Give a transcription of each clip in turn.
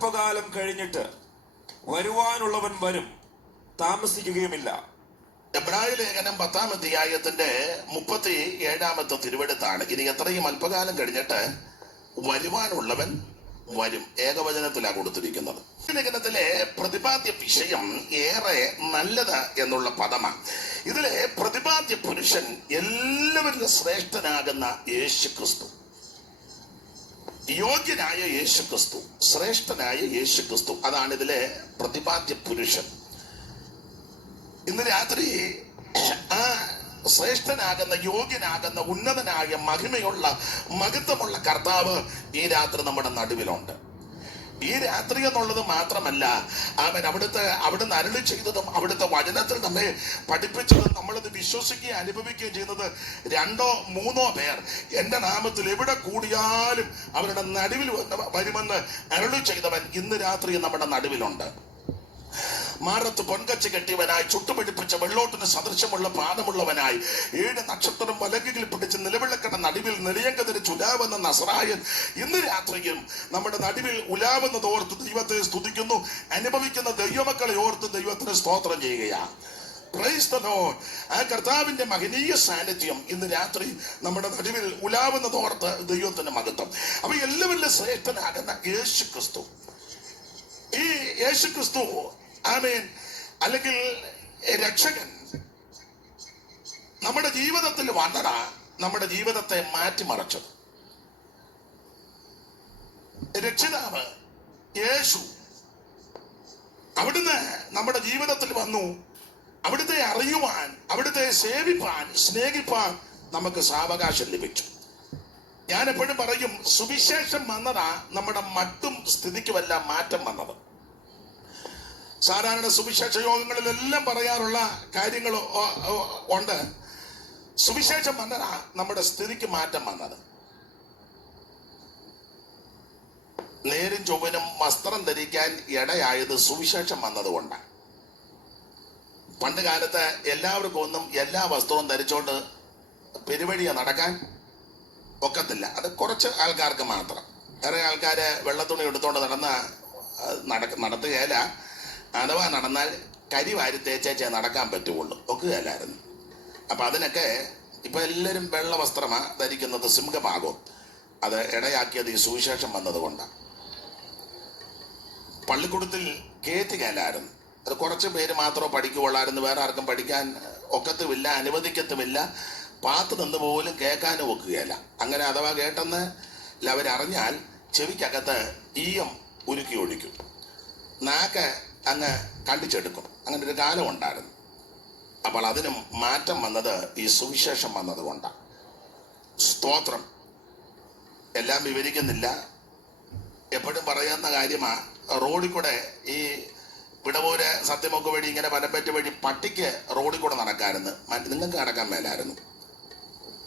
അല്പകാലം കഴിഞ്ഞിട്ട് വരുവാനുള്ളവൻ വരും, താമസിക്കുകയുമില്ല. എബ്രായ ലേഖനം 10-ാം അധ്യായത്തിന്റെ 37-ാമത്തെ തിരുവെടുത്താണ്. ഇനി എത്രയും അല്പകാലം കഴിഞ്ഞിട്ട് വരുവാനുള്ളവൻ വരും, ഏകവചനത്തിലാണ് കൊടുത്തിരിക്കുന്നത്. ലേഖനത്തിലെ പ്രതിപാദ്യ വിഷയം ഏറെ നല്ലത് എന്നുള്ള പദമാണ്. ഇതിലെ പ്രതിപാദ്യ പുരുഷൻ എല്ലാവരിലും ശ്രേഷ്ഠനാകുന്ന യേശു ക്രിസ്തു, യോഗ്യനായ യേശു ക്രിസ്തു, ശ്രേഷ്ഠനായ യേശു ക്രിസ്തു, അതാണ് ഇതിലെ പ്രതിപാദ്യ പുരുഷൻ. ഇന്ന് രാത്രി ആ ശ്രേഷ്ഠനാകുന്ന, യോഗ്യനാകുന്ന, ഉന്നതനായ, മഹിമയുള്ള, മഹത്വമുള്ള കർത്താവ് ഈ രാത്രി നമ്മുടെ നടുവിലുണ്ട്. ഈ രാത്രി എന്നുള്ളത് മാത്രമല്ല, അവൻ അവിടുന്ന് അരുളി ചെയ്തതും അവിടുത്തെ വചനത്തിൽ നമ്മെ പഠിപ്പിച്ചതും നമ്മളത് വിശ്വസിക്കുകയും അനുഭവിക്കുകയും ചെയ്യുന്നത് 2-3 പേർ എൻ്റെ നാമത്തിൽ എവിടെ കൂടിയാലും അവരുടെ നടുവിൽ വരുമെന്ന് അരുളി ചെയ്തവൻ ഇന്ന് രാത്രി നമ്മുടെ നടുവിലുണ്ട്. മാറത്ത് പൊൻകച്ച് കെട്ടിയവനായി, ചുട്ടുപിടിപ്പിച്ച വെള്ളോട്ടിന് സദൃശമുള്ള പാദമുള്ളവനായി, 7 നക്ഷത്രം വലകുകളിൽ പിടിച്ച് നിലവിളക്കണ നടുവിൽ നെടിയങ്കതിന് ഉലാവെന്ന നസറായൻ ഇന്ന് രാത്രിയും നമ്മുടെ നടുവിൽ ഉലാവെന്നത് ഓർത്ത് ദൈവത്തെ സ്തുതിക്കുന്നു. അനുഭവിക്കുന്ന ദൈവമക്കളെ ഓർത്ത് ദൈവത്തിന് സ്തോത്രം ചെയ്യുകയാണ്. Price the Lord. ആ കർത്താവിന്റെ മഹനീയ സാന്നിധ്യം ഇന്ന് രാത്രി നമ്മുടെ നടുവിൽ ഉലാവെന്നത് ഓർത്ത് ദൈവത്തിന്റെ മഹത്വം. അപ്പൊ എല്ലാവരിലും ശ്രേഷ്ഠനാകുന്ന യേശു ക്രിസ്തു, ഈ യേശു ക്രിസ്തു, ആമേൻ, അല്ലെങ്കിൽ രക്ഷകൻ നമ്മുടെ ജീവിതത്തിൽ വന്നതാ, നമ്മുടെ ജീവിതത്തെ മാറ്റിമറിച്ചത്. രക്ഷിതാവ് യേശു അവിടുന്ന് നമ്മുടെ ജീവിതത്തിൽ വന്നു. അവിടുത്തെ അറിയുവാൻ, അവിടുത്തെ സേവിപ്പാൻ, സ്നേഹിപ്പാൻ നമുക്ക് സാവകാശം ലഭിച്ചു. ഞാൻ എപ്പോഴും പറയും, സുവിശേഷം വന്നതാ നമ്മുടെ മട്ടും സ്ഥിതിക്കുമെല്ലാം മാറ്റം വന്നത്. സാധാരണ സുവിശേഷ യോഗങ്ങളിലെല്ലാം പറയാറുള്ള കാര്യങ്ങൾ ഉണ്ട്. സുവിശേഷം വന്നതാ നമ്മുടെ സ്ഥിതിക്ക് മാറ്റം വന്നത്. നേരും ചൊവ്വനും വസ്ത്രം ധരിക്കാൻ ഇടയായത് സുവിശേഷം വന്നതുകൊണ്ടാണ്. പണ്ട് കാലത്ത് എല്ലാവർക്കും ഒന്നും എല്ലാ വസ്ത്രവും ധരിച്ചോണ്ട് പെരുവഴിയെ നടക്കാൻ ഒക്കത്തില്ല. അത് കുറച്ച് ആൾക്കാർക്ക് മാത്രം. വേറെ ആൾക്കാര് വെള്ളത്തുണി എടുത്തോണ്ട് നടത്തുകയല്ല. അഥവാ നടന്നാൽ കരി വാരി തേച്ചേ നടക്കാൻ പറ്റുള്ളൂ, ഒക്കുകയല്ലായിരുന്നു. അപ്പൊ അതിനൊക്കെ ഇപ്പൊ എല്ലാവരും വെള്ള വസ്ത്രമാണ് ധരിക്കുന്നത്, സിംഹഭാഗവും. അത് ഇടയാക്കിയത് ഈ സുവിശേഷം വന്നത് കൊണ്ടാണ്. പള്ളിക്കൂടത്തിൽ കയറ്റുകയല്ലായിരുന്നു. അത് കുറച്ച് പേര് മാത്രമേ പഠിക്കുകയുള്ളായിരുന്നു. വേറെ ആർക്കും പഠിക്കാൻ ഒക്കത്തുമില്ല, അനുവദിക്കത്തുമില്ല. പാത്ത് നിന്ന് പോലും കേൾക്കാനും ഒക്കുകയല്ല. അങ്ങനെ അഥവാ കേട്ടെന്ന് അവരറിഞ്ഞാൽ ചെവിക്കകത്ത് ഈയം ഉരുക്കി ഒഴിക്കും, നാക്ക് അങ്ങ് കണ്ടിച്ചെടുക്കും. അങ്ങനെ ഒരു കാലം ഉണ്ടായിരുന്നു. അപ്പോൾ അതിനും മാറ്റം വന്നത് ഈ സുവിശേഷം വന്നത് കൊണ്ടാണ്. സ്തോത്രം. എല്ലാം വിവരിക്കുന്നില്ല, എപ്പോഴും പറയുന്ന കാര്യമാ. റോഡിൽ കൂടെ ഈ വിടവൂര് സത്യമൊക്കെ വഴി ഇങ്ങനെ പനപ്പറ്റ വഴി പട്ടിക്ക് റോഡിൽ കൂടെ നടക്കാമായിരുന്നു, നിങ്ങൾക്ക് നടക്കാൻ മേലായിരുന്നു.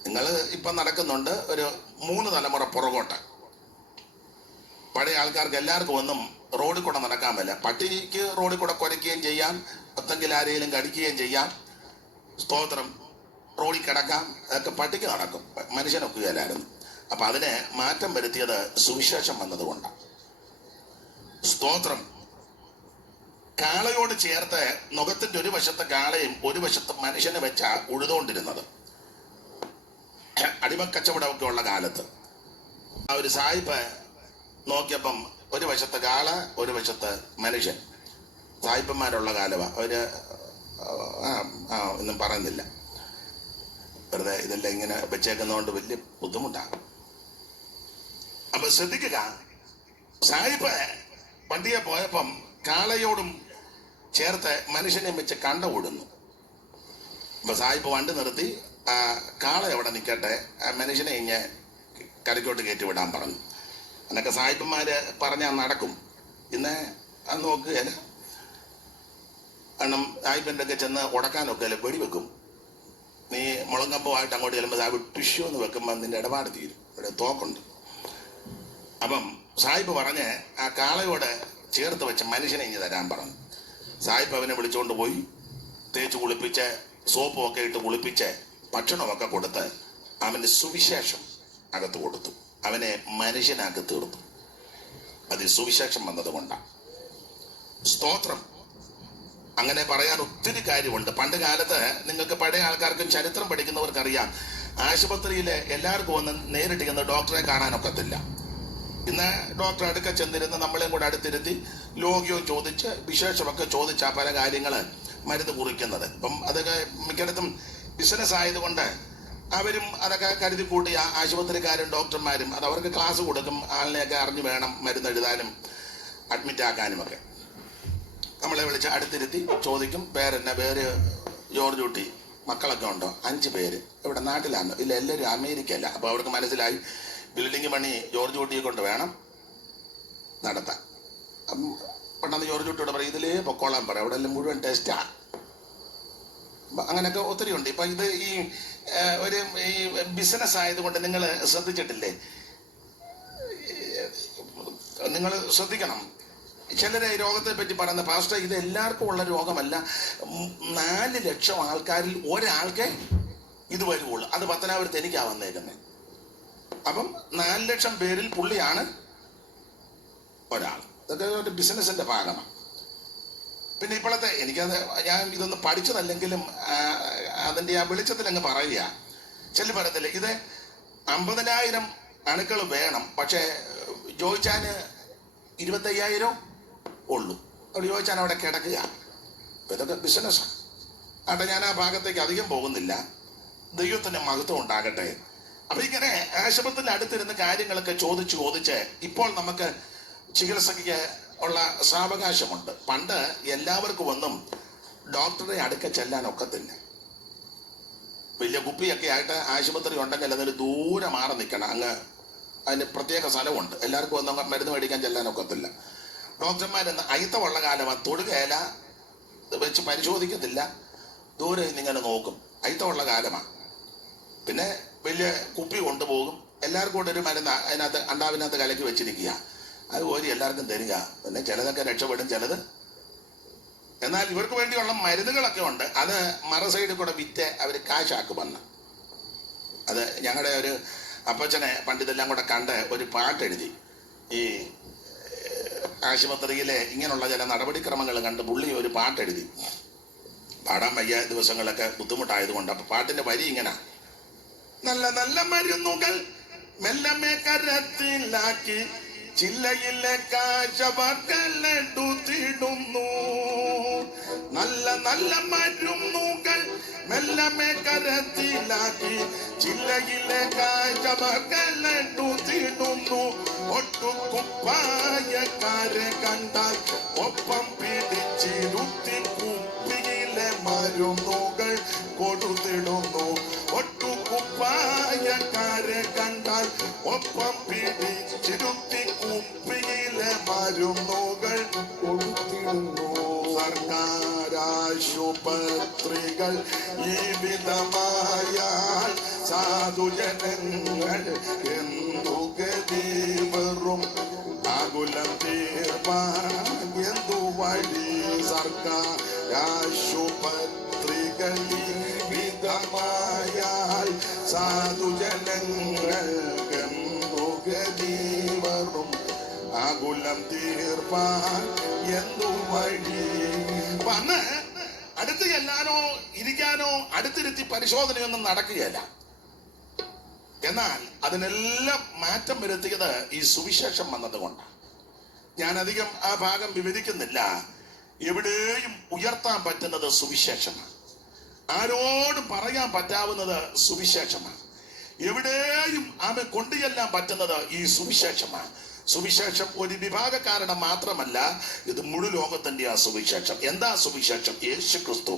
നിങ്ങൾ ഇപ്പം നടക്കുന്നുണ്ട് ഒരു 3 തലമുറ പുറകോട്ട്. പഴയ ആൾക്കാർക്ക് എല്ലാവർക്കും ഒന്നും റോഡിൽ കൂടെ നടക്കാൻ പറ്റില്ല. പട്ടിക്ക് റോഡിൽ കൂടെ കുരയ്ക്കുകയും ചെയ്യാം, ഒന്നെങ്കിൽ ആരെങ്കിലും കടിക്കുകയും ചെയ്യാം. സ്തോത്രം. റോഡിൽ കിടക്കാം, അതൊക്കെ പട്ടിക്ക് നടക്കും, മനുഷ്യനൊക്കുകയല്ലായിരുന്നു. അപ്പൊ അതിനെ മാറ്റം വരുത്തിയത് സുവിശേഷം വന്നതുകൊണ്ടാണ്. സ്തോത്രം. കാളയോട് ചേർത്ത് നുഖത്തിന്റെ ഒരു വശത്ത് കാളയും ഒരു വശത്ത് മനുഷ്യനെ വെച്ചാ ഉഴുതുകൊണ്ടിരുന്നത്. അടിമക്കച്ചവടമൊക്കെ ഉള്ള കാലത്ത് ആ ഒരു സായിപ്പ് നോക്കിയപ്പം ഒരു വശത്ത് കാള, ഒരു വശത്ത് മനുഷ്യൻ. സായിപ്പന്മാരുള്ള കാലമാണ്. അവര് ഒന്നും പറയുന്നില്ല, വെറുതെ ഇതെല്ലാം ഇങ്ങനെ വെച്ചേക്കുന്നതുകൊണ്ട് വലിയ ബുദ്ധിമുട്ടാണ്. അപ്പൊ ശ്രദ്ധിക്കുക, സായിപ്പ് വണ്ടിയെ പോയപ്പം കാളയോടും ചേർത്ത് മനുഷ്യനെ വെച്ച് കണ്ട ഓടുന്നു. അപ്പൊ സായിപ്പ് വണ്ടി നിർത്തി, കാള എവിടെ നിൽക്കട്ടെ, മനുഷ്യനെ ഇങ്ങനെ കരയ്ക്കോട്ട് കയറ്റി വിടാൻ പറഞ്ഞു. എന്നൊക്കെ സായിപ്പന്മാര് പറഞ്ഞാൽ നടക്കും. ഇന്ന് അത് നോക്കുകയല്ല. കാരണം സായിപ്പൻ്റെ ഒക്കെ ചെന്ന് ഉടക്കാനൊക്കെ അല്ല, വെടിവെക്കും. നീ മുളങ്കമ്പമായിട്ട് അങ്ങോട്ട് ചെല്ലുമ്പോൾ സാഹിബ് ടിഷ്യൂ എന്ന് വെക്കുമ്പോൾ നിന്റെ ഇടപാട് തീരും, ഇവിടെ തോക്കുണ്ട്. അപ്പം സാഹിബ് പറഞ്ഞ് ആ കാളയോട് ചേർത്ത് വെച്ച് മനുഷ്യനെ ഇഞ്ഞ് തരാൻ പറഞ്ഞു. സാഹിബ് അവനെ വിളിച്ചുകൊണ്ട് പോയി തേച്ച് കുളിപ്പിച്ച് സോപ്പും ഒക്കെ ഇട്ട് കുളിപ്പിച്ച് ഭക്ഷണമൊക്കെ കൊടുത്ത് അവൻ്റെ സുവിശേഷം അകത്ത് കൊടുത്തു. അവനെ മനുഷ്യനാക്കി തീർത്തു. അത് ഈ സുവിശേഷം വന്നതുകൊണ്ടാണ്. സ്തോത്രം. അങ്ങനെ പറയാൻ ഒത്തിരി കാര്യമുണ്ട്. പണ്ട് കാലത്ത് നിങ്ങൾക്ക് പഴയ ആൾക്കാർക്കും ചരിത്രം പഠിക്കുന്നവർക്കറിയാം, ആശുപത്രിയിലെ എല്ലാവർക്കും ഒന്ന് നേരിട്ട് ചെന്ന് ഡോക്ടറെ കാണാനൊക്കത്തില്ല. ഇന്ന് ഡോക്ടർ അടുക്ക ചെന്നിരുന്ന് നമ്മളെയും കൂടെ അടുത്തിരുത്തി ലോകിയവും ചോദിച്ച് വിശേഷമൊക്കെ ചോദിച്ചാ പല കാര്യങ്ങൾ മരുന്ന് കുറിക്കുന്നത്. ഇപ്പം അതൊക്കെ മിക്കയിടത്തും ബിസിനസ് ആയതുകൊണ്ട് അവരും അതൊക്കെ കരുതി കൂട്ടി ആശുപത്രിക്കാരും ഡോക്ടർമാരും അത് അവർക്ക് ക്ലാസ് കൊടുക്കും. ആളിനെയൊക്കെ അറിഞ്ഞു വേണം മരുന്ന് എഴുതാനും അഡ്മിറ്റ് ആക്കാനും ഒക്കെ. നമ്മളെ വിളിച്ച് അടുത്തിരുത്തി ചോദിക്കും, പേരെന്നാ? പേര് ജോർജ് കുട്ടി. മക്കളൊക്കെ ഉണ്ടോ? 5 പേര്. ഇവിടെ നാട്ടിലാണ്? ഇല്ല, എല്ലാവരും അമേരിക്കയല്ല. അപ്പോൾ അവർക്ക് മനസ്സിലായി ബിൽഡിംഗ് പണി ജോർജ് കുട്ടിയെ കൊണ്ട് വേണം നടത്താൻ. പെട്ടെന്ന് ജോർജ് കുട്ടിയോട് പറയും, ഇതിലേ പൊക്കോളാൻ പറയാം, അവിടെ എല്ലാം മുഴുവൻ ടെസ്റ്റാണ്. അങ്ങനെയൊക്കെ ഒത്തിരി ഉണ്ട്. ഇപ്പം ഇത് ഈ ബിസിനസ് ആയതുകൊണ്ട് നിങ്ങൾ ശ്രദ്ധിച്ചിട്ടില്ലേ? നിങ്ങൾ ശ്രദ്ധിക്കണം. ചിലരെ രോഗത്തെ പറ്റി പറയുന്ന, പാസ്റ്റർ ഇത് എല്ലാവർക്കും ഉള്ള രോഗമല്ല, 4 ലക്ഷം ആൾക്കാരിൽ ഒരാൾക്കേ ഇത് വരുവുള്ളൂ. അത് പത്തനാപുരത്ത് എനിക്കാ വന്നേക്കുന്നത്. അപ്പം 4 ലക്ഷം പേരിൽ പുള്ളിയാണ് ഒരാൾ. ഇതൊക്കെ ഒരു ബിസിനസിന്റെ ഭാഗമാണ്. പിന്നെ ഇപ്പോഴത്തെ ഞാൻ ഇതൊന്നും പഠിച്ചതല്ലെങ്കിലും അതിൻ്റെ ആ വെളിച്ചത്തിൽ അങ്ങ് പറയുക. ചില പറയത്തില്ല, ഇത് 50,000 അണുക്കൾ വേണം, പക്ഷേ ജോയിച്ചാന് 25,000 ഉള്ളൂ. അവിടെ ചോദിച്ചാൽ അവിടെ കിടക്കുക. അപ്പം ഇതൊക്കെ ബിസിനസ്സാണ്. അവിടെ ഞാൻ ആ ഭാഗത്തേക്ക് അധികം പോകുന്നില്ല. ദൈവത്തിൻ്റെ മഹത്വം ഉണ്ടാകട്ടെ. അപ്പം ഇങ്ങനെ ആശുപത്രിയിൽ അടുത്തിരുന്ന് കാര്യങ്ങളൊക്കെ ചോദിച്ച് ഇപ്പോൾ നമുക്ക് ചികിത്സയ്ക്ക് ഉള്ള സാവകാശമുണ്ട്. പണ്ട് എല്ലാവർക്കും ഒന്നും ഡോക്ടറെ അടുക്ക ചെല്ലാൻ ഒക്കത്തില്ല. വലിയ കുപ്പിയൊക്കെ ആയിട്ട് ആശുപത്രി ഉണ്ടെങ്കിൽ അതിന് ദൂരെ മാറി നിൽക്കണം. അങ്ങ് അതിന് പ്രത്യേക സ്ഥലമുണ്ട്. എല്ലാവർക്കും ഒന്നും മരുന്ന് മേടിക്കാൻ ചെല്ലാൻ ഒക്കത്തില്ല. ഡോക്ടർമാരെന്ന് അയിത്തമുള്ള കാലമാണ്, തൊടുകയില വെച്ച് പരിശോധിക്കത്തില്ല, ദൂരെ നിങ്ങനെ നോക്കും. അയിത്തമുള്ള കാലമാണ്. പിന്നെ വലിയ കുപ്പി കൊണ്ടുപോകും. എല്ലാവർക്കും കൂടെ ഒരു മരുന്ന് അതിനകത്ത് അണ്ടാവിനകത്ത് കലക്കി വെച്ചിരിക്കുക. അത് കോരി എല്ലാവർക്കും തരിക. പിന്നെ ചിലതൊക്കെ രക്ഷപ്പെടും, ചിലത്. എന്നാൽ ഇവർക്ക് വേണ്ടിയുള്ള മരുന്നുകളൊക്കെ ഉണ്ട്. അത് മറ സൈഡിൽ കൂടെ വിറ്റ് അവർ കാശാക്കുമെന്ന്. അത് ഞങ്ങളുടെ ഒരു അപ്പച്ചനെ പണ്ടിതെല്ലാം കൂടെ കണ്ട് ഒരു പാട്ടെഴുതി. ഈ ആശുപത്രിയിലെ ഇങ്ങനെയുള്ള ചില നടപടിക്രമങ്ങൾ കണ്ട് പുള്ളി ഒരു പാട്ടെഴുതി. പാടാൻ വയ്യ ദിവസങ്ങളൊക്കെ ബുദ്ധിമുട്ടായതുകൊണ്ട്. അപ്പൊ പാട്ടിന്റെ വരി ഇങ്ങനെ: നല്ല നല്ല മരുന്നുകൾ മെല്ലമേ കരത്തിലാക്കി ചില്ലയിലെ കാശവകളെടുത്തിടുന്നു. നല്ല നല്ല മരുന്നുകൾ മെല്ലമേ കരത്തിലാക്കി ചില്ലയിലെ കാശവകളെടുത്തിടുന്നു. ഒട്ടുകുപ്പായക്കാരെ കണ്ടാൽ ഒപ്പം പിടിച്ചിരുത്തി കുപ്പിയിലെ മരുന്നുകൾ കൊടുത്തിടുന്നു. ഒട്ടുകുപ്പായക്കാരെ കണ്ടാൽ ഒപ്പം പിടിച്ചിരുത്തി കുപ്പിയിലെ മരുന്നുകൾ കൊടുത്തിടുന്നു. സർക്കാർ ആശുപത്രികൾ ഈ വിധമായാൽ സാധുജനങ്ങൾ എന്തു ഗതി വെറും ആകുലം തീർപ്പാൻ എന്തു വഴി? സർക്കാർ ആശുപത്രികൾ ഈ വിധമായാൽ സാധുജനങ്ങൾ എന്തു ഗതി വെറും ആകുലം തീർപ്പാൻ എന്തു വഴി? അന്ന് അടുത്ത് ചെല്ലാനോ ഇരിക്കാനോ അടുത്തിരുത്തി പരിശോധനയൊന്നും നടക്കുകയല്ല. എന്നാൽ അതിനെല്ലാം മാറ്റം വരുത്തിയത് ഈ സുവിശേഷം വന്നതുകൊണ്ടാണ്. ഞാൻ അധികം ആ ഭാഗം വിവരിക്കുന്നില്ല. എവിടെയും ഉയർത്താൻ പറ്റുന്നത് സുവിശേഷമാണ്. ആരോടും പറയാൻ പറ്റാവുന്നത് സുവിശേഷമാണ്. എവിടെയും ആമെ കൊണ്ടുചെല്ലാൻ പറ്റുന്നത് ഈ സുവിശേഷമാണ്. സുവിശേഷം ഒരു വിഭാഗക്കാരുടെ മാത്രമല്ല, ഇത് മുഴു ലോകത്തിന്റെ ആ സുവിശേഷം. എന്താ സുവിശേഷം? യേശു ക്രിസ്തു.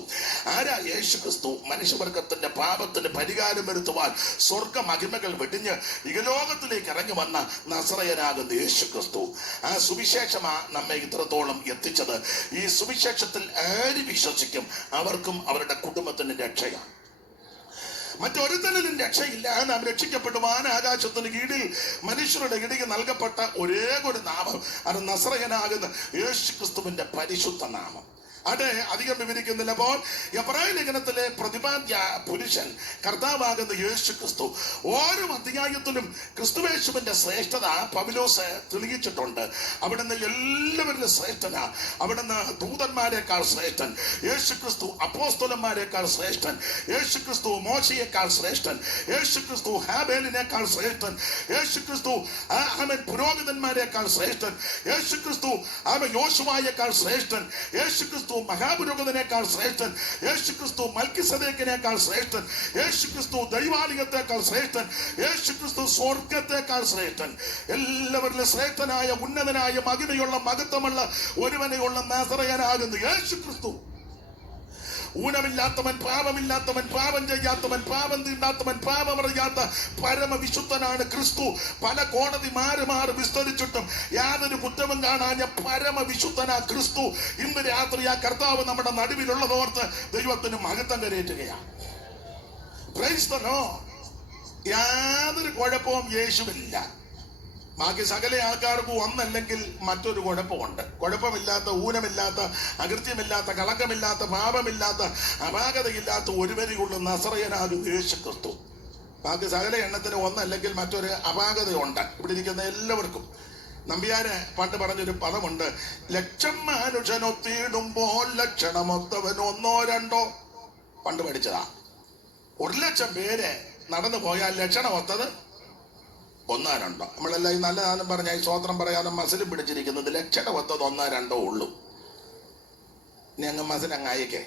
ആരാ യേശു ക്രിസ്തു? മനുഷ്യവർഗത്തിന്റെ പാപത്തിന് പരിഹാരം വരുത്തുവാൻ സ്വർഗ മഹിമകൾ വെടിഞ്ഞ് ഇഹലോകത്തിലേക്ക് ഇറങ്ങി വന്ന നസറയനാകുന്ന യേശു ക്രിസ്തു. ആ സുവിശേഷമാ നമ്മെ ഇത്രത്തോളം എത്തിച്ചത്. ഈ സുവിശേഷത്തിൽ ആര് വിശ്വസിക്കും അവർക്കും അവരുടെ കുടുംബത്തിന് രക്ഷയാണ്. മറ്റൊരുത്തനും രക്ഷയില്ല. നാം രക്ഷിക്കപ്പെടുവാൻ ആകാശത്തിന് കീഴിൽ മനുഷ്യരുടെ ഇടയിൽ നൽകപ്പെട്ട ഒരേ ഒരു നാമം, അത് നസറയനാകുന്ന യേശു ക്രിസ്തുവിന്റെ പരിശുദ്ധ നാമം. അത് അധികം വിവരിക്കുന്നില്ല. അപ്പോൾ എബ്രായ ലേഖനത്തിലെ പ്രതിപാദ്യ പുരുഷൻ കർത്താവാകുന്ന യേശു ക്രിസ്തു. ഓരോ അധ്യായത്തിലും ക്രിസ്തുവേശുവിന്റെ ശ്രേഷ്ഠത പൗലോസ് തെളിയിച്ചിട്ടുണ്ട്. അവിടുന്ന് എല്ലാവരിലും ശ്രേഷ്ഠനാ. അവിടുന്ന് ദൂതന്മാരെക്കാൾ ശ്രേഷ്ഠൻ. യേശു ക്രിസ്തു അപ്പോസ്തലന്മാരെക്കാൾ ശ്രേഷ്ഠൻ. യേശു ക്രിസ്തു മോശയേക്കാൾ ശ്രേഷ്ഠൻ. യേശു ക്രിസ്തു ഹാബേലിനേക്കാൾ ശ്രേഷ്ഠൻ. യേശു ക്രിസ്തു അവൻ പുരോഹിതന്മാരെക്കാൾ ശ്രേഷ്ഠൻ. യേശു ക്രിസ്തു അവൻ യോശുവായേക്കാൾ ശ്രേഷ്ഠൻ. യേശു ക്രിസ്തു മഹാപുരോഹിതനേക്കാൾ ശ്രേഷ്ഠൻ. യേശു ക്രിസ്തു മൽക്കിസദേക്കിനേക്കാൾ ശ്രേഷ്ഠൻ. യേശു ക്രിസ്തു ദൈവാലയത്തെക്കാൾ ശ്രേഷ്ഠൻ. യേശു ക്രിസ്തു സ്വർഗത്തെക്കാൾ ശ്രേഷ്ഠൻ. എല്ലാവരിലും ശ്രേഷ്ഠനായ ഉന്നതനായ മഹിമയുള്ള മഹത്വമുള്ള ഒരുവനെയുള്ള നസറയനാകുന്നു യേശു ക്രിസ്തു. ഊനമില്ലാത്തവൻ, പാപമില്ലാത്തവൻ, പാപം ചെയ്യാത്തവൻ, പാപം തീണ്ടാത്തവൻ, പാപമറിയാത്ത പരമവിശുദ്ധനാണ് ക്രിസ്തു. പല കോടതി മാറി വിസ്തരിച്ചിട്ടും യാതൊരു കുറ്റവും കാണാഞ്ഞ പരമവിശുദ്ധനാ ക്രിസ്തു. ഇന്ന് രാത്രി ആ കർത്താവ് നമ്മുടെ നടുവിലുള്ളതോർത്ത് ദൈവത്തിന് മഹത്വം കരയേറ്റുകയാണ്. Price the Lord. യാതൊരു കുഴപ്പവും യേശുവില്ല. ബാക്കി സകല ആൾക്കാർക്കും ഒന്നല്ലെങ്കിൽ മറ്റൊരു കുഴപ്പമുണ്ട്. കുഴപ്പമില്ലാത്ത, ഊനമില്ലാത്ത, അകൃത്യമില്ലാത്ത, കളങ്കമില്ലാത്ത, പാപമില്ലാത്ത, അപാകതയില്ലാത്ത ഒരുവരെയുള്ള നസറയനാകും യേശു ക്രിസ്തു. ബാക്കി സകല എണ്ണത്തിന് ഒന്നല്ലെങ്കിൽ മറ്റൊരു അപാകതയുണ്ട് ഇവിടെ ഇരിക്കുന്ന എല്ലാവർക്കും. നമ്പ്യാര് പണ്ട് പറഞ്ഞൊരു പദമുണ്ട്, ലക്ഷം മനുഷ്യനൊത്തിയിടുമ്പോൾ ലക്ഷണമൊത്തവൻ ഒന്നോ രണ്ടോ. പണ്ട് പഠിച്ചതാ. 1,00,000 പേര് നടന്നു പോയാൽ ലക്ഷണമൊത്തത് ഒന്നോ രണ്ടോ. നമ്മളെല്ലാം ഈ നല്ല കാലം പറഞ്ഞാൽ ഈ സ്വോത്രം പറയാനും മസിലും പിടിച്ചിരിക്കുന്നത് ലക്ഷണമൊത്തത് ഒന്നോ രണ്ടോ ഉള്ളൂ. ഇനി അങ്ങ് മസിലങ്ങ് അയക്കേ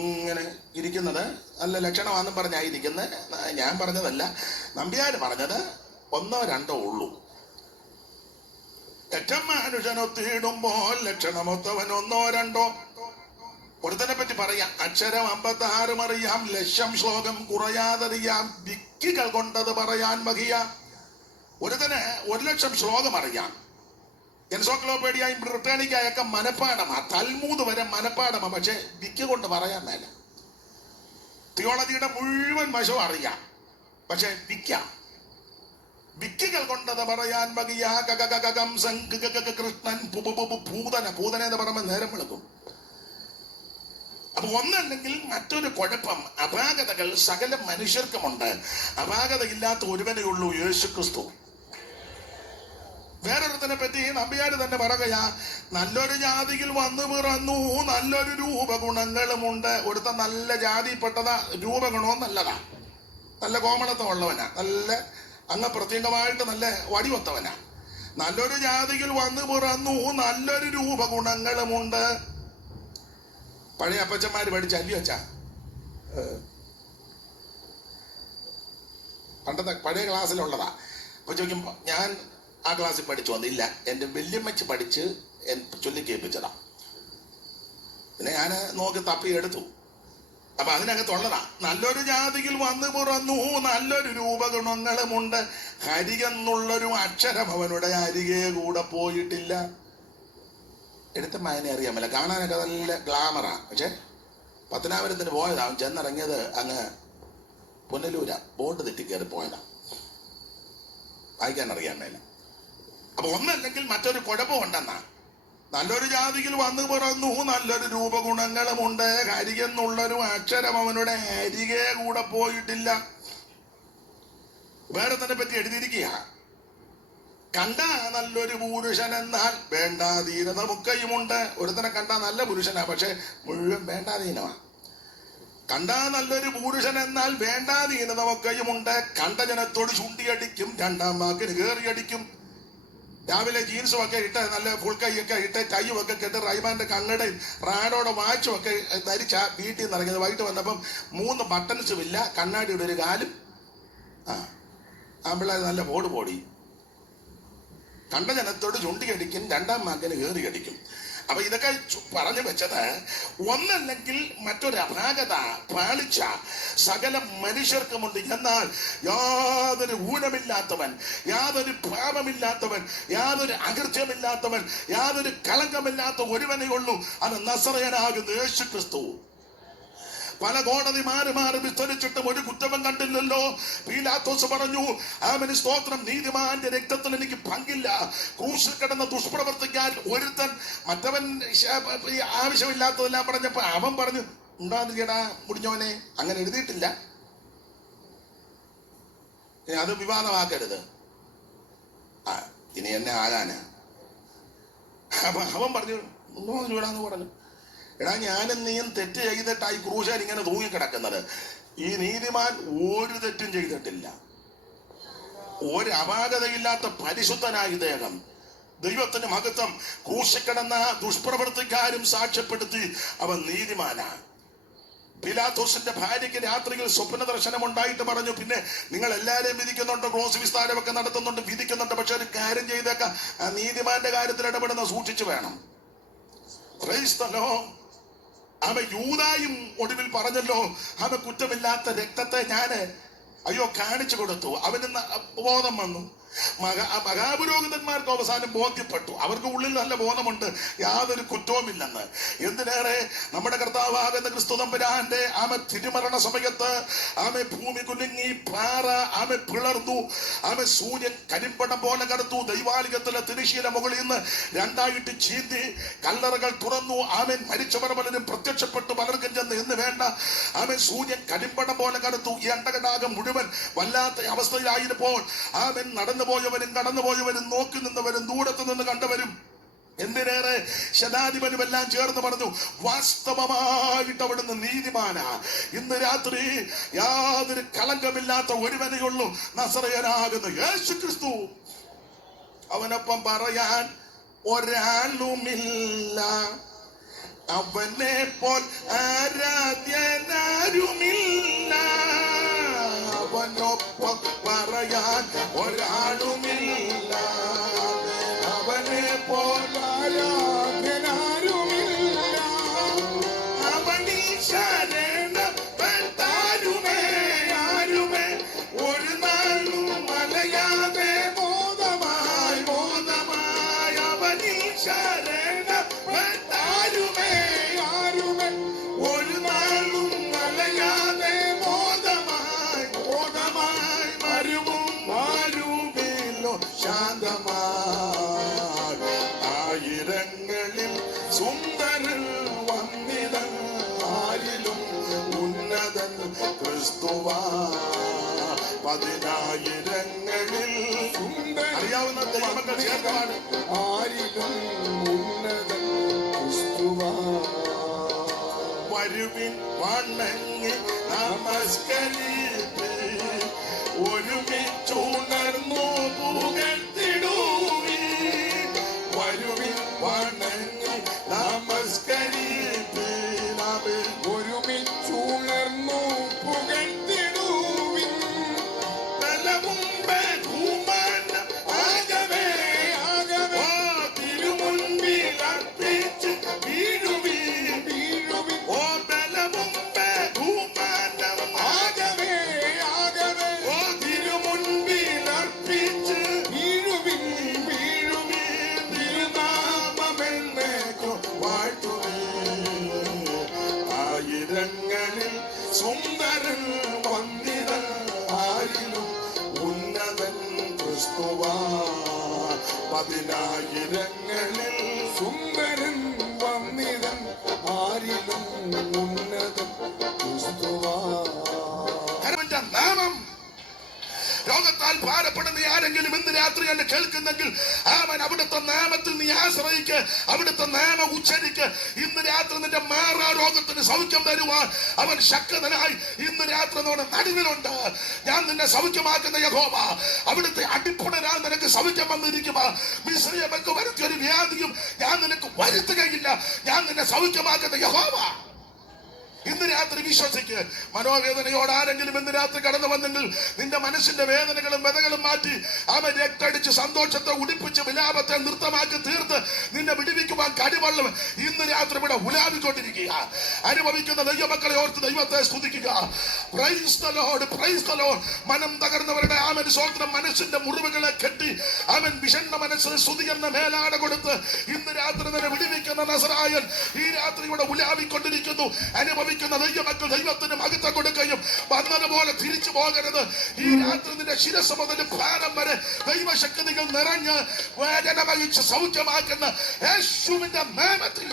ഇങ്ങനെ ഇരിക്കുന്നത് നല്ല ലക്ഷണമാണെന്നും പറഞ്ഞായിരിക്കുന്നത്. ഞാൻ പറഞ്ഞതല്ല, നമ്പ്യാര് പറഞ്ഞത് ഒന്നോ രണ്ടോ ഉള്ളൂ. ലക്ഷം മനുഷ്യനൊത്തിയിടുമ്പോൾ ലക്ഷണമൊത്തവൻ ഒന്നോ രണ്ടോ. ഒരുത്തനെ പറ്റി പറയാം, അക്ഷരം 56 അറിയാം, ലക്ഷം ശ്ലോകം കുറയാതറിയാം, വിക്കികൾ കൊണ്ടത് പറയാൻ വഹിയ. ഒരുത്തന് 1,00,000 ശ്ലോകം അറിയാം. എൻസൈക്ലോപീഡിയയും ബ്രിട്ടാനിക്കയൊക്കെ മനപ്പാടമാ, തൽമൂദ് വരെ മനപ്പാടമാ. പക്ഷെ വിക്ക് കൊണ്ട് പറയാൻ മേല. തിയോളജിയുടെ മുഴുവൻ വശവും അറിയാം, പക്ഷെ വിക്കികൾ കൊണ്ടത് പറയാൻ വകിയ. കൃഷ്ണൻ പൂതന എന്ന് പറയുമ്പോൾ നേരം വിളക്കും. അപ്പൊ ഒന്നല്ലെങ്കിൽ മറ്റൊരു കുഴപ്പം, അപാകതകൾ സകല മനുഷ്യർക്കുമുണ്ട്. അപാകതയില്ലാത്ത ഒരുവനേ ഉള്ളൂ, യേശു ക്രിസ്തു. വേറൊരുത്തനെ പറ്റി നമ്പ്യാര് തന്നെ പറയുകയാ, നല്ലൊരു ജാതിയിൽ വന്നു പിറന്നു, നല്ലൊരു രൂപഗുണങ്ങളുമുണ്ട്. ഒരുത്ത നല്ല ജാതിപ്പെട്ടതാ, രൂപഗുണവും നല്ലതാ, നല്ല കോമളത്വം ഉള്ളവനാ, നല്ല അങ്ങ് പ്രത്യേകമായിട്ട് നല്ല വടിവത്തവനാ. നല്ലൊരു ജാതിയിൽ വന്നു പിറന്നു, നല്ലൊരു രൂപഗുണങ്ങളുമുണ്ട്. പഴയ അപ്പച്ചന്മാര് പഠിച്ച അല്ലി വെച്ചാ പണ്ടത്തെ പഴയ ക്ലാസ്സിലുള്ളതാ. അപ്പൊ ചോദിക്കുമ്പോ ഞാൻ ആ ക്ലാസ്സിൽ പഠിച്ചു വന്നില്ല, എന്റെ വല്യമ്മച്ച് പഠിച്ച് ചൊല്ലി കേൾപ്പിച്ചതാ. പിന്നെ ഞാൻ നോക്കി തപ്പി എടുത്തു. അപ്പൊ അതിനകത്തുള്ളതാ, നല്ലൊരു ജാതിയിൽ വന്നു പിറന്നു, നല്ലൊരു രൂപഗുണങ്ങളുമുണ്ട്. ഹരികെന്നുള്ളൊരു അക്ഷരം അവനുടെ അരികെ കൂടെ പോയിട്ടില്ല. എടുത്ത മായനെ അറിയാമല്ല, കാണാനൊക്കെ നല്ല ഗ്ലാമറാ. പക്ഷെ പത്തനാപുരത്തിന് പോയതാ, അവൻ ചെന്നിറങ്ങിയത് അങ്ങ് പുനലൂരാ, ബോട്ട് തെറ്റി കയറി പോയതാ, വായിക്കാൻ അറിയാൻ മേല. അപ്പൊ ഒന്നല്ലെങ്കിൽ മറ്റൊരു കുഴപ്പമുണ്ടെന്നാ. നല്ലൊരു ജാതിയിൽ വന്നു പിറന്നു, നല്ലൊരു രൂപഗുണങ്ങളുമുണ്ട്. ഹരികെന്നുള്ളൊരു അക്ഷരം അവനുടെ അരികെ കൂടെ പോയിട്ടില്ല. വേറെ തന്നെ പറ്റി എഴുതിയിരിക്കുക, കണ്ട നല്ലൊരു പുരുഷൻ എന്നാൽ വേണ്ടാധീനത മുക്കയുമുണ്ട്. ഒരുത്തനെ കണ്ടാ നല്ല പുരുഷനാ, പക്ഷെ മുഴുവൻ വേണ്ടാധീനമാ. കണ്ടാ നല്ലൊരു പുരുഷൻ എന്നാൽ വേണ്ടാധീനത മുക്കയുമുണ്ട്. കണ്ട ജനത്തോട് ചൂണ്ടിയടിക്കും, രണ്ടാം വാക്കിന് കയറിയടിക്കും. രാവിലെ ജീൻസും ഒക്കെ ഇട്ട് നല്ല ഫുൾ കൈയൊക്കെ ഇട്ട് ടൈയും ഒക്കെ കെട്ട് റൈബാന്റെ കണ്ണടയും റാഡോടെ വാച്ചും ഒക്കെ ധരിച്ച വീട്ടിൽ നിന്ന് ഇറങ്ങിയത്. വൈകിട്ട് വന്നപ്പം 3 ബട്ടൺസും ഇല്ല, കണ്ണാടിയുടെ ഒരു കാലും. ആമ്പിള്ളേർ നല്ല പോടി. കണ്ട ജനത്തോട് ചുണ്ടിയടിക്കും, രണ്ടാം വാക്കിന് കയറിയടിക്കും. അപ്പൊ ഇതൊക്കെ പറഞ്ഞു വെച്ചത്, ഒന്നല്ലെങ്കിൽ മറ്റൊരു അപാകത, പാളിച്ച സകല മനുഷ്യർക്കുമുണ്ട്. എന്നാൽ യാതൊരു ഊനമില്ലാത്തവൻ, യാതൊരു പാപമില്ലാത്തവൻ, യാതൊരു അകൃത്യമില്ലാത്തവൻ, യാതൊരു കളങ്കമില്ലാത്ത ഒരുവനേ ഉള്ളൂ, അത് നസറയനാകുന്ന യേശു ക്രിസ്തു. പല കോടതി മാറി മാറി വിസ്തരിച്ചിട്ടും ഒരു കുറ്റവും കണ്ടില്ലല്ലോ. പീലാത്തോസ് പറഞ്ഞു, ആമേൻ സ്തോത്രം, നീതിമാന്റെ രക്തത്തിൽ എനിക്ക് പങ്കില്ല. ക്രൂശിൽ കിടന്ന ദുഷ്പ്രവർത്തിക്കാൻ ഒരുത്തൻ മറ്റവൻ ആവശ്യമില്ലാത്തതെല്ലാം പറഞ്ഞപ്പോ അവൻ പറഞ്ഞു, ഉണ്ടാകുകടാ മുടിഞ്ഞോനെ, അങ്ങനെ എഴുതിയിട്ടില്ല, അത് വിവാദമാക്കരുത്. ഇനി എന്നെ ആരാന്? അവൻ പറഞ്ഞു, ഒന്നും പറഞ്ഞു, എടാ ഞാനും നീയും തെറ്റ് ചെയ്തിട്ടായി ക്രൂശൻ ഇങ്ങനെ തൂങ്ങിക്കിടക്കുന്നത്. ഈ നീതിമാൻ ഒരു തെറ്റും ചെയ്തിട്ടില്ല, ഒരു അപാകതയില്ലാത്ത പരിശുദ്ധനായ ഇദ്ദേഹം, ദൈവത്തിന്റെ മഹത്വം. ക്രൂശിൽ കിടന്ന ദുഷ്പ്രവർത്തിക്കാരും സാക്ഷ്യപ്പെടുത്തി അവൻ നീതിമാനാണ്. പീലാത്തോസിന്റെ ഭാര്യയ്ക്ക് രാത്രിയിൽ സ്വപ്ന ദർശനം ഉണ്ടായിട്ട് പറഞ്ഞു, പിന്നെ നിങ്ങൾ എല്ലാരെയും വിധിക്കുന്നുണ്ട്, ക്രോസ് വിസ്താരമൊക്കെ നടത്തുന്നുണ്ട്, വിധിക്കുന്നുണ്ട്, പക്ഷെ ഒരു കാര്യം ചെയ്തേക്കാം, ആ നീതിമാന്റെ കാര്യത്തിൽ ഇടപെടുന്ന സൂക്ഷിച്ചു വേണം. അവൻ യൂദായും ഒടുവിൽ പറഞ്ഞല്ലോ, അവൻ കുറ്റമില്ലാത്ത രക്തത്തെ ഞാന് കാണിച്ചു കൊടുത്തു. അവന് ബോധം വന്നു. മഹാപുരോഹിതന്മാർക്ക് അവസാനം ബോധ്യപ്പെട്ടു, അവർക്ക് ഉള്ളിൽ നല്ല ബോധമുണ്ട് യാതൊരു കുറ്റവുമില്ലെന്ന്. എന്തിനേറെ നമ്മുടെ കർത്താവാകുന്ന ക്രിസ്തു തമ്പുരാന്റെ തിരുമരണ സമയത്ത് ഭൂമി കുലുങ്ങി, പാറ പിളർന്നു, സൂര്യൻ കരിമ്പടം പോലെ കടത്തു, ദൈവാലയത്തിലെ തിരശ്ശീല മുകളിൽ നിന്ന് രണ്ടായിട്ട് ചീന്തി, കല്ലറകൾ തുറന്നു, മരിച്ചവർ പലരും പ്രത്യക്ഷപ്പെട്ടു, പലർക്കും ചെന്ന് എന്ന് വേണ്ട, സൂര്യൻ കരിമ്പടം പോലെ കടത്തു. ഈ അണ്ടകടാകം മുഴുവൻ വല്ലാത്ത അവസ്ഥയിലായിരുന്നപ്പോൾ നടന്നുപോയവരും കടന്നുപോയവരും നോക്കി നിന്നവരും ദൂരത്ത് നിന്ന് കണ്ടവരും എന്തിനേറെ ശതാധിപനും എല്ലാം ചേർന്ന് പറഞ്ഞു, വാസ്തവമായിട്ട് അവിടുന്ന് നീതിമാനാ. ഇന്ന് രാത്രി യാതൊരു കളങ്കമില്ലാത്ത ഒരുവനെയുള്ളൂ, നസറയനാകുന്ന യേശു ക്രിസ്തു. അവനൊപ്പം പറയാൻ ഒരാളുമില്ല, അവനെ പോൽ ആരാധ്യനാരുമില്ല. അവനൊപ്പം പറയാൻ ഒരാളുമില്ല, അവനെ പോൽ ആരാധ്യനാരുമില്ല. അവനിൽ ശരണപ്പെട്ടാരുമേ ആരുമേ ഒരു നാളും മലയാതെ ബോധമായി ബോധമായി. അവനിൽ ശരണപ്പെട്ടാരുമേ ആരുമേ ഒരു നാളും മലയാതെ ബോധമായി ബോധമായി. മരുവും മാരുവിലോ ശാന്തമായി. ആയിരങ്ങളിൽ സുന്ദരൻ വന്നിതൻ, ആരിലും ഉന്നതൻ ക്രിസ്തുവാ. പതിനായിരങ്ങളിൽ അറിയാവുന്ന ദൈവമക്കൾ ചേർക്കാണ്, ആരിലും ഉന്നതൻ ക്രിസ്തുവാ. വരുവിൻ വണങ്ങി നമസ്കരിപ്പി, ഒരുമിച്ചുണർന്നു പുകഴ്ത്തിടുവി. വരുവിൻ വണങ്ങി നമസ്കരിപ്പി, ഒരുമിച്ചുണർന്നു പുകഴ്ത്തിടുവി. ബലവും ബഹുമാനം ആകവേ ആകവേ തിരുമുൻപിൽ അർപ്പിച്ച് വീഴുവി വീഴുവി. ഓ ബലവും ബഹുമാനം ആകവേ ആകവേ ഓ തിരുമുൻപിൽ അർപ്പിച്ച് വീഴുവി വീഴുവി. തിരുനാമമെന്നേക്കും വാഴ്ത്തുവി. ആയിരങ്ങളിൽ സുന്ദരൻ വന്ദിതൻ, ആരിലും ഉന്നതൻ ക്രിസ്തുവാ. പതിനായിരങ്ങളിൽ സുന്ദരൻ വന്ദിതൻ, ആരിലും ഉന്നതൻ ക്രിസ്തുവാ. നാമം രോഗത്താൽ ഭാരപ്പെടുന്ന ആരെങ്കിലും ഇന്ന് രാത്രി എന്നെ കേൾക്കുന്നെങ്കിൽ അവൻ അവിടുത്തെ നാമത്തിൽ നീ ആശ്രയിക്ക്, അവിടുത്തെ നാമം ഉച്ചരിക്ക്. ഇന്ന് രാത്രി നിന്റെ മാറാ രോഗത്തിന് സൗഖ്യം തരുവാൻ അവൻ ശക്തനായി ഇന്ന് രാത്രി നമ്മുടെ നടുവിലുണ്ട്. ഞാൻ നിന്നെ സൗഖ്യമാക്കുന്ന യഹോവ, അവിടുത്തെ അടിപ്പുണരാൻ നിനക്ക് സൗഖ്യം വന്നിരിക്കുക. മിസ്രയീമിലേക്ക് വരുത്തിയ ഒരു വ്യാധിയും ഞാൻ നിനക്ക് വരുത്തുകയില്ല. ഞാൻ നിന്നെ സൗഖ്യമാക്കുന്ന യഹോവ. ഇന്ന് രാത്രി വിശ്വസിക്ക്. മനോവേദനയോട് ആരെങ്കിലും ഇന്ന് രാത്രി കടന്നു വന്നെങ്കിൽ നിന്റെ മനസ്സിന്റെ വേദനകളും വ്യതകളും മാറ്റി അവൻ രക്തടിച്ച് സന്തോഷത്തെ ഉടിപ്പിച്ച് വിലാപത്തെ നൃത്തമാക്കി തീർത്ത് നിന്നെ വിടുവിക്കുവാൻ കഴിവുള്ള ഇന്ന് രാത്രി ഇവിടെ ഉലാവിക്കൊണ്ടിരിക്കുക. അനുഭവിക്കുന്ന ദൈവമക്കളെ ഓർത്ത് ദൈവത്തെ സ്തുതിക്കുക. Praise the lord, praise the lord. മനം തകർന്നവരുടെ ആമൻ സ്വന്തം മനസ്സിന്റെ മുറിവുകളെ കെട്ടി അവൻ വിഷണ്ണ മനസ്സിന് സ്തുതി എന്ന മേലാട കൊടുത്ത് ഇന്ന് രാത്രി തന്നെ വിടുവിക്കുന്ന നസറായൻ ഈ രാത്രി ഇവിടെ ഉലാവിക്കൊണ്ടിരിക്കുന്നു. അനുഭവിക്കുന്ന ദൈവമക്കൾ ദൈവത്തിന് മഹത്വം കൊടുക്കുകയും വന്നതുപോലെ തിരിച്ചു പോകരുത്. ഈ രാത്രി നിന്റെ ശിരസ് മുതൽ ഭാരം വരെ ദൈവശക്തികൾ നിറഞ്ഞ് വേദന വഹിച്ച് സൗഖ്യമാക്കുന്ന യേശുവിന്റെ നാമത്തിൽ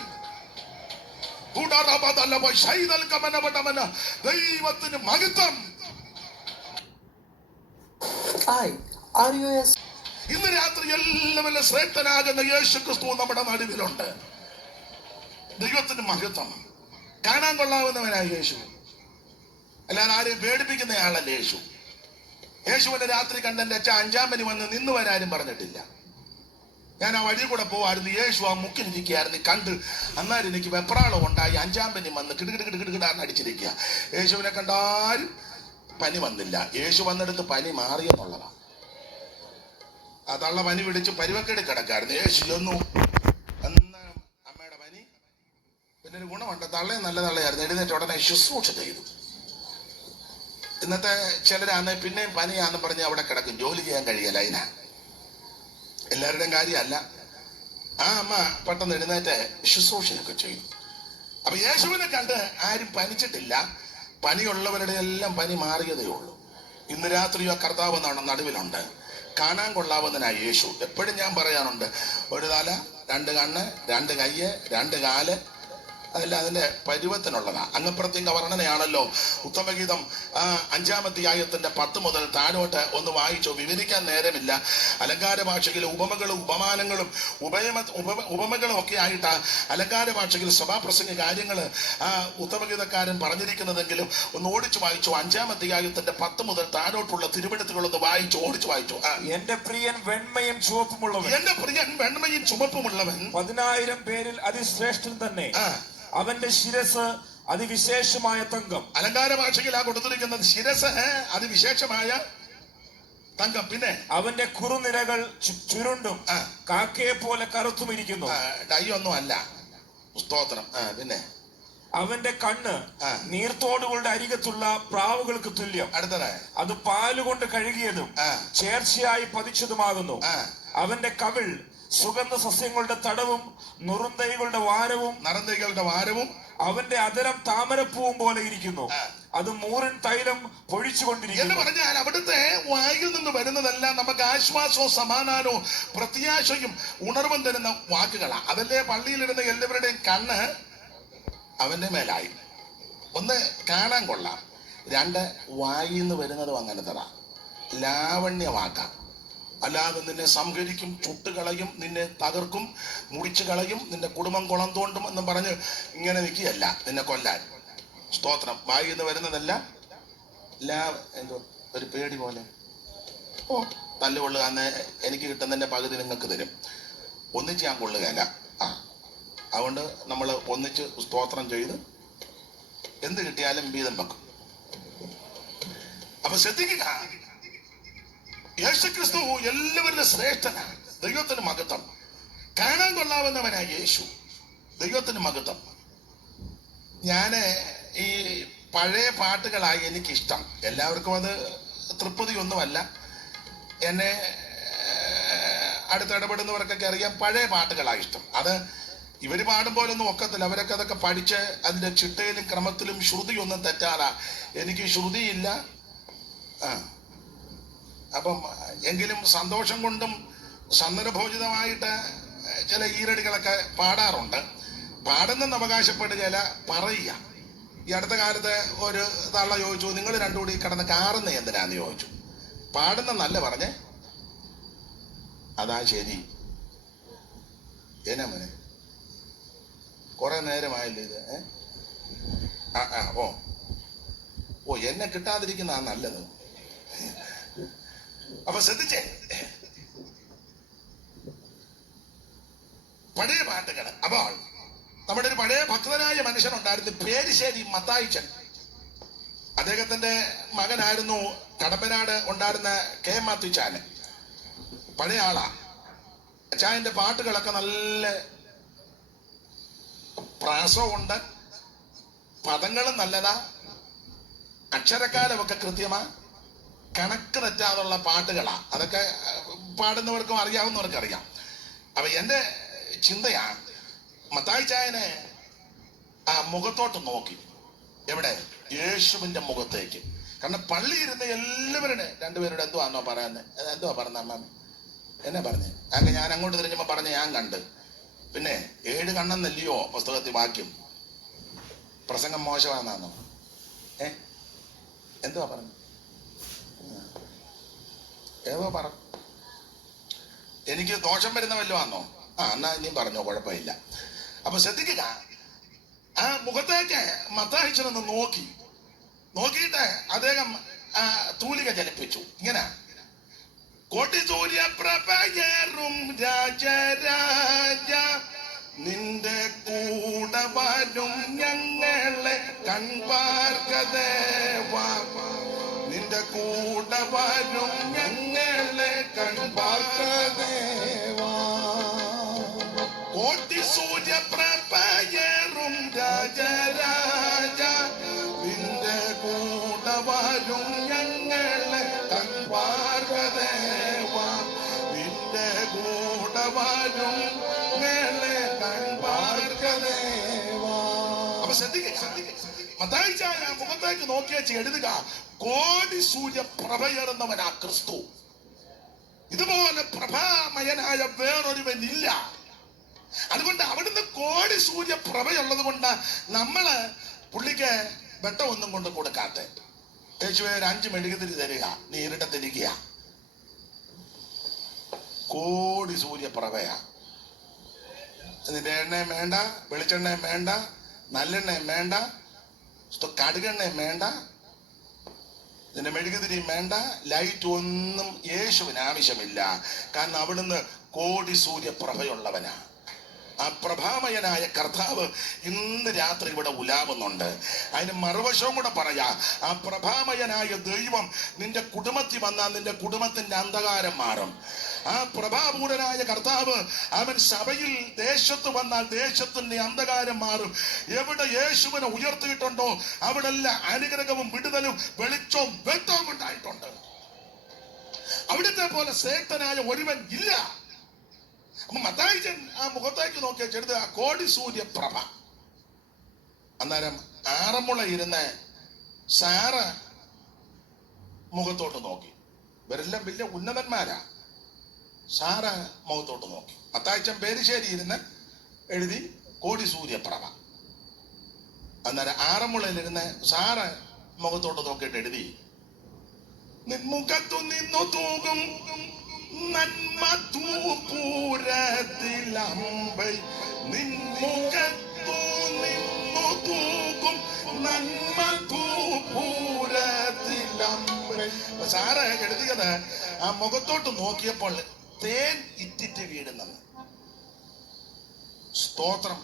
ദൈവത്തിന് മഹത്വം. ഇന്ന് രാത്രി എല്ലാവരും ശ്രേഷ്ഠനാകുന്ന യേശു ക്രിസ്തു നമ്മുടെ നടുവിലുണ്ട്. ദൈവത്തിന് മഹത്വം. കാണാൻ കൊള്ളാവുന്നവനായ യേശു, അല്ലാതെ ആരെയും പേടിപ്പിക്കുന്ന ആളല്ല യേശു. യേശുവിന്റെ രാത്രി കണ്ടെന്റെ അച്ഛൻ 5-ാം പനി വന്ന് നിന്ന് വരാനും പറഞ്ഞിട്ടില്ല. ഞാൻ ആ വഴി കൂടെ പോവായിരുന്നു, യേശു ആ മുക്കിലിരിക്കുകയായിരുന്നു, കണ്ട് അന്നേരം എനിക്ക് വെപ്രാളം ഉണ്ടായി. 5-ാം പനി വന്ന് കിടുകിടാന്ന് അടിച്ചിരിക്കുക. യേശുവിനെ കണ്ടാലും പനി വന്നില്ല. യേശു വന്നെടുത്ത് പനി മാറിയെന്നുള്ളതാണ്. ആ തള്ള പനി പിടിച്ച് പരുവക്കേട് കിടക്കായിരുന്നു. യേശു ചെന്നു, എന്നാ അമ്മയുടെ പനി. പിന്നെ ഒരു ഗുണമുണ്ട്, തള്ളയും നല്ല തള്ളയായിരുന്നു. എഴുന്നേറ്റ് ഉടനെ ശുശ്രൂഷ ചെയ്തു. ഇന്നത്തെ ചിലരാന്ന് പിന്നെയും പനിയാന്ന് പറഞ്ഞ് അവിടെ കിടക്കും, ജോലി ചെയ്യാൻ കഴിയല്ല. അതിനാ എല്ലാവരുടെയും കാര്യമല്ല. ആ അമ്മ പെട്ടെന്ന് എഴുന്നേറ്റ് ശുശ്രൂഷയൊക്കെ ചെയ്തു. അപ്പൊ യേശുവിനെ കണ്ട് ആരും പനിച്ചിട്ടില്ല. പനിയുള്ളവരുടെ എല്ലാം പനി മാറിയതേ ഉള്ളൂ. ഇന്ന് രാത്രി ആ കർത്താവ് നടുവിലുണ്ട്. കാണാൻ കൊള്ളാവുന്നതിനായ യേശു. എപ്പോഴും ഞാൻ പറയാറുണ്ട്, ഒരു തല, 2 കണ്ണ്, 2 കയ്യ്, 2 കാല്, അതല്ല അതിന്റെ പരുവത്തിനുള്ളതാണ്. അങ്ങപ്രത്യേക വർണ്ണനയാണല്ലോ ഉത്തമഗീതം 5-ാം അധ്യായത്തിന്റെ 10 മുതൽ താഴോട്ട് ഒന്ന് വായിച്ചോ. വിവരിക്കാൻ നേരമില്ല. അലങ്കാര ഭാഷയിൽ ഉപമകളും ഉപമാനങ്ങളും ഉപമകളും ഒക്കെ ആയിട്ട് അലങ്കാര ഭാഷയിൽ സഭാപ്രസംഗ കാര്യങ്ങൾ ഉത്തമഗീതക്കാരൻ പറഞ്ഞിരിക്കുന്നതെങ്കിലും ഒന്ന് ഓടിച്ചു വായിച്ചു. 5-ാം അധ്യായത്തിന്റെ 10 മുതൽ താഴോട്ടുള്ള തിരുവെടുത്തുകളൊന്ന് വായിച്ചു, ഓടിച്ചു വായിച്ചു. എന്റെ പ്രിയൻ വെണ്മയും ചുവപ്പുമുള്ളവൻ, എന്റെ പ്രിയൻ വെണ്മയും ചുവപ്പുമുള്ളവൻ, 10,000 പേരിൽ അതിശ്രേഷ്ഠൻ തന്നെ, അവന്റെ ശിരസ് അതിവിശേഷമായ തങ്കം. അലങ്കാര ഭാഷയിൽ കൊടുത്തിരിക്കുന്നത് ശിരസ് അതിവിശേഷമായ തങ്കം. പിന്നെ അവന്റെ കുറുനിരകൾ ചുരുണ്ടും കാക്കയെ പോലെ കറുത്തുമിരിക്കുന്നു. ഡൈ ഒന്നും അല്ല, സ്തോത്രം. പിന്നെ അവന്റെ കണ്ണ് നീർത്തോടുകളുടെ അരികത്തുള്ള പ്രാവുകൾക്ക് തുല്യം. അടുത്തത്, അത് പാലുകൊണ്ട് കഴുകിയതും ചേർച്ചയായി പതിച്ചതുമാകുന്നു. അവന്റെ കവിൾ സുഗന്ധ സസ്യങ്ങളുടെ തടവും നറുന്തൈകളുടെ വാരവും അവന്റെ അതരം താമരപ്പൂവും പോലെ ഇരിക്കുന്നു. അത് മൂറിൻ തൈലം പൊഴിച്ചുകൊണ്ടിരിക്കുന്നു. എന്ന് പറഞ്ഞാൽ അവിടുത്തെ വായിൽ നിന്ന് വരുന്നതെല്ലാം നമുക്ക് ആശ്വാസവും സമാധാനവും പ്രത്യാശയും ഉണർവും തരുന്ന വാക്കുകളാണ്. അതല്ലേ പള്ളിയിലിരുന്ന എല്ലാവരുടെയും കണ്ണ് അവന്റെ മേലായി. ഒന്ന്, കാണാൻ കൊള്ളാം. 2, വായിൽ നിന്ന് വരുന്നതും അങ്ങനത്തെ ലാവണ്യ വാക്കാം. അല്ലാതെ നിന്നെ സംഹരിക്കും, ചുട്ടുകളയും, നിന്നെ തകർക്കും, മുറിച്ചു കളയും, നിന്റെ കുടുംബം കുളം തോണ്ടും എന്നും പറഞ്ഞ് ഇങ്ങനെ നിൽക്കുകയല്ല നിന്നെ കൊല്ലാൻ. സ്തോത്രം. വായിൽ നിന്ന് വരുന്നതല്ല എന്തോ ഒരു പേടി പോലെ. തല്ലുകൊള്ളുക, അന്ന് എനിക്ക് കിട്ടുന്നതിന്റെ പകുതി നിങ്ങൾക്ക് തരും. ഒന്നിച്ച് ഞാൻ കൊള്ളുകയല്ല. അതുകൊണ്ട് നമ്മൾ ഒന്നിച്ച് സ്തോത്രം ചെയ്ത് എന്ത് കിട്ടിയാലും വീതം വെക്കും. അപ്പൊ ശ്രദ്ധിക്കുക, യേശുക്രിസ്തു എല്ലാവരുടെ ശ്രേഷ്ഠനാണ്. ദൈവത്തിന് മഹത്വം. കാണാൻ കൊള്ളാവുന്നവനായ യേശു, ദൈവത്തിന് മഹത്വം. ഞാന് ഈ പഴയ പാട്ടുകളായി എനിക്കിഷ്ടം. എല്ലാവർക്കും അത് തൃപ്തിയൊന്നുമല്ല. എന്നെ അടുത്തിടപെടുന്നവർക്കൊക്കെ അറിയാം, പഴയ പാട്ടുകളാണ് ഇഷ്ടം. അത് ഇവര് പാടുമ്പോഴൊന്നും ഒക്കത്തില്ല. അവരൊക്കെ അതൊക്കെ പഠിച്ച് അതിന്റെ ചിട്ടയിലും ക്രമത്തിലും ശ്രുതിയൊന്നും തെറ്റാറാ. എനിക്ക് ശ്രുതിയില്ല. അപ്പം എങ്കിലും സന്തോഷം കൊണ്ടും സന്ദർഭോചിതമായിട്ട് ചില ഈരടികളൊക്കെ പാടാറുണ്ട്. പാടുന്നെന്ന് അവകാശപ്പെടുകയല്ല, പറയുക. ഈ അടുത്ത കാലത്ത് ഒരു തള്ള ചോദിച്ചു, നിങ്ങൾ രണ്ടും കൂടി കിടന്ന് കാറുന്ന എന്തിനാന്ന് ചോദിച്ചു. പാടുന്നെന്നല്ല പറഞ്ഞേ. അതാ ശരി. എന്നാ മോനെ, കുറെ നേരമായില്ലേ ഇത്? ഓ എന്നെ കിട്ടാതിരിക്കുന്ന നല്ലത്. അപ്പൊ ശ്രദ്ധിച്ചേ, പഴയ പാട്ടുകൾ. അപ്പോൾ നമ്മുടെ ഒരു പഴയ ഭക്തനായ മനുഷ്യനുണ്ടായിരുന്നു, പേരിശ്ശേരി മത്തായിച്ചൻ. അദ്ദേഹത്തിന്റെ മകനായിരുന്നു കടമ്പനാട് ഉണ്ടായിരുന്ന കെ മാത്യുച്ചാന്. പഴയ ആളാ. അച്ചായന്റെ പാട്ടുകളൊക്കെ നല്ല പ്രാസമുണ്ട്, പദങ്ങളും നല്ലതാ, അക്ഷരക്കാലമൊക്കെ കൃത്യമാ, കണക്ക് തെറ്റാതുള്ള പാട്ടുകളാ. അതൊക്കെ പാടുന്നവർക്കും അറിയാവുന്നവർക്കും അറിയാം. അപ്പൊ എന്റെ ചിന്തയാ, മത്തായി ചായനെ ആ മുഖത്തോട്ട് നോക്കി. എവിടെ? യേശുവിന്റെ മുഖത്തേക്ക്. കാരണം പള്ളി ഇരുന്ന് എല്ലാവരുടെ രണ്ടുപേരുടെ എന്തുവാന്നോ പറയുന്നത്? എന്തുവാ പറഞ്ഞ അമ്മ? എന്നെ പറഞ്ഞ് അങ്ങനെ ഞാൻ അങ്ങോട്ട് തിരിഞ്ഞപ്പോ പറഞ്ഞ് ഞാൻ കണ്ട്. പിന്നെ 7 കണ്ണെന്നല്ലയോ പുസ്തകത്തിൽ വാക്യം? പ്രസംഗം മോശമാണെന്നാന്നോ? എന്തുവാ പറഞ്ഞു? ഏതോ പറ, എനിക്ക് ദോഷം വരുന്ന വല്ലതും ആന്നോ? എന്നാ ഇനിയും പറഞ്ഞോ, കുഴപ്പമില്ല. അപ്പൊ ശ്രദ്ധിക്കുക, ആ മുഖത്തേക്ക് മത്തായിച്ചനൊന്ന് നോക്കിയിട്ട് അദ്ദേഹം തൂലിക ചലിപ്പിച്ചു. ഇങ്ങനെ, കോടി സൂര്യപ്രഭയേറും രാജരാജ, നിന്റെ കൂടെ വരും ഞങ്ങളെ കൺപാർക്കദേവാ, നിന്റെ കൂടെ വരും ഞങ്ങളെ കൺപാർക്കദേവാ. കോടി സൂര്യപ്രഭയേറും രാജരാജ, നിന്റെ കൂടെ വരും ഞങ്ങളെ കൺപാർക്കദേവാ, നിന്റെ കൂടെ വരും ഞങ്ങളെ കൺപാർക്കദേവാ. അപ്പൊ ശ്രദ്ധിക്കുക, മത്തായി ചായ മുഖത്തേക്ക് നോക്കിയേച്ച് എഴുതുക, കോടി സൂര്യ പ്രഭയേറുന്നവനാ ക്രിസ്തു. ഇതുപോലെ പ്രഭാമയനായ വേറൊരുവനില്ല. അതുകൊണ്ട് അവിടുന്ന് കോടി സൂര്യ പ്രഭയുള്ളത് കൊണ്ട് നമ്മള് പുള്ളിക്ക് വെട്ടം ഒന്നും കൊണ്ട് കൊടുക്കാത്ത. യേശുവേ 5 മെഴുകുതിരി തരിക, നീ ഇരുട്ടത്തിരിക്കുക. കോടി സൂര്യ പ്രഭയാ. നിന്റെ എണ്ണയും വേണ്ട, വെളിച്ചെണ്ണയും വേണ്ട, നല്ലെണ്ണയും വേണ്ട, കടുകെണ്ണയും വേണ്ട, നിന്റെ മെഴുകുതിരിയും വേണ്ട, ലൈറ്റ് ഒന്നും യേശുവിന് ആവശ്യമില്ല. കാരണം അവിടുന്ന് കോടി സൂര്യ പ്രഭയുള്ളവനാ. ആ പ്രഭാമയനായ കർത്താവ് ഇന്ന് രാത്രി ഇവിടെ ഉലാവുന്നുണ്ട്. അതിന് മറുവശവും കൂടെ പറയാ, ആ പ്രഭാമയനായ ദൈവം നിന്റെ കുടുംബത്തിൽ വന്നാൽ നിന്റെ കുടുംബത്തിന്റെ അന്ധകാരം മാറും. ആ പ്രഭാപൂരനായ കർത്താവ് അവൻ സഭയിൽ ദേശത്ത് വന്നാൽ ദേശത്തിന്റെ അന്ധകാരം മാറും. എവിടെ യേശുവിനെ ഉയർത്തിയിട്ടുണ്ടോ അവിടെല്ലാം അനുഗ്രഹവും വിടുതലും വെളിച്ചവും വ്യക്തവും ഉണ്ടായിട്ടുണ്ട്. അവിടുത്തെ പോലെ ശ്രേഷ്ഠനായ ഒരുവൻ ഇല്ല. അപ്പൊ മത്തായിച്ചൻ ആ മുഖത്തേക്ക് നോക്കിയ ചെറുത് ആ കോടി സൂര്യ പ്രഭ. അന്നേരം ആറന്മുള ഇരുന്ന് സാറ മുഖത്തോട്ട് നോക്കി. ഇവരെല്ലാം വലിയ ഉന്നതന്മാരാ. സാറ മുഖത്തോട്ട് നോക്കി. മത്തായിച്ചൻ പേരിശ്ശേരി ഇരുന്ന് എഴുതി കോടി സൂര്യപ്രഭ. അന്നേരം ആറന്മുളയിലിരുന്ന് സാറ മുഖത്തോട്ട് നോക്കിയിട്ട് എഴുതി, നിൻമുഖത്തു നിന്നു തൂകും നന്മ തൂപൂരത്തിലമ്പൈ, നിൻമുഖത്തു നിന്നു തൂകും നന്മ തൂപൂരത്തിലമ്പൈ. സാറ എഴുതിയത് ആ മുഖത്തോട്ട് നോക്കിയപ്പോൾ തേൻ ഇറ്റിറ്റ് വീഴുന്നത്. സ്തോത്രം.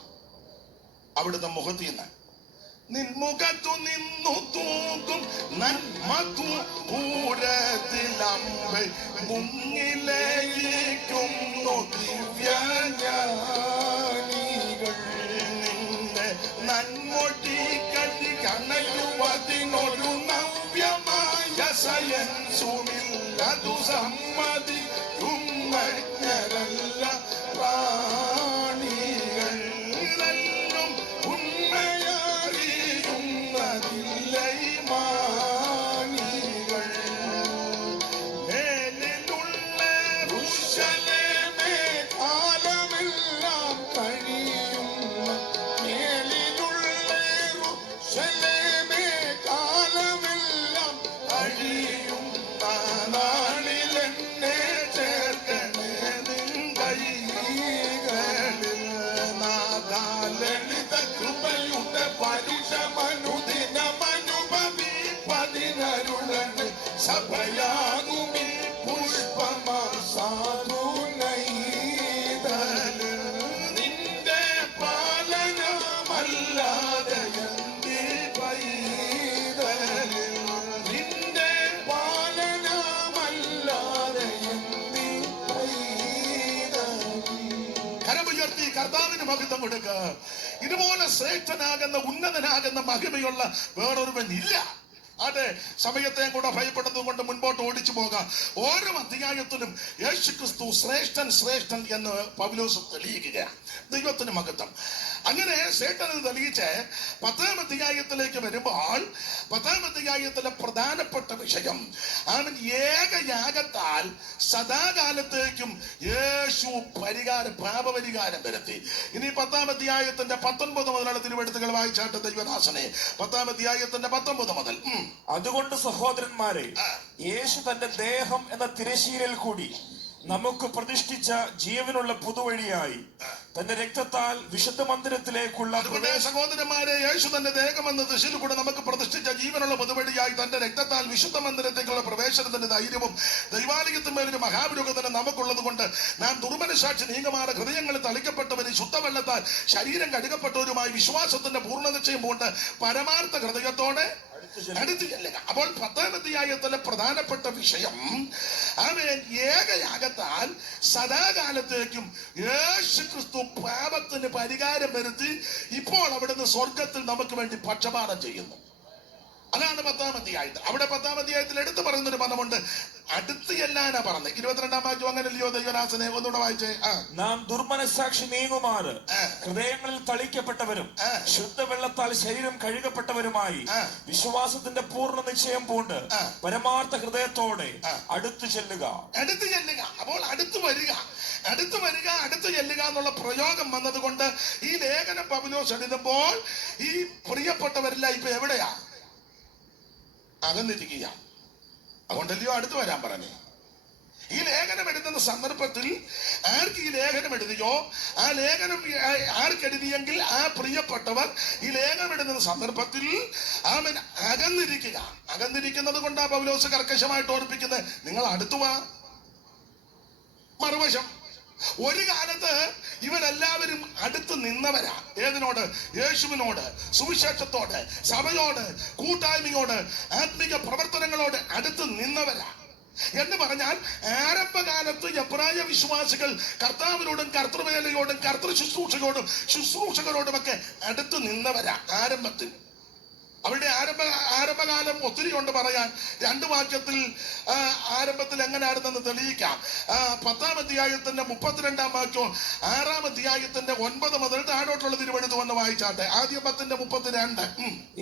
അവിടുത്തെ മുഖത്തിൽ നിന്ന് നിൻമുഖത്തു നിന്നു തൂക്കും നന്മ തൂപൂരത്തിലമ്പൈ, മുങ്ങിലേക്കും ദിവ്യജ്ഞാനികൾ നിന്നെ നന്മൊടി കണ്ടി കണയുവതിനൊരു നവ്യമായ സയൻസുമില്ലതു സമ്മതിക്കുന്നരല്ല പ്രാണികൾ നല്ലും ഉണ്മയറിയുന്നതില്ലൈ മാനികൾ. മേലിലുള്ള റുശലേമേ കാലമെല്ലാം കഴിയുന്ന, മേലിലുള്ള റുശലേമേ കാലമെല്ലാം കഴിയുന്ന നാളിലെന്നെ ചേർക്കണേ നിൻ കൈകളിൽ. നാദാലളിത കൃപയുടെ പരുഷമനുദിനമനുഭവിപ്പതിനരുളന് സഭയാകുമി പുഷ്പമാ സാധുനൈതല്. നിന്റെ പാലനമല്ലാതെ എന്തി പൈതല്, നിന്റെ പാലനമല്ലാതെ എന്തി പൈതല്. കരമുയർത്തി കർത്താവിന് മഹത്വം കൊടുക്കുക. ഇതുപോലെ ശ്രേഷ്ഠനാകുന്ന ഉന്നതനാകുന്ന മഹിമയുള്ള വേറൊരുവൻ ഇല്ല. അതെ, സമയത്തെ കൂടെ ഭയപ്പെടുന്നത് കൊണ്ട് മുൻപോട്ട് ഓടിച്ചു പോകാം. ഓരോ അധ്യായത്തിലും യേശുക്രിസ്തു ശ്രേഷ്ഠൻ ശ്രേഷ്ഠൻ എന്ന് പൗലോസ് തെളിയിക്കുകയാണ്. ദൈവത്തിന് മഹത്വം. അങ്ങനെ സേട്ടൻ തെളിയിച്ച് 10-ാം അധ്യായത്തിലേക്ക് വരുമ്പോൾ 10-ാം അധ്യായത്തിലെ പ്രധാനപ്പെട്ട വിഷയം, അവൻ ഏകയാഗത്താൽ സദാകാലത്തേക്കും യേശു പാപപരിഹാരം വരുത്തി. ഇനി 10-ാം അധ്യായത്തിന്റെ 19 മുതലുള്ള തിരുവെഴുത്തുകൾ വായിച്ചാട്ട് ദൈവദാസനെ. 10-ാം അധ്യായത്തിന്റെ 19 മുതൽ. അതുകൊണ്ട് സഹോദരന്മാരെ, യേശു തന്റെ ദേഹം എന്ന തിരശീലയിൽ കൂടി നമുക്ക് പ്രതിഷ്ഠിച്ച ജീവനുള്ള പുതുവഴിയായി തന്റെ രക്തത്താൽ വിശുദ്ധ മന്ദിരത്തിലേക്കുള്ള സഹോദരന്മാരെ, യേശു തന്റെ ദേഹം എന്ന ദിശയിൽ കൂടെ നമുക്ക് പ്രതിഷ്ഠിച്ച ജീവനുള്ള പുതുവഴിയായി തന്റെ രക്തത്താൽ വിശുദ്ധ മന്ദിരത്തേക്കുള്ള പ്രവേശനത്തിന്റെ ധൈര്യവും ദൈവാലയത്തിന്മേലൊരു മഹാപുരോഗതന് നമുക്കുള്ളത് കൊണ്ട് നാം ദുർമനസാക്ഷി നീങ്ങമാറ ഹൃദയങ്ങളിൽ തളിക്കപ്പെട്ടവരും ശുദ്ധവെള്ളത്താൽ ശരീരം കഴുകപ്പെട്ടവരുമായി വിശ്വാസത്തിന്റെ പൂർണ്ണനിശ്ചയം കൊണ്ട് പരമാർത്ഥ ഹൃദയത്തോടെ അടുത്ത് ചെല്ലുക. അപ്പോൾ 10-ാം അധ്യായത്തിലെ പ്രധാനപ്പെട്ട വിഷയം, അവൻ ഏകയാഗത്താൽ സദാകാലത്തേക്കും യേശുക്രിസ്തു പാപത്തിന് പരിഹാരം വരുത്തി ഇപ്പോൾ അവിടുന്ന് സ്വർഗത്തിൽ നമുക്ക് വേണ്ടി പക്ഷപാതം ചെയ്യുന്നു. അതാണ് 10-ാം അധ്യായത്തിൽ. അവിടെ 10-ാം അധ്യായത്തിൽ എടുത്തു പറയുന്നൊരു പദമുണ്ട്, അടുത്ത് ചെല്ലാനാ പറഞ്ഞത്. 22-ാം വാക്യം അങ്ങനല്ലയോ ദൈവദാസനെ? ഒന്നുകൂടെ വായിച്ചേ. നാം ദുർമനസാക്ഷി നീങ്ങുമാറ് ഹൃദയങ്ങളിൽ തളിക്കപ്പെട്ടവരും ശുദ്ധവെള്ളത്താൽ ശരീരം കഴുകപ്പെട്ടവരുമായി വിശ്വാസത്തിന്റെ പൂർണ്ണ നിശ്ചയം പൂണ്ട് പരമാർത്ഥ ഹൃദയത്തോടെ അടുത്തു ചെല്ലുക. അടുത്ത് ചെല്ലുക. അപ്പോൾ അടുത്തു വരിക, അടുത്തു വരിക, അടുത്തു ചെല്ലുക എന്നുള്ള പ്രയോഗം വന്നതുകൊണ്ട് ഈ ലേഖനം പൗലോസ് എഴുതുമ്പോൾ ഈ പ്രിയപ്പെട്ടവരെല്ലാം ഇപ്പൊ എവിടെയാ? അകന്നിരിക്കുക. അതുകൊണ്ടല്ലയോ അടുത്ത് വരാൻ പറഞ്ഞേ. ഈ ലേഖനം എഴുതുന്ന സന്ദർഭത്തിൽ ആർക്ക് ഈ ലേഖനം എഴുതിയോ, ആ ലേഖനം ആർക്കെഴുതിയെങ്കിൽ ആ പ്രിയപ്പെട്ടവർ ഈ ലേഖനം എഴുതുന്ന സന്ദർഭത്തിൽ അവൻ അകന്നിരിക്കുക. അകന്നിരിക്കുന്നത് കൊണ്ടാ പൗലോസ് കർക്കശമായിട്ട് ഓർപ്പിക്കുന്നത്, നിങ്ങൾ അടുത്തു വാ. മറുവശം, ഒരു കാലത്ത് ഇവരെല്ലാവരും അടുത്ത് നിന്നവരാ. ഏതിനോട്? യേശുവിനോട്, സുവിശേഷത്തോട്, സഭയോട്, കൂട്ടായ്മയോട്, ആത്മീക പ്രവർത്തനങ്ങളോട് അടുത്ത് നിന്നവരാ. എന്ന് പറഞ്ഞാൽ ആരംഭകാലത്ത് എബ്രായ വിശ്വാസികൾ കർത്താവിനോടും കർത്തൃവേലയോടും കർത്തൃ ശുശ്രൂഷകരോടും ഒക്കെ അടുത്ത് നിന്നവരാ ആരംഭത്തിൽ. അവരുടെ ആരംഭകാലം ഒത്തിരി ഉണ്ട് പറയാൻ. 2 വാക്യത്തിൽ ആരംഭത്തിൽ എങ്ങനെയായിരുന്നെന്ന് തെളിയിക്കാം. 10-ാം അധ്യായത്തിന്റെ 32-ാം വാക്യവും 6-ാം അധ്യായത്തിന്റെ 9 മുതൽ താഴോട്ടുള്ള തിരുവെഴുത്ത് വന്ന് വായിച്ചാട്ടെ. ആദ്യം 10-ന്റെ 32.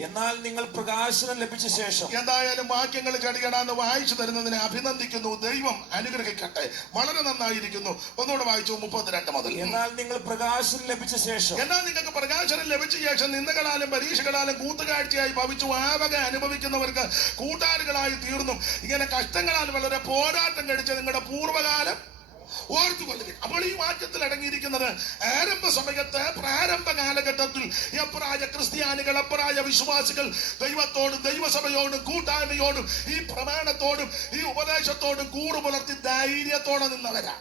എന്നാൽ നിങ്ങൾ പ്രകാശനം ലഭിച്ച ശേഷം. എന്തായാലും വാക്യങ്ങൾ ചടികടാന്ന് വായിച്ചു തരുന്നതിനെ അഭിനന്ദിക്കുന്നു. ദൈവം അനുഗ്രഹിക്കട്ടെ. വളരെ നന്നായിരിക്കുന്നു. ഒന്നുകൂടെ വായിച്ചു 32 മുതൽ. എന്നാൽ നിങ്ങൾ പ്രകാശനം ലഭിച്ച ശേഷം. എന്നാൽ നിങ്ങൾക്ക് പ്രകാശനം ലഭിച്ച ശേഷം നിന്ദകളാലും പരീക്ഷകളാലും കൂട്ടുകാഴ്ചയായി ഭവിച്ചു ആവക അനുഭവിക്കുന്നവർക്ക് കൂട്ടാളികളായി തീർന്നു. ഇങ്ങനെ കഷ്ടങ്ങളാൽ വളരെ പോരാട്ടം കഴിച്ച നിങ്ങളുടെ പൂർവ്വകാലം ഓർത്തുകൊള്ളുക. അപ്പോൾ ഈ വാക്യത്തിൽ അടങ്ങിയിരിക്കുന്നത് ആരംഭ സമയത്ത് പ്രാരംഭ കാലഘട്ടത്തിൽ എബ്രായ ക്രിസ്ത്യാനികൾ, എബ്രായ വിശ്വാസികൾ ദൈവത്തോടും ദൈവസഭയോടും കൂട്ടായ്മയോടും ഈ പ്രമാണത്തോടും ഈ ഉപദേശത്തോടും കൂറുപുലർത്തി ധൈര്യത്തോടെ നിന്നവരാ.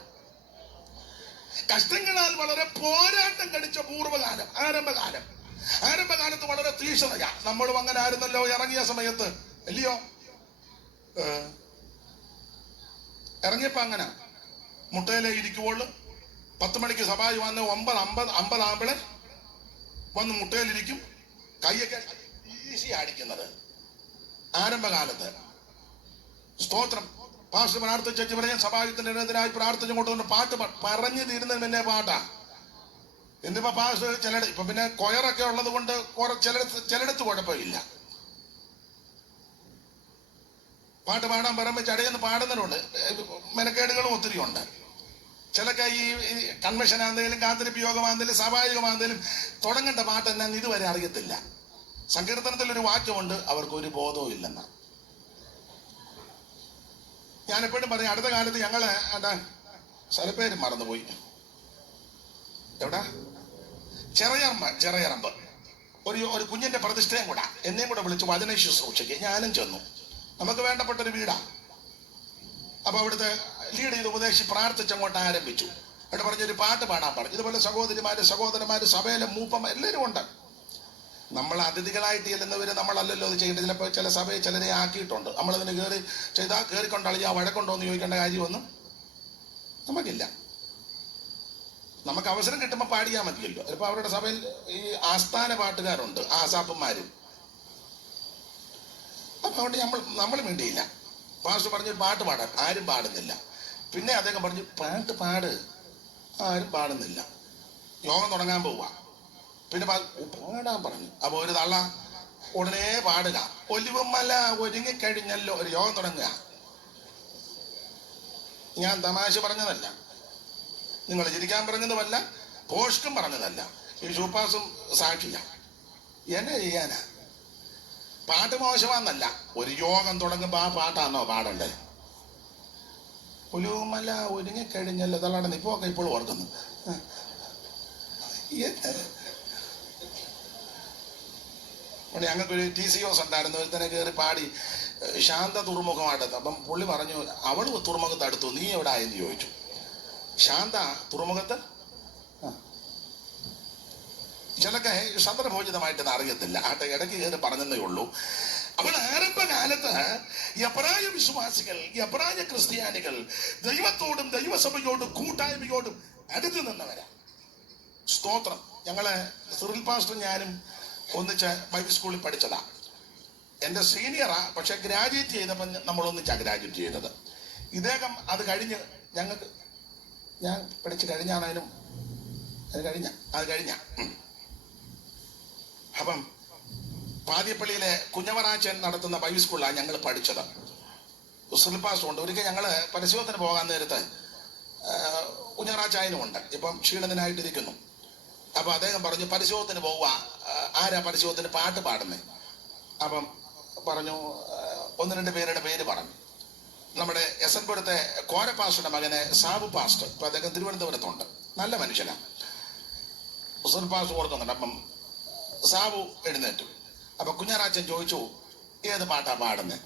കഷ്ടങ്ങളാൽ വളരെ പോരാട്ടം കഴിച്ച പൂർവ്വകാലം, ആരംഭകാലം. ആരംഭകാലത്ത് വളരെ തീക്ഷണയാ. നമ്മളും അങ്ങനെ ആയിരുന്നല്ലോ ഇറങ്ങിയ സമയത്ത്, അല്ലയോ? ഇറങ്ങിയപ്പോ അങ്ങനെ മുട്ടയിലെ ഇരിക്കുമ്പോൾ 10 മണിക്ക് സഭായി വന്ന് 9:50 ആകുമ്പോഴേ വന്ന് മുട്ടയിലിരിക്കും. കൈയൊക്കെ ഈസി അടിക്കുന്നത് ആരംഭകാലത്ത്. സ്തോത്രം. പാസ്റ്റർ പ്രാർത്ഥിച്ചു പറയാൻ സഭായത്തിന്റെ എതിരായി പ്രാർത്ഥിച്ചു കൊണ്ടുവന്ന് പാട്ട് പറഞ്ഞു തീരുന്നതിന് മുന്നേ പാട്ടാ. എന്നിപ്പോ പാസ്റ്റർ ചിലട ഇപ്പൊ പിന്നെ കൊയറൊക്കെ ഉള്ളത് കൊണ്ട് ചിലടത്ത് കുഴപ്പമില്ല. പാട്ട് പാടാൻ പറയുമ്പോൾ ചടയെന്ന് പാടുന്നവരുണ്ട്. മെനക്കേടുകളും ഒത്തിരി ഉണ്ട്. ചിലക്ക് ഈ കൺവെൻഷൻ ആണെങ്കിലും കാത്തിരിപ്പ് യോഗമാണെങ്കിലും സ്വാഭാവികമാണെങ്കിലും തുടങ്ങേണ്ട പാട്ട് എന്നാന്ന് ഇതുവരെ അറിയത്തില്ല. സങ്കീർത്തനത്തിലൊരു വാക്യമുണ്ട്, അവർക്ക് ഒരു ബോധവും ഇല്ലെന്ന. ഞാൻ എപ്പോഴും പറയും, അടുത്ത കാലത്ത് ഞങ്ങള് സ്ഥലപ്പേര് മറന്നുപോയി. എവിടാ? ചെറയറമ്പ് ഒരു കുഞ്ഞിന്റെ പ്രതിഷ്ഠയും കൂടാ. എന്നെയും കൂടെ വിളിച്ച് വചന ശുശ്രൂഷയ്ക്ക് ഞാനും ചെന്നു. നമുക്ക് വേണ്ടപ്പെട്ടൊരു വീടാ. അപ്പൊ അവിടുത്തെ ലീഡ് ചെയ്ത് ഉപദേശിച്ച് പ്രാർത്ഥിച്ചങ്ങോട്ട് ആരംഭിച്ചു. അവിടെ പറഞ്ഞൊരു പാട്ട് പാടാൻ പറഞ്ഞു. ഇതുപോലെ സഹോദരിമാര്, സഹോദരന്മാര്, സഭയിലെ മൂപ്പം എല്ലാവരും ഉണ്ട്. നമ്മൾ അതിഥികളായിട്ട് ചെല്ലുന്നവര് നമ്മളല്ലല്ലോ അത് ചെയ്യേണ്ടത്. ചിലപ്പോൾ ചില സഭയിൽ ചിലരെ ആക്കിയിട്ടുണ്ട്. നമ്മളതിന് കയറിക്കൊണ്ടളി ആ വഴക്കുണ്ടോ എന്ന് ചോദിക്കേണ്ട കാര്യമൊന്നും നമുക്കില്ല. നമുക്ക് അവസരം കിട്ടുമ്പോൾ പാടിയാൽ മതിയല്ലോ. ചിലപ്പോൾ അവരുടെ സഭയിൽ ഈ ആസ്ഥാന പാട്ടുകാരുണ്ട്, ആസാപ്പന്മാരും. അപ്പൊ അതുകൊണ്ട് നമ്മൾ മിണ്ടിയില്ല. പാസ്റ്റർ പറഞ്ഞു പാട്ട് പാടാൻ, ആരും പാടുന്നില്ല. പിന്നെ അദ്ദേഹം പറഞ്ഞു പാട്ട് പാട്, ആരും പാടുന്നില്ല, യോഗം തുടങ്ങാൻ പോവുക. പിന്നെ പാടാൻ പറഞ്ഞു. അപ്പൊ ഒരു തള്ള ഉടനെ പാടുക, ഒലിവുമല ഒരുങ്ങിക്കഴിഞ്ഞല്ലോ, ഒരു യോഗം തുടങ്ങുക. ഞാൻ തമാശ പറഞ്ഞതല്ല, നിങ്ങൾ ചിരിക്കാൻ പറഞ്ഞതുമല്ല, പോഷ്കും പറഞ്ഞതല്ല, ഈ ഷൂപ്പാസും സാക്ഷിയ. എന്നെ ചെയ്യാനാ? പാട്ട് മോശമാന്നല്ല, ഒരു യോഗം തുടങ്ങുമ്പോ ആ പാട്ടാണോ പാടണ്ടേ? ഒലിവുമല ഒരുങ്ങിക്കഴിഞ്ഞല്ലോ, തള്ളാടെ നിപ്പൊക്കെ ഇപ്പോൾ ഓർക്കുന്നു. ഞങ്ങൾക്കൊരു TCOS ഉണ്ടായിരുന്നു, ഒരുത്തനെ കയറി പാടി ശാന്ത തുറമുഖമായിട്ട്. അപ്പം പുള്ളി പറഞ്ഞു, അവൾ തുറമുഖത്ത് അടുത്തു, നീ എവിടെ ആയെന്ന് ചോദിച്ചു. ശാന്ത തുറമുഖത്ത് ചിലക്ക് സന്ദർഭോചിതമായിട്ട് അറിയത്തില്ല, ആട്ടെ ഇടയ്ക്ക് കയറി പറഞ്ഞതേ ഉള്ളൂ. അപ്പോൾ ആരംഭകാലത്ത് എബ്രായ വിശ്വാസികൾ, എബ്രായ ക്രിസ്ത്യാനികൾ ദൈവത്തോടും ദൈവസഭയോടും കൂട്ടായ്മയോടും അടുത്ത് നിന്നവരാ. സ്തോത്രം. ഞങ്ങള് സിറിൽ പാസ്റ്റർ ഞാനും ഒന്നിച്ച് ബൈബിൾ സ്കൂളിൽ പഠിച്ചതാ. എൻ്റെ സീനിയറാ, പക്ഷെ ഗ്രാജുവേറ്റ് ചെയ്തപ്പോൾ നമ്മൾ ഒന്നിച്ചാ ഗ്രാജുവേറ്റ് ചെയ്തത്. ഇദ്ദേഹം അത് കഴിഞ്ഞ് ഞാൻ പഠിച്ച് കഴിഞ്ഞാണേലും അത് കഴിഞ്ഞ അപ്പം പാതിയപ്പള്ളിയിലെ കുഞ്ഞവറാച്ചൻ നടത്തുന്ന ബൈബിൾ സ്കൂളിലാണ് ഞങ്ങൾ പഠിച്ചത്. സിറിൽ പാസ്റ്റർ ഉണ്ട്. ഒരിക്കൽ ഞങ്ങള് പരിശോധന പോകാൻ നേരത്ത് കുഞ്ഞവറാച്ചായനും ഉണ്ട്, ഇപ്പം ക്ഷീണിതനായിട്ടിരിക്കുന്നു. അപ്പൊ അദ്ദേഹം പറഞ്ഞു പരിശോധന പോവുക, ആരാ പരിശോധന പാട്ട് പാടുന്നേ? അപ്പം പറഞ്ഞു, ഒന്ന് രണ്ട് പേരുടെ പേര് പറഞ്ഞു. നമ്മുടെ എസൻപുരത്തെ കോര പാസ്റ്ററുടെ മകനെ സാബു പാസ്റ്റർ, ഇപ്പൊ അദ്ദേഹം തിരുവനന്തപുരത്തുണ്ട്, നല്ല മനുഷ്യനാണ്. ഹുസൈൻ പാസ്റ്റർ ഓർക്കുന്നുണ്ട്. അപ്പം സാബു എഴുന്നേറ്റു. അപ്പൊ കുഞ്ഞാറാച്ചൻ ചോദിച്ചു, ഏത് പാട്ടാ പാടുന്നത്?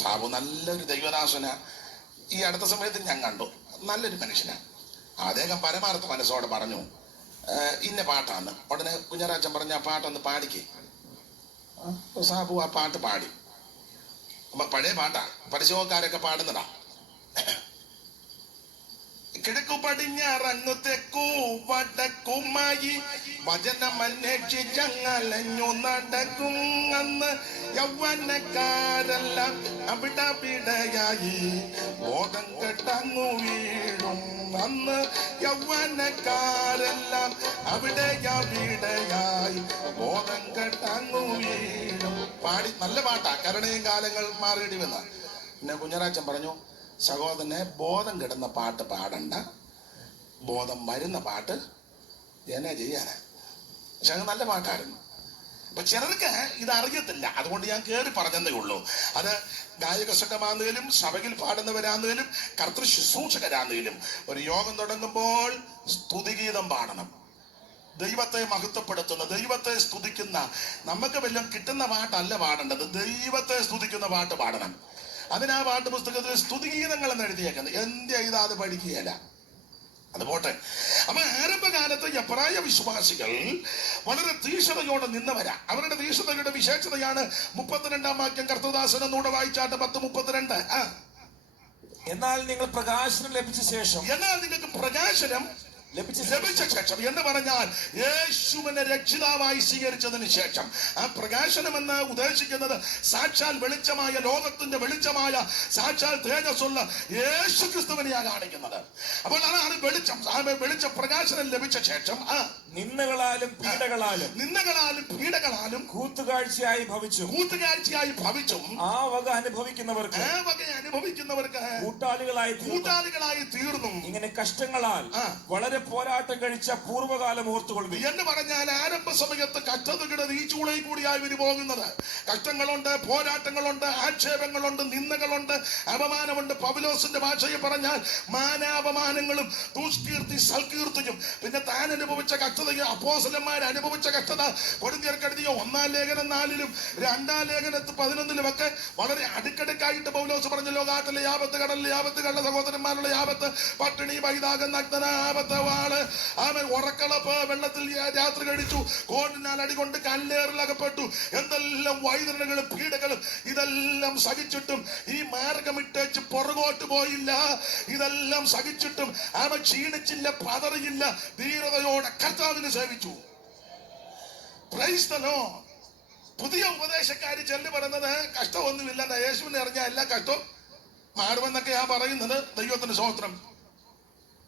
സാബു നല്ലൊരു ദൈവദാസന, ഈ അടുത്ത സമയത്ത് ഞാൻ കണ്ടു, നല്ലൊരു മനുഷ്യനാണ്. അദ്ദേഹം പരമാർത്ഥ മനസ്സോടെ പറഞ്ഞു, ഇന്ന പാട്ടാണ്. ഉടനെ കുഞ്ഞറാച്ചൻ പറഞ്ഞ ആ പാട്ടൊന്ന് പാടിക്കേ. സാബു ആ പാട്ട് പാടി. അപ്പൊ പഴയ പാട്ടാ, പരിശോധക്കാരൊക്കെ പാടുന്നതാ. കിഴക്കു പടിഞ്ഞാറങ്ങു തെക്കു വടക്കുമായി വചനമന്വേഷിച്ചങ്ങലഞ്ഞു നടക്കും. അന്ന് യൗവനക്കാരെല്ലാം അവിടവിടയായി ബോധം കെട്ടങ്ങു വീഴും. അന്ന് യൗവനക്കാരെല്ലാം അവിടെയായി ബോധം കെട്ടങ്ങു വീഴും. പാടി നല്ല പാട്ടാ. കരുണയും കാലങ്ങൾ മാറിയിടി വന്ന. പിന്നെ കുഞ്ഞറാച്ചൻ പറഞ്ഞു, സഹോദരനെ ബോധം കെടുന്ന പാട്ട് പാടണ്ട, ബോധം വരുന്ന പാട്ട് എന്നാ ചെയ്യാനാ. പക്ഷെ അത് നല്ല പാട്ടായിരുന്നു. അപ്പൊ ചിലർക്ക് ഇത് അറിയത്തില്ല, അതുകൊണ്ട് ഞാൻ കയറി പറഞ്ഞതേ ഉള്ളൂ. അത് ഗായക സംഘമാണെങ്കിലും സഭയിൽ പാടുന്നവരാണെങ്കിലും കർത്തൃ ശുശ്രൂഷകരാണെങ്കിലും ഒരു യോഗം തുടങ്ങുമ്പോൾ സ്തുതിഗീതം പാടണം. ദൈവത്തെ മഹത്വപ്പെടുത്തുന്ന, ദൈവത്തെ സ്തുതിക്കുന്ന, നമുക്ക് വല്ലതും കിട്ടുന്ന പാട്ടല്ല പാടേണ്ടത്, ദൈവത്തെ സ്തുതിക്കുന്ന പാട്ട് പാടണം. അതിനാ പാട്ട് പുസ്തകത്തിൽ സ്തുതിഗീതങ്ങൾ എന്ന് എഴുതിയേക്കുന്നത്. എന്ത് ചെയ്താൽ പഠിക്കുകയല്ല. അത് പോട്ടെ. അപ്പൊ ആരംഭകാലത്ത് എബ്രായ വിശ്വാസികൾ വളരെ തീക്ഷ്ണതയോടെ നിന്നവരാ. അവരുടെ തീക്ഷ്ണതയുടെ വിശേഷതയാണ് 32-ാം വാക്യം. കർത്തദാസൻ എന്നൂടെ വായിച്ചാട്ട് 10:32. എന്നാൽ നിങ്ങൾ പ്രകാശനം ലഭിച്ച ശേഷം, എന്നാൽ നിങ്ങൾക്ക് പ്രകാശനം ലഭിച്ച ശേഷം എന്ന് പറഞ്ഞാൽ യേശുവിനെ രക്ഷിതാവായി സ്വീകരിച്ചതിന് ശേഷം. ആ പ്രകാശനം എന്ന് ഉദ്ദേശിക്കുന്നത് സാക്ഷാൽ വെളിച്ചമായ, ലോകത്തിന്റെ വെളിച്ചമായ സാക്ഷാൽ തേജസ്സുള്ള യേശു ക്രിസ്തുവിനെയാണ് കാണിക്കുന്നത്. അപ്പോൾ അതാണ് വെളിച്ചം. ആ വെളിച്ച പ്രകാശനം ലഭിച്ച ശേഷം നിന്ദകളാലും പീഡകളാലും കൂത്തുകാഴ്ചയായി ഭവിച്ചും ആ വക അനുഭവിക്കുന്നവർക്ക് കൂട്ടാളികളായി തീർന്നു. ഇങ്ങനെ കഷ്ടങ്ങളാൽ വളരെ പോരാട്ടം കഴിച്ച പൂർവ്വകാലം ഓർത്തുകൊള്ളു എന്ന് പറഞ്ഞാൽ ആരംഭ സമയത്ത് കഷ്ടതയുടെ ഈ ചൂളയിൽ കൂടിയായി ഇവര് പോകുന്നത്. കഷ്ടങ്ങളുണ്ട്, പോരാട്ടങ്ങളുണ്ട്, ആക്ഷേപങ്ങളുണ്ട്, നിന്ദകളുണ്ട്, അപമാനമുണ്ട്. പൗലോസിന്റെ ഭാഷയിൽ പറഞ്ഞാൽ മാനാപമാനങ്ങളും ദുഷ്കീർത്തി സൽകീർത്തിയും. പിന്നെ താൻ അനുഭവിച്ച കഷ്ടതയും അപ്പോസ്തലന്മാർ അനുഭവിച്ച കഷ്ടത കൊരിന്ത്യർക്കെഴുതിയ 1-ാം ലേഖനം 4-ലും 2-ാം ലേഖനത്തിൽ 11-ലും ഒക്കെ വളരെ അടുക്കടുക്കായിട്ട് പൗലോസ് പറഞ്ഞല്ലോ. കാട്ടിലെ ആപത്ത്, കടലിലെ ആപത്ത്, കള്ള സഹോദരന്മാരുടെ ആപത്ത്, പട്ടിണി, വൈതാകം, നഗ്നന, ആപത്ത്, വാള്, അവൻ ഉറക്കളപ്പ്, വെള്ളത്തിൽ രാത്രി കഴിച്ചു, കോടിനാൽ അടികൊണ്ട് കല്ലേറിലകപ്പെട്ടു. എന്തെല്ലാം വൈതരണകളും പീഡകളും ഇതെല്ലാം സഹിച്ചിട്ടും ഈ മാർഗമിട്ടേച്ച് പുറകോട്ട് പോയില്ല. ഇതെല്ലാം സഹിച്ചിട്ടും അവൻ ക്ഷീണിച്ചില്ല, പതറിയില്ല, ധീരതയോടെ കർത്താവിനെ സേവിച്ചു. Price the Lord. പുതിയ ഉപദേശക്കാര് ചെല്ലു പറയുന്നത് കഷ്ടമൊന്നുമില്ല, യേശുവിനെ അറിഞ്ഞ എല്ലാ കഷ്ടവും മാറുമെന്നൊക്കെയാ പറയുന്നത്. ദൈവത്തിന് സ്തോത്രം.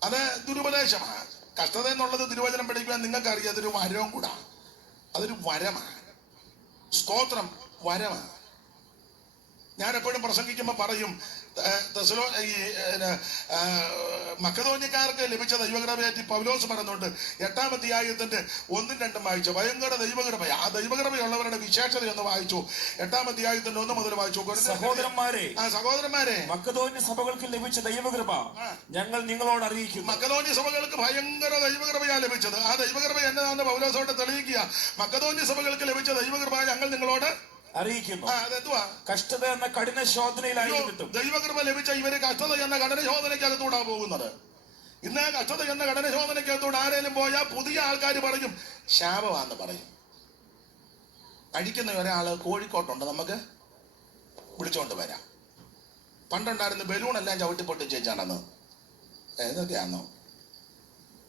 അത് ദുരുപദേശമാണ്. കഷ്ടത എന്നുള്ളത് തിരുവചനം പഠിക്കാൻ നിങ്ങൾക്കറിയാം, അതൊരു വരവും കൂടാ. അതൊരു വരമാണ്. സ്തോത്രം, വരമാണ്. ഞാൻ എപ്പോഴും പ്രസംഗിക്കുമ്പോൾ പറയും, മക്കതോന്യക്കാർക്ക് ലഭിച്ച ദൈവകൃപയായിട്ട് പൗലോസ് പറയുന്നുണ്ട്. 8-ാം അധ്യായത്തിന്റെ 1-2 വായിച്ചു. ഭയങ്കര ദൈവകൃപ. ആ ദൈവകൃപയുള്ളവരുടെ വിശേഷത ഒന്ന് വായിച്ചു. 8-ാം അധ്യായത്തിന്റെ 1 മുതൽ വായിച്ചു. സഹോദരന്മാരെ, മക്കതോന്യ സഭകൾക്ക് ലഭിച്ച ദൈവകൃപ ഞങ്ങൾ നിങ്ങളോട് അറിയിക്കുന്നു. മക്കതോന്യ സഭകൾക്ക് ഭയങ്കര ദൈവകൃപയാ ലഭിച്ചത്. ആ ദൈവകൃപ എന്നതാണെന്ന് പൗലോസോട് തെളിയിക്കുക. മക്കതോന്യ സഭകൾക്ക് ലഭിച്ച ദൈവകൃപ ഞങ്ങൾ നിങ്ങളോട് അറിയിക്കുന്നു. അതെന്തുവാ? കഷ്ടത എന്ന കഠിന ശോധനയിലായിട്ടും ദൈവകൃപ ലഭിച്ച ഇവര് കഷ്ടത എന്ന കഠിന ശോധനയ്ക്കകത്തൂടാ പോകുന്നത്. ഇന്ന് കഷ്ടത എന്ന കഠിന ശോധനയ്ക്കകത്തൂടെ ആരേലും പോയാൽ പുതിയ ആൾക്കാർ പറയും ശാപമാണെന്ന് പറയും. അഴിക്കുന്ന ഒരാള് കോഴിക്കോട്ടുണ്ട്, നമുക്ക് വിളിച്ചോണ്ട് വരാം. പണ്ടുണ്ടായിരുന്ന ബലൂണെല്ലാം ചവിട്ടി പൊട്ടിച്ചേച്ചാണെന്ന് ഏതൊക്കെയാണോ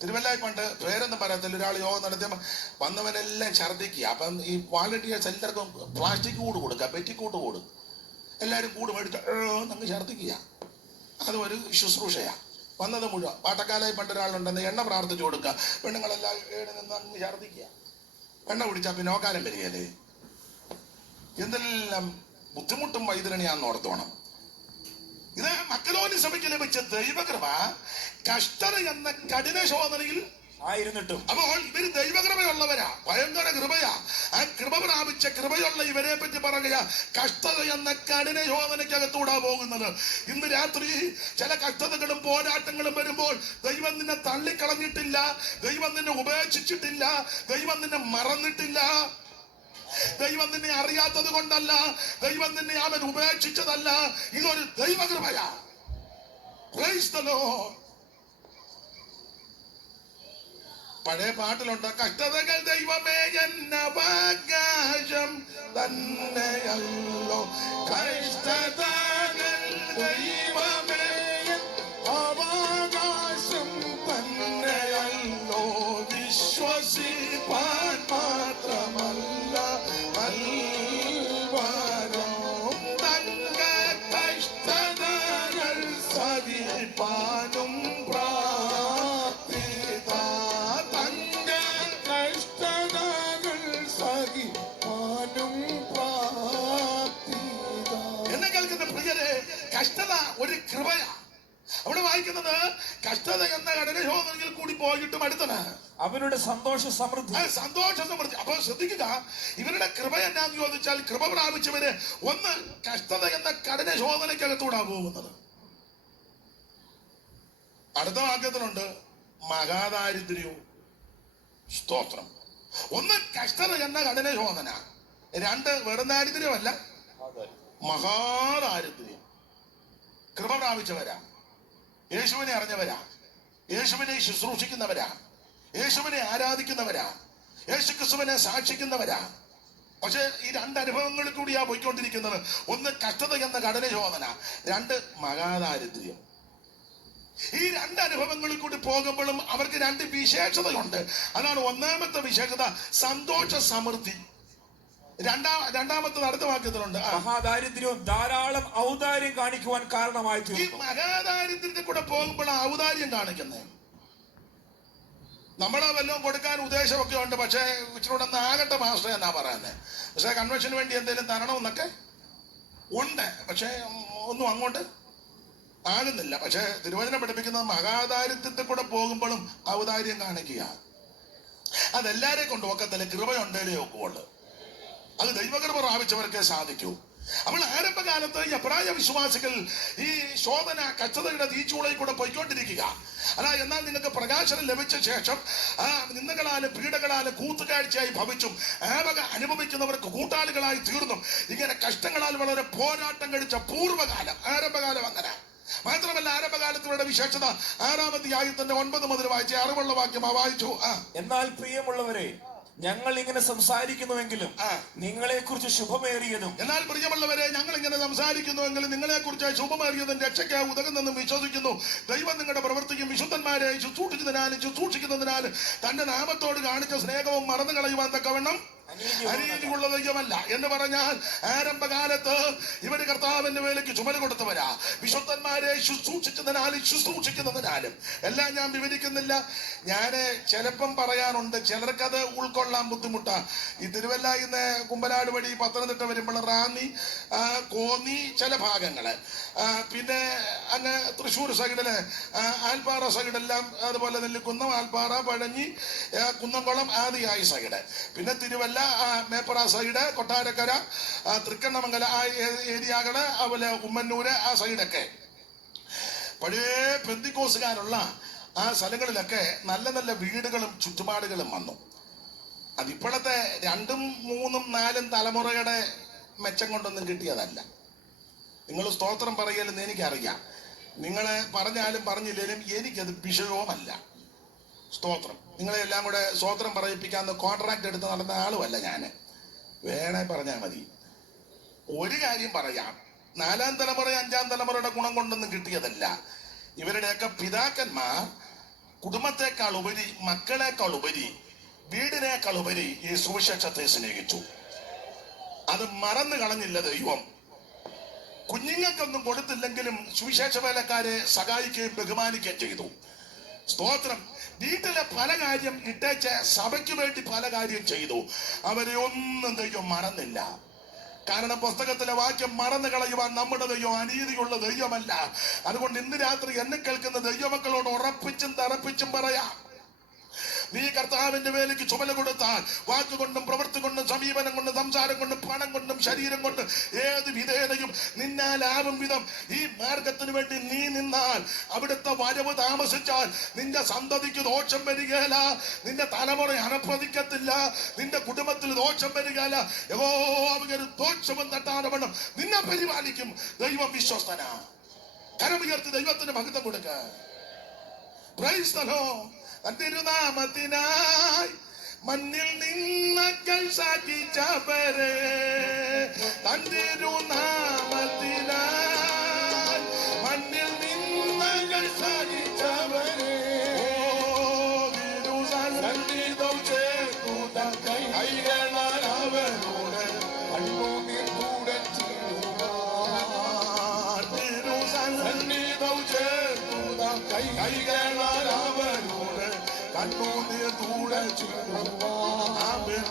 തിരുവല്ലായി പണ്ട് പേരൊന്നും പറയത്തില്ല. ഒരാൾ യോഗം നടത്തിയപ്പോൾ വന്നവനെല്ലാം ഛർദ്ദിക്കുക. അപ്പം ഈ വാളണ്ടിയേഴ്സ് എല്ലാവർക്കും പ്ലാസ്റ്റിക് കൂട് കൊടുക്കുക, പെറ്റിക്കൂട്ട് കൂട്, എല്ലാവരും കൂട് മേടിച്ച് അങ്ങ് ഛർദ്ദിക്കുക. അത് ഒരു ശുശ്രൂഷയാണ്. വന്നത് മുഴുവൻ പാട്ടക്കാലായി പണ്ട് ഒരാളുണ്ടെന്ന് എണ്ണ പ്രാർത്ഥിച്ചു കൊടുക്കുക. പെണ്ണുങ്ങളെല്ലാം ഏഴ് നിന്ന് അങ്ങ് ഛർദ്ദിക്കുക. എണ്ണ കുടിച്ചാൽ പിന്നെ ഓക്കാനം വരികയല്ലേ. എന്തെല്ലാം ബുദ്ധിമുട്ടും വൈതരണിയാന്ന് ഓർത്തോണം. ഇത് മക്കതോന്യ സഭയ്ക്ക് ലഭിച്ച ദൈവകൃപ കഷ്ടത എന്ന കഠിന ശോധനയിൽ ആയിരുന്നിട്ടും. അപ്പോൾ ഇവര് ദൈവകൃപയുള്ളവരാ, ഭയങ്കര കൃപയാ. ആ കൃപ പ്രാപിച്ച കൃപയുള്ള ഇവരെ പറ്റി പറയുക കഷ്ടത എന്ന കഠിന ശോധനയ്ക്കകത്തൂടാ പോകുന്നത്. ഇന്ന് രാത്രി ചില കഷ്ടതകളും പോരാട്ടങ്ങളും വരുമ്പോൾ ദൈവം നിന്നെ തള്ളിക്കളഞ്ഞിട്ടില്ല, ദൈവം നിന്നെ ഉപേക്ഷിച്ചിട്ടില്ല, ദൈവം നിന്നെ മറന്നിട്ടില്ല. ദൈവം നിന്നെ അറിയാത്തത് കൊണ്ടല്ല, ദൈവം നിന്നെ അവൻ ഉപേക്ഷിച്ചതല്ല. ഇതൊരു ദൈവകൃപയാ. Price the Lord. പഴയ പാട്ടിലുണ്ട്, കഷ്ടതകൾ ദൈവമേ എന്നവകാശം തന്നെയല്ലോ, കഷ്ടതകൾ ദൈവമേ അവകാശം തന്നെയല്ലോ, വിശ്വസിപ്പാൻ മാത്രമല്ല നൽവാനോ തങ്ക കഷ്ടതകൾ സഹിപ്പാനും പ്രാപ്തിത. തങ്ക കഷ്ടതകൾ സഹിപ്പാനും പ്രാപ്തിത. എന്നെ കേൾക്കുന്ന പ്രിയരെ, കഷ്ടത ഒരു കൃപയാ. അവിടെ വായിക്കുന്നത് കഷ്ടത എന്ന കഠിന ശോധനയിൽ കൂടി പോയിട്ടും അടുത്തത് അവരുടെ സന്തോഷ സമൃദ്ധി. അപ്പൊ ശ്രദ്ധിക്കുക, ഇവരുടെ കൃപ എന്നാന്ന് ചോദിച്ചാൽ കൃപ പ്രാപിച്ചവര് ഒന്ന് കഷ്ടത എന്ന കഠിന ശോധനയ്ക്കകത്തൂടാ പോകുന്നത്. അടുത്ത വാക്യത്തിലുണ്ട് മഹാദാരിദ്ര്യവും. സ്തോത്രം. ഒന്ന് കഷ്ടത എന്ന കഠിന ശോധന, 2 വെറും ദാരിദ്ര്യമല്ല, മഹാദാരിദ്ര്യം. കൃപ പ്രാപിച്ചവരാ, യേശുവിനെ അറിഞ്ഞവരാ, യേശുവിനെ ശുശ്രൂഷിക്കുന്നവരാ, യേശുവിനെ ആരാധിക്കുന്നവരാ, യേശുക്രിസ്തുവിനെ സാക്ഷിക്കുന്നവരാ. പക്ഷെ ഈ 2 അനുഭവങ്ങളിൽ കൂടിയാ പോയിക്കൊണ്ടിരിക്കുന്നത്. ഒന്ന് കഷ്ടത എന്ന കഠിന ശോധന, 2 മഹാദാരിദ്ര്യം. ഈ 2 അനുഭവങ്ങളിൽ കൂടി പോകുമ്പോഴും അവർക്ക് 2 വിശേഷതയുണ്ട്. അതാണ് ഒന്നാമത്തെ വിശേഷത, സന്തോഷ സമൃദ്ധി. രണ്ടാമത്തെ അടുത്ത വാക്യത്തിലുണ്ട് മഹാദാരിദ്ര്യവും ധാരാളം ഔദാര്യം കാണിക്കുവാൻ കാരണമായി. ഈ മഹാദാരിദ്ര്യത്തിൽ കൂടെ പോകുമ്പോൾ ഔദാര്യം കാണിക്കുന്നത്, നമ്മളെ വല്ലതും കൊടുക്കാൻ ഉദ്ദേശമൊക്കെ ഉണ്ട്. പക്ഷേ ഇച്ചിരൂടെ ആകട്ടെ മാസ്റ്റർ എന്നാ പറയുന്നത്. പക്ഷെ കൺവെൻഷന് വേണ്ടി എന്തെങ്കിലും തരണമെന്നൊക്കെ ഉണ്ട്, പക്ഷെ ഒന്നും അങ്ങോട്ട് ആകുന്നില്ല. പക്ഷെ തിരുവചനം പഠിപ്പിക്കുന്നത് മഹാദാരിദ്ര്യത്തിൽ കൂടെ പോകുമ്പോഴും ഔദാര്യം കാണിക്കുക. അതെല്ലാരെയും കൊണ്ട് ഒക്കത്തില്ല, കൃപയുണ്ടേലേ ഒക്കുള്ളൂ. അത് ദൈവകൃപ പ്രാപിച്ചവർക്കേ സാധിക്കൂ. അപ്പോൾ ആരംഭകാലത്ത് എബ്രായ വിശ്വാസികൾ ഈ ശോധന കഷ്ടതയുടെ തീച്ചൂളയിൽ കൂടെ പോയിക്കൊണ്ടിരിക്കുക. എന്നാൽ നിങ്ങൾക്ക് പ്രകാശനം ലഭിച്ച ശേഷം ആ നിന്ദകളാലും പീഡകളാലും കൂത്തുകാഴ്ചയായി ഭവിച്ചും അനുഭവിക്കുന്നവർക്ക് കൂട്ടാളികളായി തീർന്നും ഇങ്ങനെ കഷ്ടങ്ങളാൽ വളരെ പോരാട്ടം കഴിച്ച പൂർവ്വകാലം, ആരംഭകാലം അങ്ങനെ. മാത്രമല്ല ആരംഭകാലത്തിലുള്ള വിശേഷത 6-ാം അധ്യായത്തിന്റെ 9 മുതൽ വായിച്ച അറിവുള്ള വാക്യം വായിച്ചു. എന്നാൽ പ്രിയമുള്ളവരെ, ഞങ്ങൾ ഇങ്ങനെ സംസാരിക്കുന്നുവെങ്കിലും നിങ്ങളെ കുറിച്ച് ശുഭമേറിയതും. എന്നാൽ പ്രിയമുള്ളവരെ, ഞങ്ങൾ ഇങ്ങനെ സംസാരിക്കുന്നുവെങ്കിലും നിങ്ങളെ കുറിച്ച് ശുഭമേറിയതും രക്ഷയ്ക്ക് ഉതകുന്നെന്നും വിശ്വസിക്കുന്നു. ദൈവം നിങ്ങളുടെ പ്രവൃത്തിക്കും വിശുദ്ധന്മാരെ ശുശ്രൂഷിക്കുന്നതിനാലും തന്റെ നാമത്തോട് കാണിച്ച സ്നേഹവും മറന്നു കളയുവാൻ തക്കവണ്ണം അനീതിയുള്ള ദൈവമല്ല എന്ന് പറഞ്ഞാൽ ആരംഭകാലത്ത് ഇവര് കർത്താവിന്റെ വേലയ്ക്ക് ചുമല് കൊടുത്തവരാ. വിശുദ്ധന്മാരെ ശുശ്രൂഷിക്കുന്നതിനാലും എല്ലാം ഞാൻ വിവരിക്കുന്നില്ല. ഞാന് ചിലപ്പം പറയാനുണ്ട്, ചിലർക്കത് ഉൾക്കൊള്ളാൻ ബുദ്ധിമുട്ടാ. ഈ തിരുവല്ല ഇന്ന് കുമ്പനാട് വഴി പത്തനംതിട്ട വരുമ്പോൾ റാന്നി, കോന്നി ചില ഭാഗങ്ങള്, പിന്നെ അങ്ങ് തൃശ്ശൂർ സൈഡില് ആൽപ്പാറ സൈഡെല്ലാം, അതുപോലെ നെല്ലിക്കുന്നം, ആൽപ്പാറ, പഴഞ്ഞി, കുന്നംകുളം ആദിയായി സൈഡ്, പിന്നെ തിരുവല്ല, മേപ്പറ സൈഡ്, കൊട്ടാരക്കര, തൃക്കണ്ണമംഗല ആ ഏരിയകള്, അതുപോലെ ഉമ്മന്നൂര് ആ സൈഡൊക്കെ പഴയ പെന്തിക്കോസുകാരുള്ള ആ സ്ഥലങ്ങളിലൊക്കെ നല്ല നല്ല വീടുകളും ചുറ്റുപാടുകളും വന്നു. അതിപ്പോഴത്തെ 2, 3, 4 തലമുറയുടെ മെച്ചം കൊണ്ടൊന്നും കിട്ടിയതല്ല. നിങ്ങൾ സ്തോത്രം പറയലെന്ന് എനിക്കറിയാം. നിങ്ങൾ പറഞ്ഞാലും പറഞ്ഞില്ലേലും എനിക്കത് വിഷയവുമല്ല. സ്തോത്രം, നിങ്ങളെ എല്ലാം കൂടെ സ്തോത്രം പറയിപ്പിക്കാന്ന് കോൺട്രാക്ട് എടുത്ത് നടന്ന ആളുമല്ല ഞാൻ. വേണേ പറഞ്ഞാൽ മതി. ഒരു കാര്യം പറയാം, 4ാം തലമുറ 5ാം തലമുറയുടെ ഗുണം കൊണ്ടൊന്നും കിട്ടിയതല്ല. ഇവരുടെയൊക്കെ പിതാക്കന്മാർ കുടുംബത്തെക്കാൾ ഉപരി, മക്കളെക്കാൾ ഉപരി, വീടിനേക്കാൾ ഉപരി ഈ സുവിശേഷത്തെ സ്നേഹിച്ചു. അത് മറന്നു കളഞ്ഞില്ല ദൈവം. കുഞ്ഞുങ്ങൾക്കൊന്നും കൊടുത്തില്ലെങ്കിലും സുവിശേഷ വേലക്കാരെ സഹായിക്കുകയും ബഹുമാനിക്കുകയും ചെയ്തു. സ്തോത്രം. വീട്ടിലെ പല കാര്യം ഇട്ടേച്ച് സഭയ്ക്ക് വേണ്ടി പല കാര്യം ചെയ്തു. അവരെ ഒന്നും ദൈവം മറന്നില്ല. കാരണം പുസ്തകത്തിലെ വാക്യം മറന്നു കളയുവാൻ നമ്മുടെ ദൈവം അനീതിയുള്ള ദൈവമല്ല. അതുകൊണ്ട് ഇന്ന് രാത്രി എന്നെ കേൾക്കുന്ന ദൈവമക്കളോട് ഉറപ്പിച്ചും തറപ്പിച്ചും പറയാം, നീ കർത്താവിന്റെ വേലയ്ക്ക് ചുമല കൊടുത്താൽ വാക്കുകൊണ്ടും പ്രവൃത്തി കൊണ്ടും സമീപനം കൊണ്ടും സംസാരം കൊണ്ടും പണം കൊണ്ടും ശരീരം കൊണ്ടും ഏത് വിധേയതയും നിന്നാലാവും വിധം ഈ മാർഗത്തിന് വേണ്ടി നീ നിന്നാൽ, അവിടുത്തെ വരവ് താമസിച്ചാൽ നിന്റെ സന്തതിക്ക് ദോഷം വരികയില്ല, നിന്റെ തലമുറ അനപ്രതിക്കത്തില്ല, നിന്റെ കുടുംബത്തിൽ ദോഷം വരികയില്ല. യഹോവയുടെ ദോഷവും തട്ടാതെ നിന്നെ പരിപാലിക്കും. ദൈവം വിശ്വസ്തനാ. കരമുയർത്തി ദൈവത്തിന് മഹത്വം കൊടുക്ക. Price the Lord. തിരുനാമത്തിനായി മണ്ണിൽ നിന്നകൾ സാധിച്ചവരെ, തിരുനാമത്തിനായി മണ്ണിൽ നിന്നകൾ സാധിച്ചവരെ, സന്നിധം ചേർക്കുന്ന കൈകളാൽ അവരോട് കണ്ണുനീർ തുടച്ചിടുവാൻ, സന്നിധം ചേർക്കുന്ന കൈകളാൽ അവരോട് കണ്ണുനീർ തുടച്ചിടുവാൻ,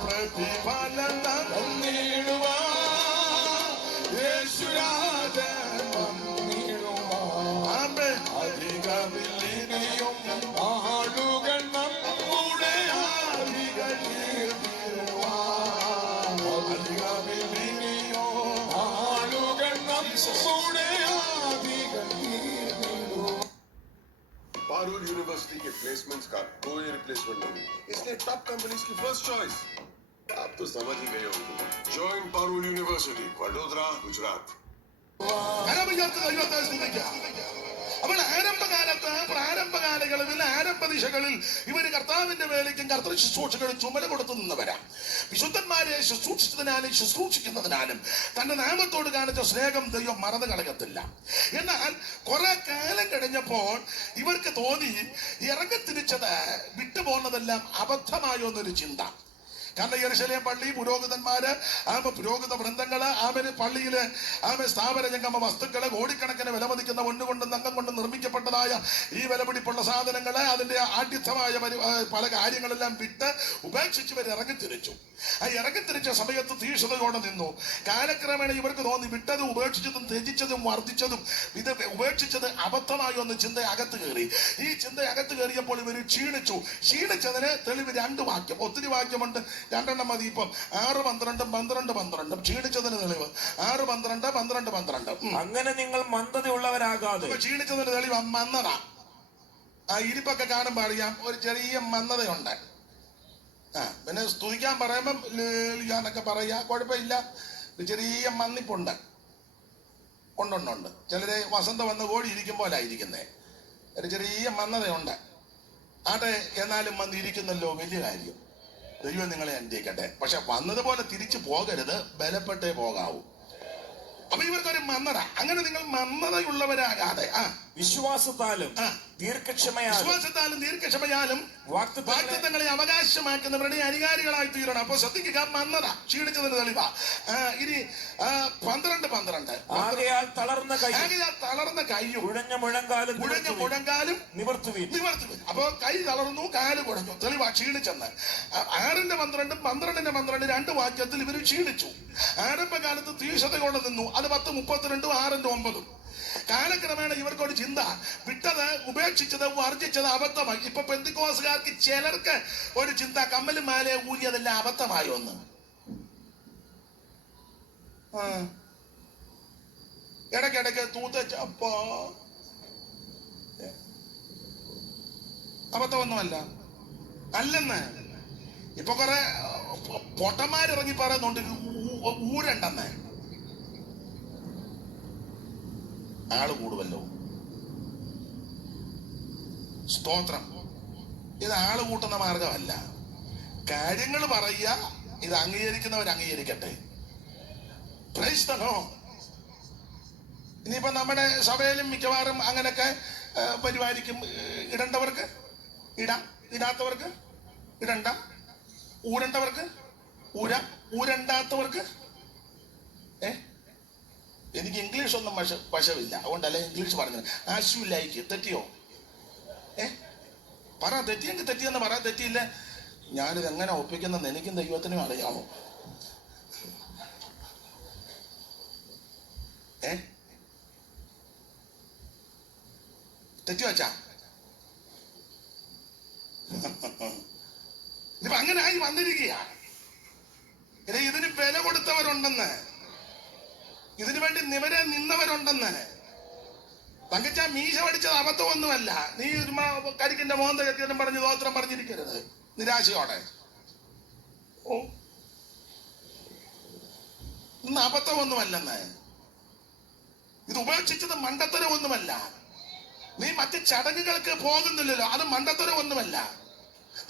പ്രതിഫലം തന്നിടുവാൻ യേശുരാജൻ വന്നിടുവാൻ, അധികമില്ലിനിയും ആളുകൾ നമ്മുടെ ആദികൾ തീർന്നിടുവാൻ, അധികമില്ലിനിയോ ആളുകൾ നമ്മുടെ ആദികൾ തീർന്നിടുവാൻ. पारुल यूनिवर्सिटी के प्लेसमेंट्स का कोई रिप्लेसमेंट नहीं, इसलिए टॉप कंपनीज की फर्स्ट चॉइस। आप तो समझ ही गए होंगे। Join Parul university, Vadodara, Gujarat. അപ്പോൾ ആരംഭകാലത്ത് പ്രാരംഭകാലങ്ങളിൽ ആരംഭ ദിശകളിൽ ഇവര് കർത്താവിന്റെ വേലയ്ക്കും കർത്തൃ ശുശ്രൂഷകളും ചുമല കൊടുത്തു നിന്നവരാ. വിശുദ്ധന്മാരെ ശുശ്രൂഷിച്ചതിനാലും ശുശ്രൂഷിക്കുന്നതിനാലും തന്റെ നാമത്തോട് കാണിച്ച സ്നേഹം ദൈവം മറന്നു കളയത്തില്ല. എന്നാൽ കുറെ കാലം കഴിഞ്ഞപ്പോൾ ഇവർക്ക് തോന്നി ഇറങ്ങിത്തിരിച്ചത് വിട്ടുപോകുന്നതെല്ലാം അബദ്ധമായോ എന്നൊരു ചിന്ത. കാരണം യെരൂശലേം പള്ളി, പുരോഹിതന്മാര്, പുരോഹിത വൃന്ദങ്ങള്, പള്ളിയില് സ്ഥാപന ജംഗമ വസ്തുക്കള്, കോടിക്കണക്കിന് വിലമതിക്കുന്ന ഒന്നുകൊണ്ടും തങ്കം കൊണ്ടും നിർമ്മിക്കപ്പെട്ടതായ ഈ വിലപിടിപ്പുള്ള സാധനങ്ങള്, അതിന്റെ ആഢ്യത്വമായ പല കാര്യങ്ങളെല്ലാം വിട്ട് ഉപേക്ഷിച്ച് ഇവർ ഇറങ്ങിത്തിരിച്ചു. ആ ഇറങ്ങിത്തിരിച്ച സമയത്ത് തീക്ഷ്ണതയോടെ നിന്നു. കാലക്രമേണ ഇവർക്ക് തോന്നി വിട്ടതും ഉപേക്ഷിച്ചതും ത്യജിച്ചതും വർദ്ധിച്ചതും ഇത് ഉപേക്ഷിച്ചത് അബദ്ധമായോ എന്ന് ചിന്ത അകത്ത് കയറി. ഈ ചിന്ത അകത്ത് കയറിയപ്പോൾ ഇവർ ക്ഷീണിച്ചു. ക്ഷീണിച്ചതിന് തെളിവ് 2 വാക്യം, ഒത്തിരി വാക്യമുണ്ട്, 2 മതി. ഇപ്പം 6, 12, 12, 12 ക്ഷീണിച്ചതിന് തെളിവ് 6, 12, 12, 12. അങ്ങനെ നിങ്ങൾ മന്ദതയുള്ളവരാകാതെ. ക്ഷീണിച്ചതിന് തെളിവ് മന്ദത. ആ ഇരിപ്പൊക്കെ കാണുമ്പോൾ അറിയാം ഒരു ചെറിയ മന്ദതയുണ്ട്. പിന്നെ സ്തുതിക്കാൻ പറയുമ്പം എന്നൊക്കെ പറയാ, കുഴപ്പമില്ല. ചെറിയ മന്നിപ്പുണ്ട്. ഉണ്ട്. ചിലര് വസന്ത വന്ന് കോഴി ഇരിക്കും പോലെ ഇരിക്കുന്നേ, ഒരു ചെറിയ മന്ദതയുണ്ട്. ആട്ടെ, എന്നാലും വന്നിരിക്കുന്നല്ലോ, വലിയ കാര്യം. ദൈവം നിങ്ങളെ അനുഗ്രഹിക്കട്ടെ. പക്ഷെ വന്നതുപോലെ തിരിച്ചു പോകരുത്, ബലപ്പെട്ടേ പോകാവൂ. അപ്പൊ ഇവർക്കൊരു മന്ദത. അങ്ങനെ നിങ്ങൾ മന്ദതയുള്ളവരാകാതെ വിശ്വാസത്താലും ആ. ദീർഘക്ഷമയാലും വിശ്വാസത്താലും ദീർഘക്ഷമയാലും വാഗ്ദത്തങ്ങളെ അവകാശമാക്കുന്നവരുടെ അധികാരികളായി തീരണം. അപ്പൊ ശ്രദ്ധിക്കുക, മന്നത ക്ഷീണിച്ചതിന് തെളിവാ. ഇനി 12 ആകയാൽ തളർന്ന കൈയും കുഴഞ്ഞ മുഴങ്കാലും നിവർത്തുവിൻ. അപ്പൊ കൈ തളർന്നു, കാല് കുഴഞ്ഞു, തെളിവാ ക്ഷീണിച്ചെന്ന്. 6-ന്റെ 12 12-ന്റെ 12 2 വാക്യത്തിൽ ഇവർ ക്ഷീണിച്ചു. ആരംഭകാലത്ത് തീക്ഷണത കൊണ്ട് നിന്നു. അത് 10:32 6-ന്റെ 9. കാലക്രമേണ ഇവർക്കൊരു ചിന്ത, വിട്ടത്, ഉപേക്ഷിച്ചത്, വർജിച്ചത് അബദ്ധമായി. ഇപ്പൊ പെന്തിക്കോസുകാർക്ക് ചിലർക്ക് ഒരു ചിന്ത, കമ്മലും മാലയെ ഊരിയതെല്ലാം അബദ്ധമായോ എന്ന്. ഇടയ്ക്കിടയ്ക്ക് തൂത്തപ്പോ അബദ്ധമൊന്നുമല്ല അല്ലെന്ന് ഇപ്പൊ കുറെ പൊട്ടന്മാരിറങ്ങി പറയുന്നുണ്ട് ഊരണ്ടെന്ന്. ആള് കൂടുമല്ലോ. സ്തോത്രം. ഇത് ആള് കൂട്ടുന്ന മാർഗമല്ല. കാര്യങ്ങൾ പറയുക, ഇത് അംഗീകരിക്കുന്നവർ അംഗീകരിക്കട്ടെ. Praise the lord. ഇനിയിപ്പോ നമ്മുടെ സഭയിലും മിക്കവാറും അങ്ങനെയൊക്കെ പരിപാലിക്കും. ഇടേണ്ടവർക്ക് ഇടാം, ഇടാത്തവർക്ക് ഇടണ്ട, ഊരണ്ടവർക്ക് ഊരണ്ടാത്തവർക്ക്. എനിക്ക് ഇംഗ്ലീഷ് ഒന്നും വശമില്ല, അതുകൊണ്ടല്ല ഇംഗ്ലീഷ് പറഞ്ഞത്. ആശുവില്ലായിക്ക് തെറ്റിയോ? പറ, തെറ്റിയെങ്കിൽ തെറ്റിയെന്ന് പറ. തെറ്റിയില്ല, ഞാനിത് എങ്ങനെ ഒപ്പിക്കുന്നെന്ന് എനിക്കും ദൈവത്തിനും അറിയാമോ? തെറ്റി വച്ചാ ഇപ്പൊ അങ്ങനെ ആയി വന്നിരിക്കുക. ഇതിന് വില കൊടുത്തവരുണ്ടെന്ന്, ഇതിനു വേണ്ടി നിവരെ നിന്നവരുണ്ടെന്ന്. തങ്കച്ച മീശ പഠിച്ചത് അബദ്ധമൊന്നുമല്ല. നീ കരിക്കിന്റെ മോന്ത കെട്ടിയും പറഞ്ഞ് ദോത്രം പറഞ്ഞിരിക്കരുത് നിരാശയോടെ. ഇന്ന് അബദ്ധമൊന്നുമല്ലെന്ന്. ഇത് ഉപേക്ഷിച്ചത് മണ്ടത്തരമൊന്നുമല്ല. നീ മറ്റ് ചടങ്ങുകൾക്ക് പോകുന്നില്ലല്ലോ, അത് മണ്ടത്തരമൊന്നുമല്ല.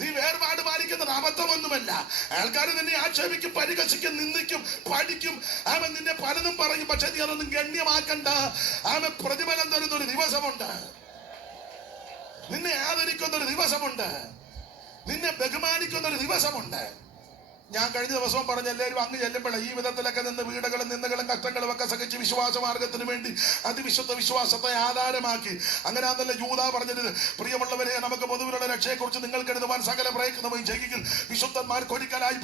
നീ വേർപാട് പാലിക്കുന്നത് അബദ്ധമൊന്നുമല്ല. ആൾക്കാർ നിന്നെ ആക്ഷേപിക്കും, പരിഹസിക്കും, നിന്ദിക്കും, പഠിക്കും. അവൻ നിന്നെ പലതും പറയും. പക്ഷെ നീ അതൊന്നും ഗണ്യമാക്കണ്ട. അവൻ പ്രതിഫലം തരുന്നൊരു ദിവസമുണ്ട്. നിന്നെ ആദരിക്കുന്നൊരു ദിവസമുണ്ട്. നിന്നെ ബഹുമാനിക്കുന്നൊരു ദിവസമുണ്ട്. ഞാൻ കഴിഞ്ഞ ദിവസവും പറഞ്ഞ, എല്ലാവരും അങ്ങ് ചെല്ലുമ്പോൾ ഈ വിധത്തിലൊക്കെ നിന്ന് വീടുകളും നിന്നുകളും കഷ്ടങ്ങളും ഒക്കെ സഹിച്ച് വിശ്വാസ മാർഗത്തിന് വേണ്ടി അതിവിശുദ്ധ വിശ്വാസത്തെ ആധാരമാക്കി, അങ്ങനെ അതല്ല യൂദാ പറഞ്ഞത്. പ്രിയമുള്ളവരെ, നമുക്ക് പൊതുവിലുള്ള രക്ഷയെക്കുറിച്ച് നിങ്ങൾക്ക് എഴുതുവാൻ സകല പ്രയത്നവും ചെയ്യെങ്കിൽ വിശുദ്ധന്മാർക്ക് ഒരിക്കലായി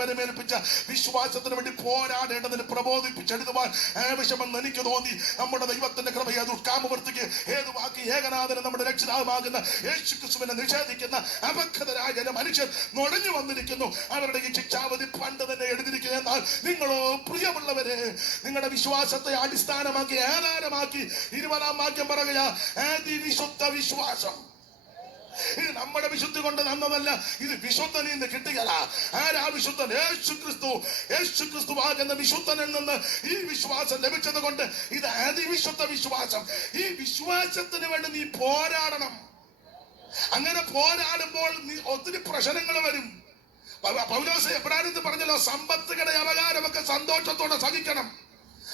പരിമേൽപ്പിച്ച വിശ്വാസത്തിന് വേണ്ടി പോരാടേണ്ടതിന് പ്രബോധിപ്പിച്ചെഴുതുവാൻ ആവശ്യമെന്ന് എനിക്ക് തോന്നി. നമ്മുടെ ദൈവത്തിന്റെ കൃപയെ ദുഷ്കാമവർത്തിക്ക് ഹേതുവാക്കി ഏകനാഥന് നമ്മുടെ രക്ഷിതാവാകുന്ന യേശുക്രിസ്തുവിനെ നിഷേധിക്കുന്ന അപക്വതരായ ചില മനുഷ്യർ നുഴഞ്ഞു വന്നിരിക്കുന്നു. അവരുടെ ഈ ശിക്ഷാവധി പണ്ട് തന്നെ എഴുതിയിരിക്കുക. എന്നാൽ നിങ്ങളോ പ്രിയമുള്ളവരെ, നിങ്ങളുടെ വിശ്വാസത്തെ അടിസ്ഥാനമാക്കി ആധാരമാക്കി 20-ാം വാക്യം പറയുക, വിശുദ്ധ വിശ്വാസം. ഇത് നമ്മുടെ വിശുദ്ധി കൊണ്ട് നന്നതല്ല, ഇത് വിശുദ്ധനിൽ നിന്ന് കിട്ടുകയാ. ആരാ വിശുദ്ധൻ? യേശുക്രിസ്തുവാകുന്ന വിശുദ്ധനിൽ നിന്ന് ഈ വിശ്വാസം ലഭിച്ചത് കൊണ്ട് ഇത് അതിവിശുദ്ധ വിശ്വാസം. ഈ വിശ്വാസത്തിന് വേണ്ടി നീ പോരാടണം. അങ്ങനെ പോരാടുമ്പോൾ നീ ഒത്തിരി പ്രശ്നങ്ങൾ വരും. പൗലോസ് എബ്രായത്തിൽ പറഞ്ഞല്ലോ, സമ്പത്തുകളുടെ അപകാരമൊക്കെ സന്തോഷത്തോടെ സഹിക്കണം.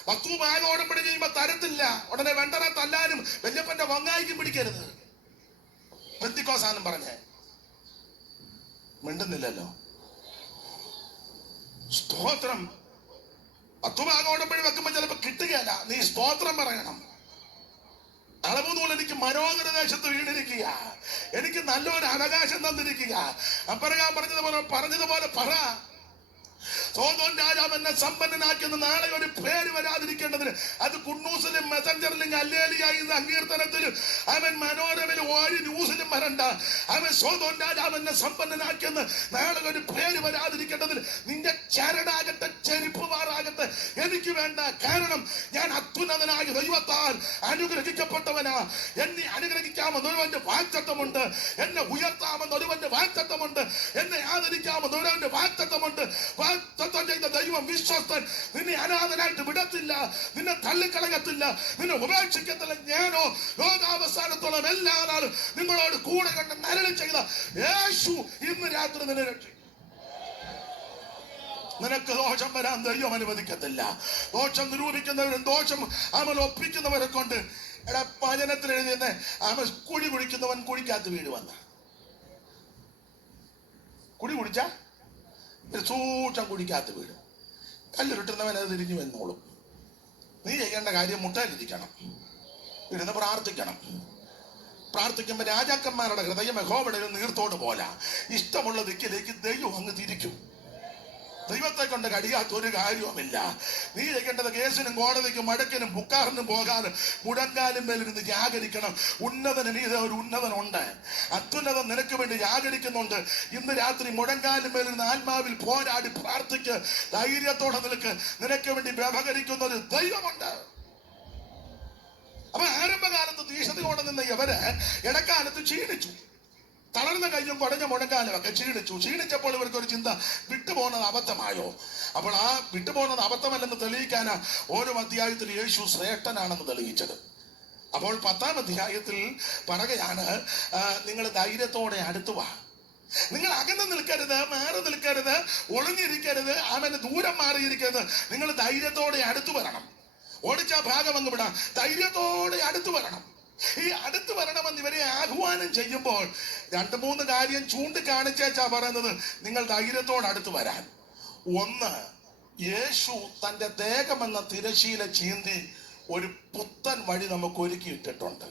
വസ്തു ഭാഗോടമ്പടി ചെയ്യുമ്പോ തരത്തില്ല, ഉടനെ വെണ്ടനെ തല്ലാനും വല്യപ്പന്റെ വങ്ങായിക്കും പിടിക്കരുത്. പെന്തിക്കോസാന്നും പറഞ്ഞേ മിണ്ടുന്നില്ലല്ലോ. സ്തോത്രം. വസ്തു ഭാഗോടമ്പടി വെക്കുമ്പോ ചിലപ്പോ കിട്ടുകയല്ല. നീ സ്തോത്രം പറയണം. അളവുനൂൽ എനിക്ക് മനോഹര ദേശത്ത് വീണിരിക്കുക, എനിക്ക് നല്ലൊരു അവകാശം തന്നിരിക്കുക. അപ്പറയാൻ പറഞ്ഞതുപോലെ പറ. സോദോം രാജാവ് എന്നെ സമ്പന്നനാക്കിയെന്ന് നാളെ ഒരു പേര് വരാതിരിക്കേണ്ടതിന് അത് കുണ്ണൂസിലും മെസഞ്ചറിലും അല്ലേലിയായി സങ്കീർത്തനത്തിലും അവൻ മനോരമയിലും ഒരു ന്യൂസിലും വരണ്ട. അവൻ സോദോം രാജാവ് എന്നെ സമ്പന്നനാക്കിയെന്ന് നാളെ ഒരു പേര് വരാതിരിക്കേണ്ടതിന് നിന്റെ ചരടാകട്ടെ, ചെരുപ്പുമാറാകട്ടെ എനിക്ക് വേണ്ട. കാരണം ഞാൻ അത്യുന്നതനായ ദൈവത്താൽ അനുഗ്രഹിക്കപ്പെട്ടവനാ. എന്നെ അനുഗ്രഹിക്കാമെന്ന് ഒരുവന്റെ വാഗ്ദത്തമുണ്ട്. എന്നെ ഉയർത്താമെന്ന് ഒരുവന്റെ വാഗ്ദത്തമുണ്ട്. എന്നെ ആദരിക്കാമെന്ന് ഒരുവന്റെ വാഗ്ദത്തമുണ്ട്. വാഗ്ദത്തം ചെയ്ത ദൈവം വിശ്വസ്തൻ. നിന്നെ അനാഥനായിട്ട് വിടത്തില്ല, നിന്നെ തള്ളിക്കളയത്തില്ല, നിന്നെ ഉപേക്ഷിക്കത്തില്ല. ഞാനോ ലോകാവസാനത്തോളം എല്ലാ നാളും നിങ്ങളോട് കൂടെ കണ്ട് നരളി ചെയ്ത യേശു ഇന്ന് രാത്രി നിന്നെ രക്ഷിക്കും. നിനക്ക് ദോഷം വരാൻ ദൈവം അനുവദിക്കത്തില്ല. ദോഷം നിരൂപിക്കുന്നവരും ദോഷം അവൻ ഒപ്പിക്കുന്നവരെ കൊണ്ട് എടാ വചനത്തിൽ എഴുതിയെന്നെ അവൻ കുഴി കുടിക്കുന്നവൻ കുഴിക്കകത്ത് വീഴുവന്ന. കുഴി കുടിച്ച സൂക്ഷം കുഴിക്കകത്ത് വീഴും. കല്ലുരുട്ടുന്നവൻ അത് തിരിഞ്ഞു വന്നോളും. നീ ചെയ്യേണ്ട കാര്യം മുട്ടയിലിരിക്കണം, ഇരുന്ന് പ്രാർത്ഥിക്കണം. പ്രാർത്ഥിക്കുമ്പോൾ രാജാക്കന്മാരുടെ ഹൃദയം യഹോവയുടെ ഒരു നീർത്തോട് പോലെ ഇഷ്ടമുള്ള ദിക്കിലേക്ക് ദൈവം അങ്ങ് തിരിക്കും. ദൈവത്തെ കൊണ്ട് കഴിയാത്ത ഒരു കാര്യവുമില്ല. നീ ചെയ്യേണ്ടത് കേസിനും കോടതിക്കും മടക്കിനും പുക്കാറിനും പോകാതെ മുഴങ്കാലും മേലിരുന്ന് ജാഗരിക്കണം. ഉന്നതന് മീതെ ഒരു ഉന്നതനുണ്ട്, അത്യുന്നതൻ നിനക്ക് വേണ്ടി ജാഗരിക്കുന്നുണ്ട്. ഇന്ന് രാത്രി മുഴങ്കാലും മേലിരുന്ന് ആത്മാവിൽ പോരാടി പ്രാർത്ഥിക്ക്. ധൈര്യത്തോടെ നിനക്ക് വേണ്ടി വ്യവഹരിക്കുന്ന ഒരു ദൈവമുണ്ട്. അപ്പൊ ആരംഭകാലത്ത് തീഷ്ണതയോടെ നിന്ന ഇവര് ഇടക്കാലത്ത് ക്ഷീണിച്ചു. തളർന്ന കയ്യും കുടഞ്ഞ മുഴങ്കാലുമൊക്കെ ക്ഷീണിച്ചപ്പോൾ ഇവർക്ക് ഒരു ചിന്ത, വിട്ടുപോകുന്നത് അബദ്ധമായോ? അപ്പോൾ ആ വിട്ടുപോകുന്നത് അബദ്ധമല്ലെന്ന് തെളിയിക്കാനാ ഓരോ അധ്യായത്തിൽ യേശു ശ്രേഷ്ഠനാണെന്ന് തെളിയിച്ചത്. അപ്പോൾ 10-ാം അധ്യായത്തിൽ പറയുകയാണ്, നിങ്ങൾ ധൈര്യത്തോടെ അടുത്തു വാ. നിങ്ങൾ അകന്ന് നിൽക്കരുത്, മാറി നിൽക്കരുത്, ഒളിഞ്ഞിരിക്കരുത്, അവന് ദൂരം മാറിയിരിക്കരുത്. നിങ്ങൾ ധൈര്യത്തോടെ അടുത്തു വരണം. ഓടിച്ച ഭാഗം അങ്ങ് വിടാം. ധൈര്യത്തോടെ അടുത്തു വരണം. ഈ അടുത്ത് വരണമെന്ന് ഇവരെ ആഹ്വാനം ചെയ്യുമ്പോൾ 2-3 കാര്യം ചൂണ്ടിക്കാണിച്ചാ പറയുന്നത്, നിങ്ങൾ ധൈര്യത്തോടെ അടുത്ത് വരാൻ. ഒന്ന്, യേശു തന്റെ ദേഹമെന്ന തിരശീല ചീന്തി ഒരു പുത്തൻ വഴി നമുക്ക് ഒരുക്കിയിട്ടിട്ടുണ്ട്.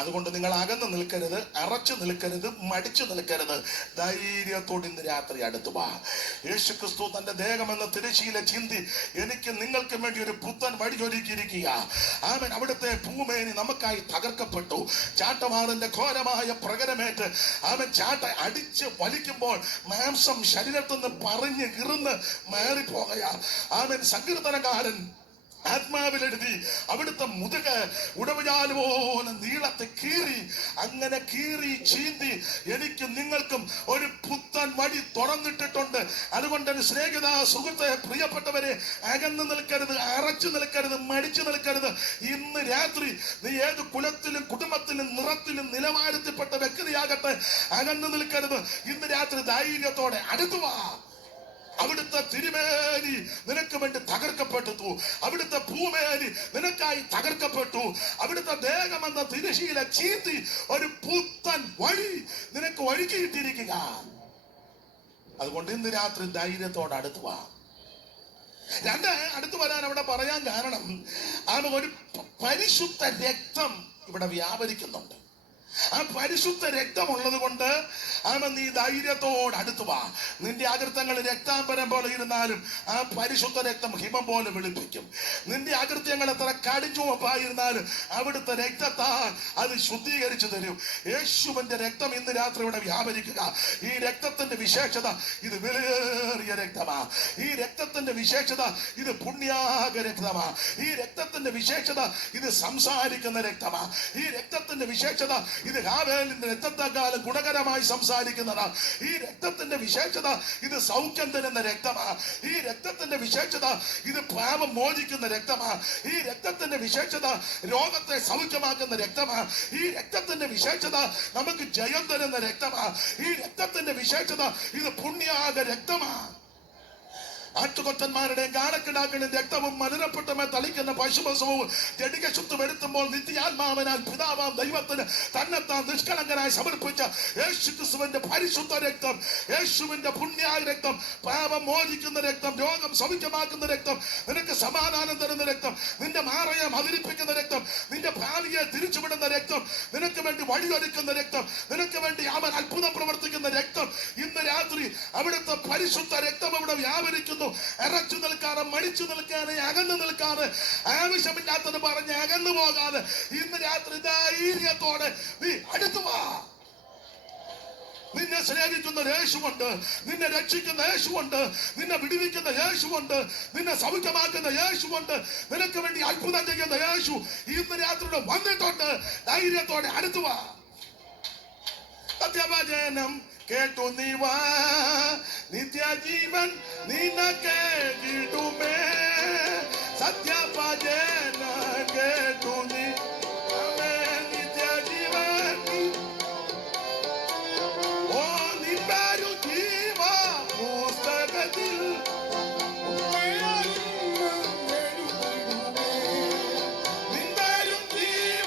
അതുകൊണ്ട് നിങ്ങൾ അകന്ന് നിൽക്കരുത്, അറച്ചു നിൽക്കരുത്, മടിച്ചു നിൽക്കരുത്. ധൈര്യത്തോടെ ഇന്ന് രാത്രി അടുത്തു വാ. യേശു ക്രിസ്തു തന്റെ ദേഹമെന്ന തിരശീല ചിന്തി എനിക്ക് നിങ്ങൾക്ക് വേണ്ടി ഒരു പുത്തൻ വഴി ഒരുക്കിയിരിക്കുക. ആമേൻ. അവിടുത്തെ ഭൂമേനി നമുക്കായി തകർക്കപ്പെട്ടു. ചാട്ടമാറിന്റെ ഘോരമായ പ്രകരമേറ്റ് അവൻ ചാട്ട അടിച്ച് വലിക്കുമ്പോൾ മാംസം ശരീരത്തിൽ നിന്ന് പറഞ്ഞ് ഇറുന്ന് മാറിപ്പോകയാ. അവൻ സങ്കീർത്തനക്കാരൻ ആത്മാവിലെഴുതി അവിടുത്തെ മുതുക ഉടവുചാല് പോലെ നീളത്തെ കീറി, അങ്ങനെ കീറി ചീന്തി എനിക്ക് നിങ്ങൾക്കും ഒരു പുത്തൻ വഴി തുറന്നിട്ടിട്ടുണ്ട്. അതുകൊണ്ട് സ്നേഹിത സുഹൃത്തെ, പ്രിയപ്പെട്ടവരെ, അകന്നു നിൽക്കരുത്, അറച്ചു നിൽക്കരുത്, മടിച്ചു നിൽക്കരുത്. ഇന്ന് രാത്രി നീ ഏത് കുലത്തിലും കുടുംബത്തിലും നിറത്തിലും നിലവാരത്തിൽപ്പെട്ട വ്യക്തിയാകട്ടെ, അകന്നു നിൽക്കരുത്. ഇന്ന് രാത്രി ധൈര്യത്തോടെ അടുത്തു വാ. അവിടുത്തെ തിരുമേനി നിനക്ക് വേണ്ടി തകർക്കപ്പെട്ടു. അവിടുത്തെ ഭൂമേനി നിനക്കായി തകർക്കപ്പെട്ടു. അവിടുത്തെ ദേഹമെന്ന തിരശീല ചീന്തി ഒരു പുത്തൻ വഴി നിനക്ക് ഒരുക്കിയിട്ടിരിക്കുക. അതുകൊണ്ട് ഇന്ന് രാത്രി ധൈര്യത്തോടെ അടുത്തു വാ. 2, അടുത്തു വരാൻ അവിടെ പറയാൻ കാരണം, ഒരു പരിശുദ്ധ രക്തം ഇവിടെ വ്യാപരിക്കുന്നുണ്ട്. ആ പരിശുദ്ധ രക്തമുള്ളത് കൊണ്ട് നീ ധൈര്യത്തോടെ അടുത്തു വാ. നിന്റെ അകൃത്യങ്ങൾ രക്താംബരം പോലെ ഇരുന്നാലും ആ പരിശുദ്ധ രക്തം ഹിമം പോലെ വെളുപ്പിക്കും. നിന്റെ അകൃത്യങ്ങൾ എത്ര കടിച്ചുവപ്പായിരുന്നാലും അവിടുത്തെ രക്തത്താൽ അത് ശുദ്ധീകരിച്ചു തരും. യേശുവിന്റെ രക്തം ഇന്ന് രാത്രി ഇവിടെ വ്യാപരിക്കുക. ഈ രക്തത്തിന്റെ വിശേഷത, ഇത് വിലയേറിയ രക്തമാ. ഈ രക്തത്തിന്റെ വിശേഷത, ഇത് പുണ്യാക രക്തമാ. ഈ രക്തത്തിന്റെ വിശേഷത, ഇത് സംസാരിക്കുന്ന രക്തമാ. ഈ രക്തത്തിന്റെ വിശേഷത, ഇത് ഹാവേലിന്റെ രക്തത്തെക്കാളും ഗുണകരമായി സംസാരിക്കുന്നതാണ്. ഈ രക്തത്തിന്റെ വിശേഷത, ഇത് സൗഖ്യം തരുന്ന രക്തമാ. ഈ രക്തത്തിന്റെ വിശേഷത, ഇത് പാപം മോചിക്കുന്ന രക്തമാ. ഈ രക്തത്തിന്റെ വിശേഷത, രോഗത്തെ സൗഖ്യമാക്കുന്ന രക്തമാ. ഈ രക്തത്തിന്റെ വിശേഷത, നമുക്ക് ജയം തരുന്ന രക്തമാ. ഈ രക്തത്തിന്റെ വിശേഷത, ഇത് പുണ്യാക രക്തമാ. ആട്ടുകൊറ്റന്മാരുടെയും കാടക്കിടാക്കളുടെയും രക്തവും മലിനപ്പെട്ടമേ തളിക്കുന്ന പശുപസവും ജഡിക ശുദ്ധി വരുത്തുമ്പോൾ നിത്യാത്മാവനാൽ പിതാവാം ദൈവത്തിന് തന്നെത്താൻ നിഷ്കളങ്കനായി സമർപ്പിച്ച യേശു ക്രിസ്തുവിന്റെ പരിശുദ്ധ രക്തം, യേശുവിന്റെ പുണ്യായ രക്തം, പാപം മോചിക്കുന്ന രക്തം, രോഗം സൗഖ്യമാക്കുന്ന രക്തം, നിനക്ക് സമാധാനം തരുന്ന രക്തം, നിന്റെ മാറയെ മതിരിപ്പിക്കുന്ന രക്തം, നിന്റെ ഭാവിയെ തിരിച്ചുവിടുന്ന രക്തം, നിനക്ക് വേണ്ടി വഴിയൊരുക്കുന്ന രക്തം, നിനക്ക് വേണ്ടി അവൻ അത്ഭുതം പ്രവർത്തിക്കുന്ന രക്തം. ഇന്ന് രാത്രി അവിടുത്തെ പരിശുദ്ധ രക്തം അവിടെ വ്യാപരിക്കുന്നു. അറച്ചു നിൽക്കാതെ, മടിച്ചു നിൽക്കാതെ, അകന്നു നിൽക്കാതെ, ആവശ്യമില്ലാത്തത് പറഞ്ഞ് അകന്നു പോകാതെ ഇന്ന് രാത്രി ധൈര്യത്തോടെ നീ അടുത്തു വാ. നിന്നെ സ്നേഹിക്കുന്ന യേശുവുണ്ട്, നിന്നെ രക്ഷിക്കുന്ന യേശുവുണ്ട്, നിന്നെ വിടുവിക്കുന്ന യേശുവുണ്ട്, നിന്നെ സൗഖ്യമാക്കുന്ന യേശുവുണ്ട്, നിനക്ക് വേണ്ടി അത്ഭുതം ചെയ്യുന്ന യേശു ഇന്ന് രാത്രിയുടെ വന്നിട്ടുണ്ട്. ധൈര്യത്തോടെ അടുത്തു വാ. സത്യവചനം കേട്ടു നീ വാ, നിത്യജീവൻ നിനക്ക് കിട്ടുമേ. സത്യവചനം കേട്ടു നീ നിത്യജീവൻ. ഓ നിന്റൊരു ജീവ പുസ്തകത്തിൽ നിന്റൊരു ജീവ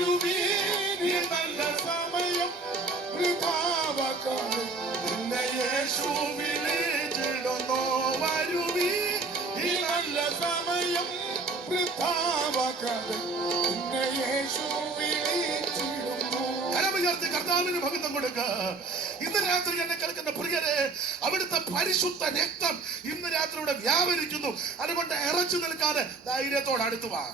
വരുവീൻ ഈ നല്ല സമയം വൃഥാവാക്കാതെ നിന്നെ യേശു വിളിച്ചിടുന്നു. വരുവീൻ ഈ നല്ല സമയം വൃഥാവാക്കാതെ നിന്നെ യേശു വിളിച്ചിടുന്നു. കരമുയർത്തി കർത്താവിന് മഹത്വം കൊടുക്ക. ഇന്ന് രാത്രി എന്നെ കേൾക്കുന്ന പ്രിയരെ, അവിടുത്തെ പരിശുദ്ധ രക്തം ഇന്ന് രാത്രി ഇവിടെ വ്യാപരിക്കുന്നു. അതുകൊണ്ട് ഇറച്ചു നിൽക്കാതെ ധൈര്യത്തോട് അടുത്തു വാ.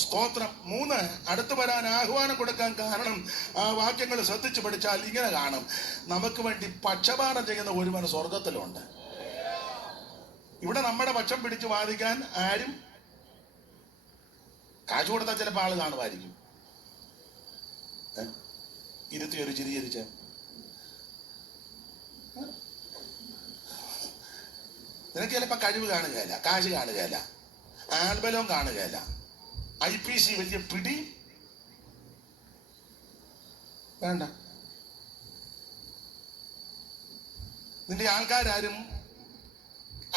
സ്തോത്രം. 3, അടുത്തു വരാൻ ആഹ്വാനം കൊടുക്കാൻ കാരണം ആ വാക്യങ്ങൾ ശ്രദ്ധിച്ചു പഠിച്ചാൽ ഇങ്ങനെ കാണും. നമുക്ക് വേണ്ടി പക്ഷപാതം ചെയ്യുന്ന ഒരുവൻ സ്വർഗത്തിലുണ്ട്. ഇവിടെ നമ്മുടെ പക്ഷം പിടിച്ച് വാദിക്കാൻ ആരും കാശ് കൊടുത്താൽ ചിലപ്പോൾ ആള് കാണുമായിരിക്കും. ഇരുത്തി ഒരു ചിരിച്ച നിനക്ക് ചിലപ്പോ കഴിവ് കാണുകയല്ല, കാശ് കാണുകയല്ല, ആൽബലവും കാണുകയല്ല, IPC വലിയ പിടി വേണ്ട. നിന്റെ ആൾക്കാരും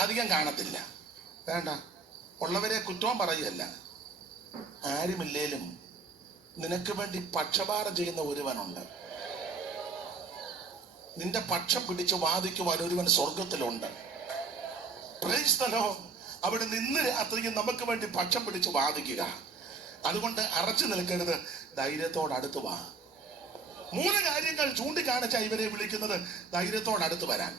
അധികം കാണത്തില്ല, വേണ്ട. ഉള്ളവരെ കുറ്റവും പറയുകയല്ല. ആരുമില്ലേലും നിനക്ക് വേണ്ടി പക്ഷപാതം ചെയ്യുന്ന ഒരുവനുണ്ട്. നിന്റെ പക്ഷം പിടിച്ച് വാദിക്കുവാൻ ഒരുവൻ സ്വർഗത്തിലുണ്ട്. Price the Lord. അവിടെ നിന്ന് രാത്രിയും നമുക്ക് വേണ്ടി പക്ഷം പിടിച്ച് വാദിക്കുക. അതുകൊണ്ട് അറച്ചു നിൽക്കരുത്, ധൈര്യത്തോട് അടുത്ത് വാ. 3 കാര്യങ്ങൾ ചൂണ്ടിക്കാണിച്ച ഇവരെ വിളിക്കുന്നത് ധൈര്യത്തോട് അടുത്ത് വരാൻ.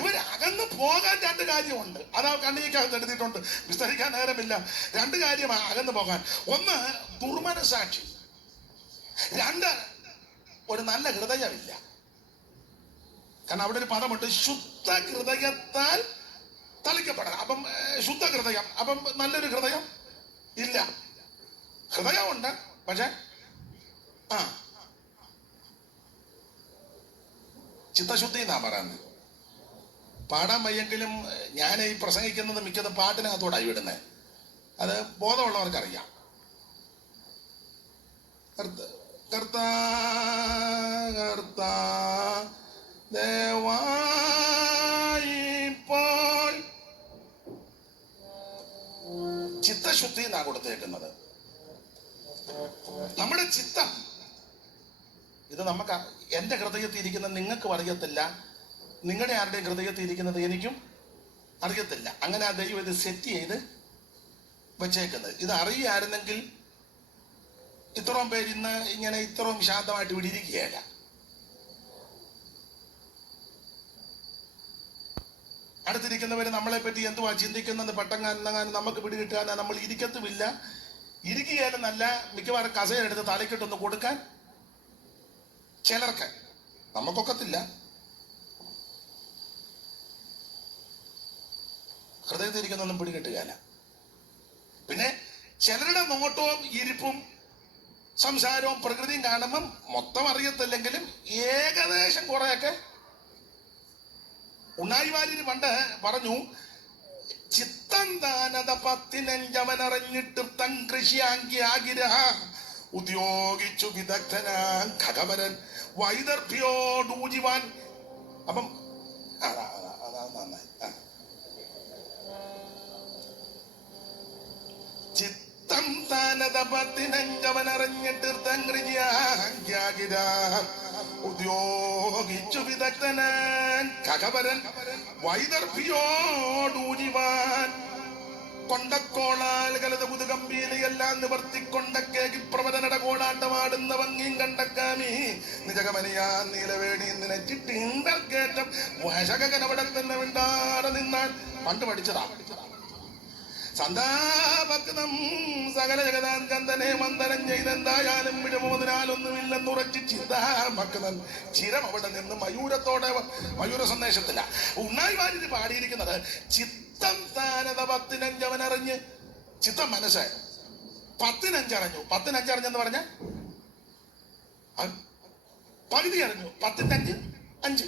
ഇവർ അകന്ന് പോകാൻ 2 കാര്യമുണ്ട്. അതാ കണ്ണിക്കകത്ത് എടുത്തിട്ടുണ്ട്, വിസ്തരിക്കാൻ നേരമില്ല. 2 കാര്യമാണ് അകന്ന് പോകാൻ. 1, ദുർമനസാക്ഷി. 2, ഒരു നല്ല ഹൃദയമില്ല. കാരണം അവിടെ ഒരു പദമുണ്ട്, ശുദ്ധ ഹൃദയത്താൽ തളിക്കപ്പെടണം. അപ്പം ശുദ്ധ ഹൃദയം, അപ്പം നല്ലൊരു ഹൃദയം ഇല്ല. ഹൃദയമുണ്ട്, പക്ഷെ ചിത്തശുദ്ധി എന്നാ പറയുന്നത്. പാടാൻ വയ്യെങ്കിലും ഞാൻ ഈ പ്രസംഗിക്കുന്നത് മിക്കതും പാട്ടിനകത്തോടായി വിടുന്നത്. അത് ബോധമുള്ളവർക്കറിയാം. കർത്താ കർത്താ ദേവായിപ്പോൾ ചിത്തശുദ്ധി എന്നാ കൊടുത്തേക്കുന്നത്. നമ്മുടെ ചിത്തം ഇത് നമുക്ക് എന്റെ ഹൃദയത്തിൽ ഇരിക്കുന്നത് നിങ്ങൾക്കും അറിയത്തില്ല, നിങ്ങളുടെ ആരുടെയും ഹൃദയത്തിൽ ഇരിക്കുന്നത് എനിക്കും അറിയത്തില്ല. അങ്ങനെ ആ ദൈവം ഇത് സെറ്റ് ചെയ്ത് വെച്ചേക്കുന്നത്. ഇത് അറിയായിരുന്നെങ്കിൽ ഇത്രയും പേര് ഇന്ന് ഇങ്ങനെ ഇത്രയും ശാന്തമായിട്ട് ഇവിടെ ഇരിക്കുകയല്ല. അടുത്തിരിക്കുന്നവര് നമ്മളെ പറ്റി എന്തുവാ ചിന്തിക്കുന്നത് പെട്ടെന്ന് നമുക്ക് പിടികിട്ടാൻ നമ്മൾ ഇരിക്കത്തുമില്ല. ഇരിക്കുകയാലും നല്ല മിക്കവാറും കസേര എടുത്ത് തലക്കിട്ടൊന്ന് കൊടുക്കാൻ ചിലർക്ക്, നമുക്കൊക്കത്തില്ല. ഹൃദയത്തിരിക്കുന്നൊന്നും പിടികിട്ടുകയല്ല. പിന്നെ ചിലരുടെ നോട്ടവും ഇരിപ്പും സംസാരവും പ്രകൃതിയും കാണുമ്പം മൊത്തം അറിയത്തില്ലെങ്കിലും ഏകദേശം കുറെയൊക്കെ. ഉണ്ണായി വാര്യർ പണ്ട് പറഞ്ഞു, ചിത്തം താനത 10 അറിഞ്ഞിട്ട് തൻ കൃഷിയാങ്കി ആകിരഹ ഉദ്യോഗിച്ചു വിദഗ്ധനാ ഖഗവരൻ വൈദർഭ്യോടൂജിവാൻ. അപ്പം അതാ നന്നായി. ചിത്തം താനത 10 അറിഞ്ഞിട്ട് തൻ കൃഷിയാങ്കിര ഉദ്യോഗിച്ചു വിദഗ്ധനാൻ ഖഗവരൻ വൈദർഭ്യോടൂജിവാൻ. കൊണ്ടക്കോളാൽ കലത പുതുകമ്പീലിയെല്ലാം നിവർത്തിക്കൊണ്ടക്കേകി പ്രവചനട കോടാട്ടമാടുന്ന ഭംഗിയും കണ്ടക്കാമി നിജകമനിയാ നീലവേണി നിനച്ചിട്ടിണ്ടൽക്കേറ്റം വശകനവിടെ തന്നെ വിണ്ടാടെ നിന്നാൻ. പണ്ട് പഠിച്ചതാ. സന്താഭക്തം സകല ജഗതാൻ ചന്ദനെ മന്ദനം ചെയ്തെന്തായാലും വിടുമോതിനാലൊന്നുമില്ലെന്നുറച്ച് ചിന്താഭക്തൻ ചിരം അവിടെ നിന്ന് മയൂരത്തോടെ മയൂര സന്ദേശത്തില്ല. ഉണ്ണായി വാര്യർ പാടിയിരിക്കുന്നത് ചിത്തം താനത 10 അറിഞ്ഞ്. ചിത്തം മനസ്സ് 10 അറിഞ്ഞു. 10 അറിഞ്ഞെന്ന് പറഞ്ഞ പകുതി അറിഞ്ഞു. 10 5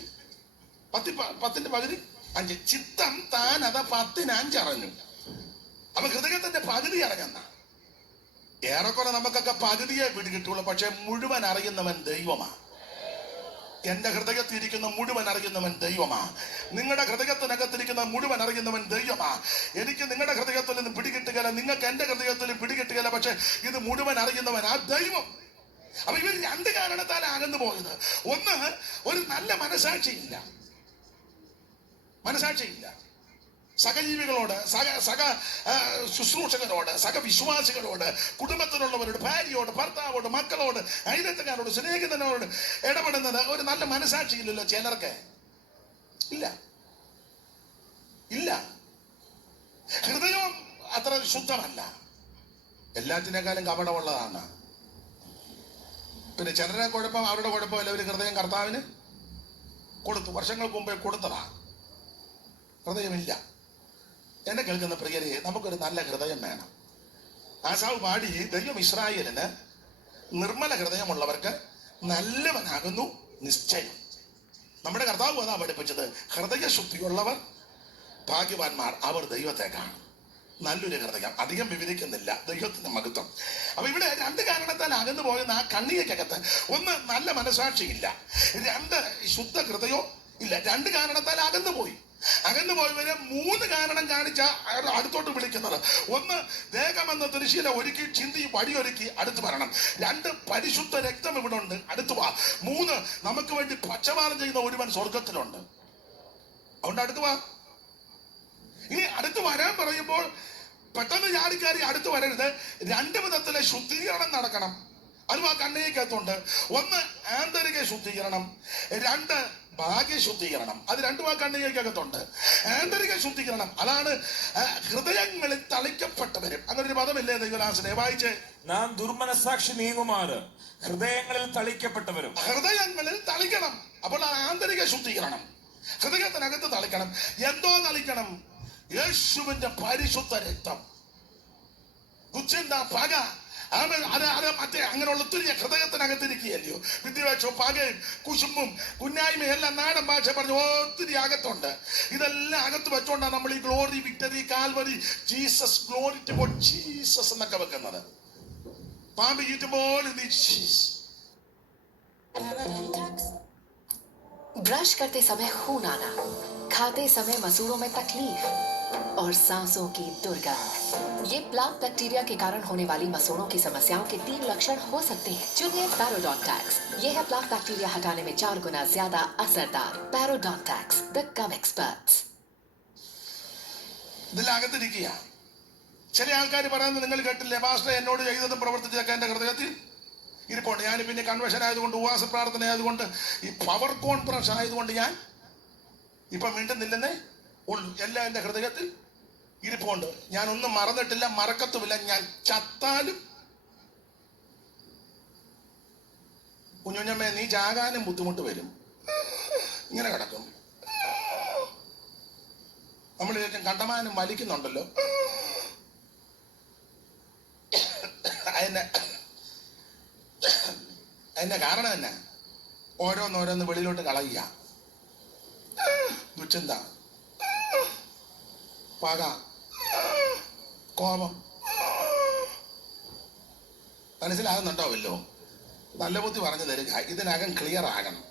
10 പകുതി 5. ചിത്തം താനത 10 അറിഞ്ഞു. അപ്പൊ ഹൃദയത്തിന്റെ പകുതി അറിഞ്ഞെന്ന. ഏറെക്കുറെ നമുക്കൊക്കെ പകുതിയെ പിടികിട്ടുള്ളൂ. പക്ഷെ മുഴുവൻ അറിയുന്നവൻ ദൈവമാണ്. എന്റെ ഹൃദയത്തിൽ ഇരിക്കുന്ന മുഴുവൻ അറിയുന്നവൻ ദൈവമാ. നിങ്ങളുടെ ഹൃദയത്തിനകത്തിരിക്കുന്ന മുഴുവൻ അറിയുന്നവൻ ദൈവമാ. എനിക്ക് നിങ്ങളുടെ ഹൃദയത്തിൽ നിന്ന് പിടികിട്ടുകയില്ല, നിങ്ങൾക്ക് എന്റെ ഹൃദയത്തിൽ പിടികിട്ടുകയില്ല, പക്ഷെ ഇത് മുഴുവൻ അറിയുന്നവൻ ആ ദൈവം. അപ്പൊ ഇവർ രണ്ട് കാരണത്താൽ അകന്നു പോയത്. ഒന്ന്, ഒരു നല്ല മനസാക്ഷിയില്ല. സഹജീവികളോട്, ശുശ്രൂഷകരോട്, സഹവിശ്വാസികളോട്, കുടുംബത്തിലുള്ളവരോട്, ഭാര്യയോട്, ഭർത്താവോട്, മക്കളോട്, അയലത്തുകാരോട്, സ്നേഹിതനോട് ഇടപെടുന്നത് ഒരു നല്ല മനസാക്ഷിയില്ലല്ലോ ചിലർക്ക്. ഇല്ല. ഹൃദയം അത്ര ശുദ്ധമല്ല, എല്ലാറ്റിനേക്കാളും കപടമുള്ളതാണ്. പിന്നെ ചിലരെ കുഴപ്പം അവരുടെ കുഴപ്പമല്ല, ഒരു ഹൃദയം കർത്താവിന് കൊടുത്തു, വർഷങ്ങൾക്ക് മുമ്പേ കൊടുത്തതാ. ഹൃദയമില്ല. എന്നെ കേൾക്കുന്ന പ്രിയരെ, നമുക്കൊരു നല്ല ഹൃദയം വേണം. ആസാവ് പാടി, ദൈവം ഇസ്രായേലിന് നിർമ്മല ഹൃദയമുള്ളവർക്ക് നല്ലവനാകുന്നു നിശ്ചയം. നമ്മുടെ കർത്താവ് അതാ പഠിപ്പിച്ചത്. ഹൃദയശുദ്ധിയുള്ളവർ ഭാഗ്യവാന്മാർ, അവർ ദൈവത്തെ കാണും. നല്ലൊരു ഹൃദയം, അധികം വിവരിക്കുന്നില്ല, ദൈവത്തിന്റെ മഹത്വം. അപ്പൊ ഇവിടെ രണ്ട് കാരണത്താൽ അകന്നു പോയെന്ന് ആ കണ്ണികക്കകത്ത്. ഒന്ന്, നല്ല മനസാക്ഷിയില്ല. രണ്ട്, ശുദ്ധ ഹൃദയോ ഇല്ല. രണ്ട് കാരണത്താൽ അകന്നുപോയവരെ മൂന്ന് കാരണം കാണിച്ച അടുത്തോട്ട് വിളിക്കുന്നത്. ഒന്ന്, ദേഹമെന്ന തിരശ്ശീല ഒരുക്കി ചിന്തി വടിയൊരുക്കി അടുത്ത് വരണം. രണ്ട്, പരിശുദ്ധ രക്തം ഇവിടെ ഉണ്ട്, അടുത്ത് വാ. മൂന്ന്, നമുക്ക് വേണ്ടി പച്ചവാരം ചെയ്യുന്ന ഒരുവൻ സ്വർഗത്തിലുണ്ട്, അതുകൊണ്ട് അടുത്ത് വാ. ഇനി അടുത്ത് വരാൻ പറയുമ്പോൾ പെട്ടെന്ന് ചാടിക്കാരി അടുത്ത് വരരുത്. രണ്ട് വിധത്തിലെ ശുദ്ധീകരണം നടക്കണം, അതും ആ കണ്ണികക്കകത്തുണ്ട്. ഒന്ന്, ആന്തരിക ശുദ്ധീകരണം. രണ്ട്, ഭാഗ്യശുദ്ധീകരണം. അത് രണ്ടും ആ കണ്ണികക്കകത്തുണ്ട്. ആന്തരിക ശുദ്ധീകരണം, അതാണ് ഹൃദയങ്ങളിൽ തളിക്കപ്പെട്ടവരും. അങ്ങനെ ഒരു പദമില്ലേ ദൈവദാസനെ? വായിച്ചേ. നാം ദുർമനസാക്ഷി നീങ്ങുമാറ് ഹൃദയങ്ങളിൽ തളിക്കപ്പെട്ടവരും. ഹൃദയങ്ങളിൽ തളിക്കണം. അപ്പോൾ ആന്തരിക ശുദ്ധീകരണം ഹൃദയത്തിനകത്ത് തളിക്കണം. എന്തോ തളിക്കണം? യേശുവിന്റെ പരിശുദ്ധ രക്തം. ദുശ്ചിന്ത, പക, അത് മറ്റേ അങ്ങനെയുള്ള ഒത്തിരി ഹൃദയത്തിനകത്തിരിക്കുകയല്ലയോ. വിദ്വേഷവും പകയും കുശുമ്പും കുന്നായ്മയും എല്ലാം നാടൻ ഭാഷ പറഞ്ഞു ഒത്തിരി അകത്തുണ്ട്. ഇതെല്ലാം അകത്ത് വെച്ചോണ്ടാണ് നമ്മൾ ഈ glory, victory, Calvary, Jesus, glory to God, Jesus എന്നൊക്കെ വെക്കുന്നത്. പാമ്പ് ഈറ്റുമ്പോൾ ब्रश करते समय खून आना, खाते समय मसूड़ों में तकलीफ और सांसों की दुर्गंध, ये प्लाक बैक्टीरिया के कारण होने वाली मसूड़ों की समस्याओं के 3 लक्षण हो सकते हैं. चुनिए पैरोडोंटैक्स. ये है प्लाक बैक्टीरिया हटाने में 4 गुना ज्यादा असरदार. पैरोडोंटैक्स, द गम एक्सपर्ट्स. ഇതിലകത്തിരിക്കുക. ചില ആൾക്കാർ പറയുന്നത് നിങ്ങൾ കേട്ടില്ലേ, പാസ്റ്റർ എന്നോട് ചെയ്തതും പ്രവർത്തിച്ചതൊക്കെ എന്റെ ഹൃദയത്തിൽ ഇരിപ്പുണ്ട്. ഞാൻ പിന്നെ കൺവെൻഷൻ ആയതുകൊണ്ട്, ഉപവാസ പ്രാർത്ഥന ആയതുകൊണ്ട്, ഈ പവർ കോൺഫറൻസ് ആയതുകൊണ്ട് ഞാൻ ഇപ്പൊ മിണ്ടുന്നില്ലെന്നേ ഉള്ളൂ. എല്ലാം എന്റെ ഹൃദയത്തിൽ ഇരിപ്പുണ്ട്. ഞാനൊന്നും മറന്നിട്ടില്ല, മറക്കത്തുമില്ല. ഞാൻ ചത്താലും കുഞ്ഞുഞ്ഞമ്മേ നീ ചാകാനും ബുദ്ധിമുട്ട് വരും. ഇങ്ങനെ കിടക്കും. നമ്മൾ കണ്ടമാനം വലിക്കുന്നുണ്ടല്ലോ. അതിന്റെ കാരണം തന്നെ ഓരോന്നോരോന്ന് വെളിയിലോട്ട് കളയുക. ദുശ്ചിന്ത, പക, കോപം. മനസ്സിലാകുന്നുണ്ടാവല്ലോ? നല്ല ബുദ്ധി പറഞ്ഞു തരിക. ഇതിനകം ക്ലിയർ ആകണം.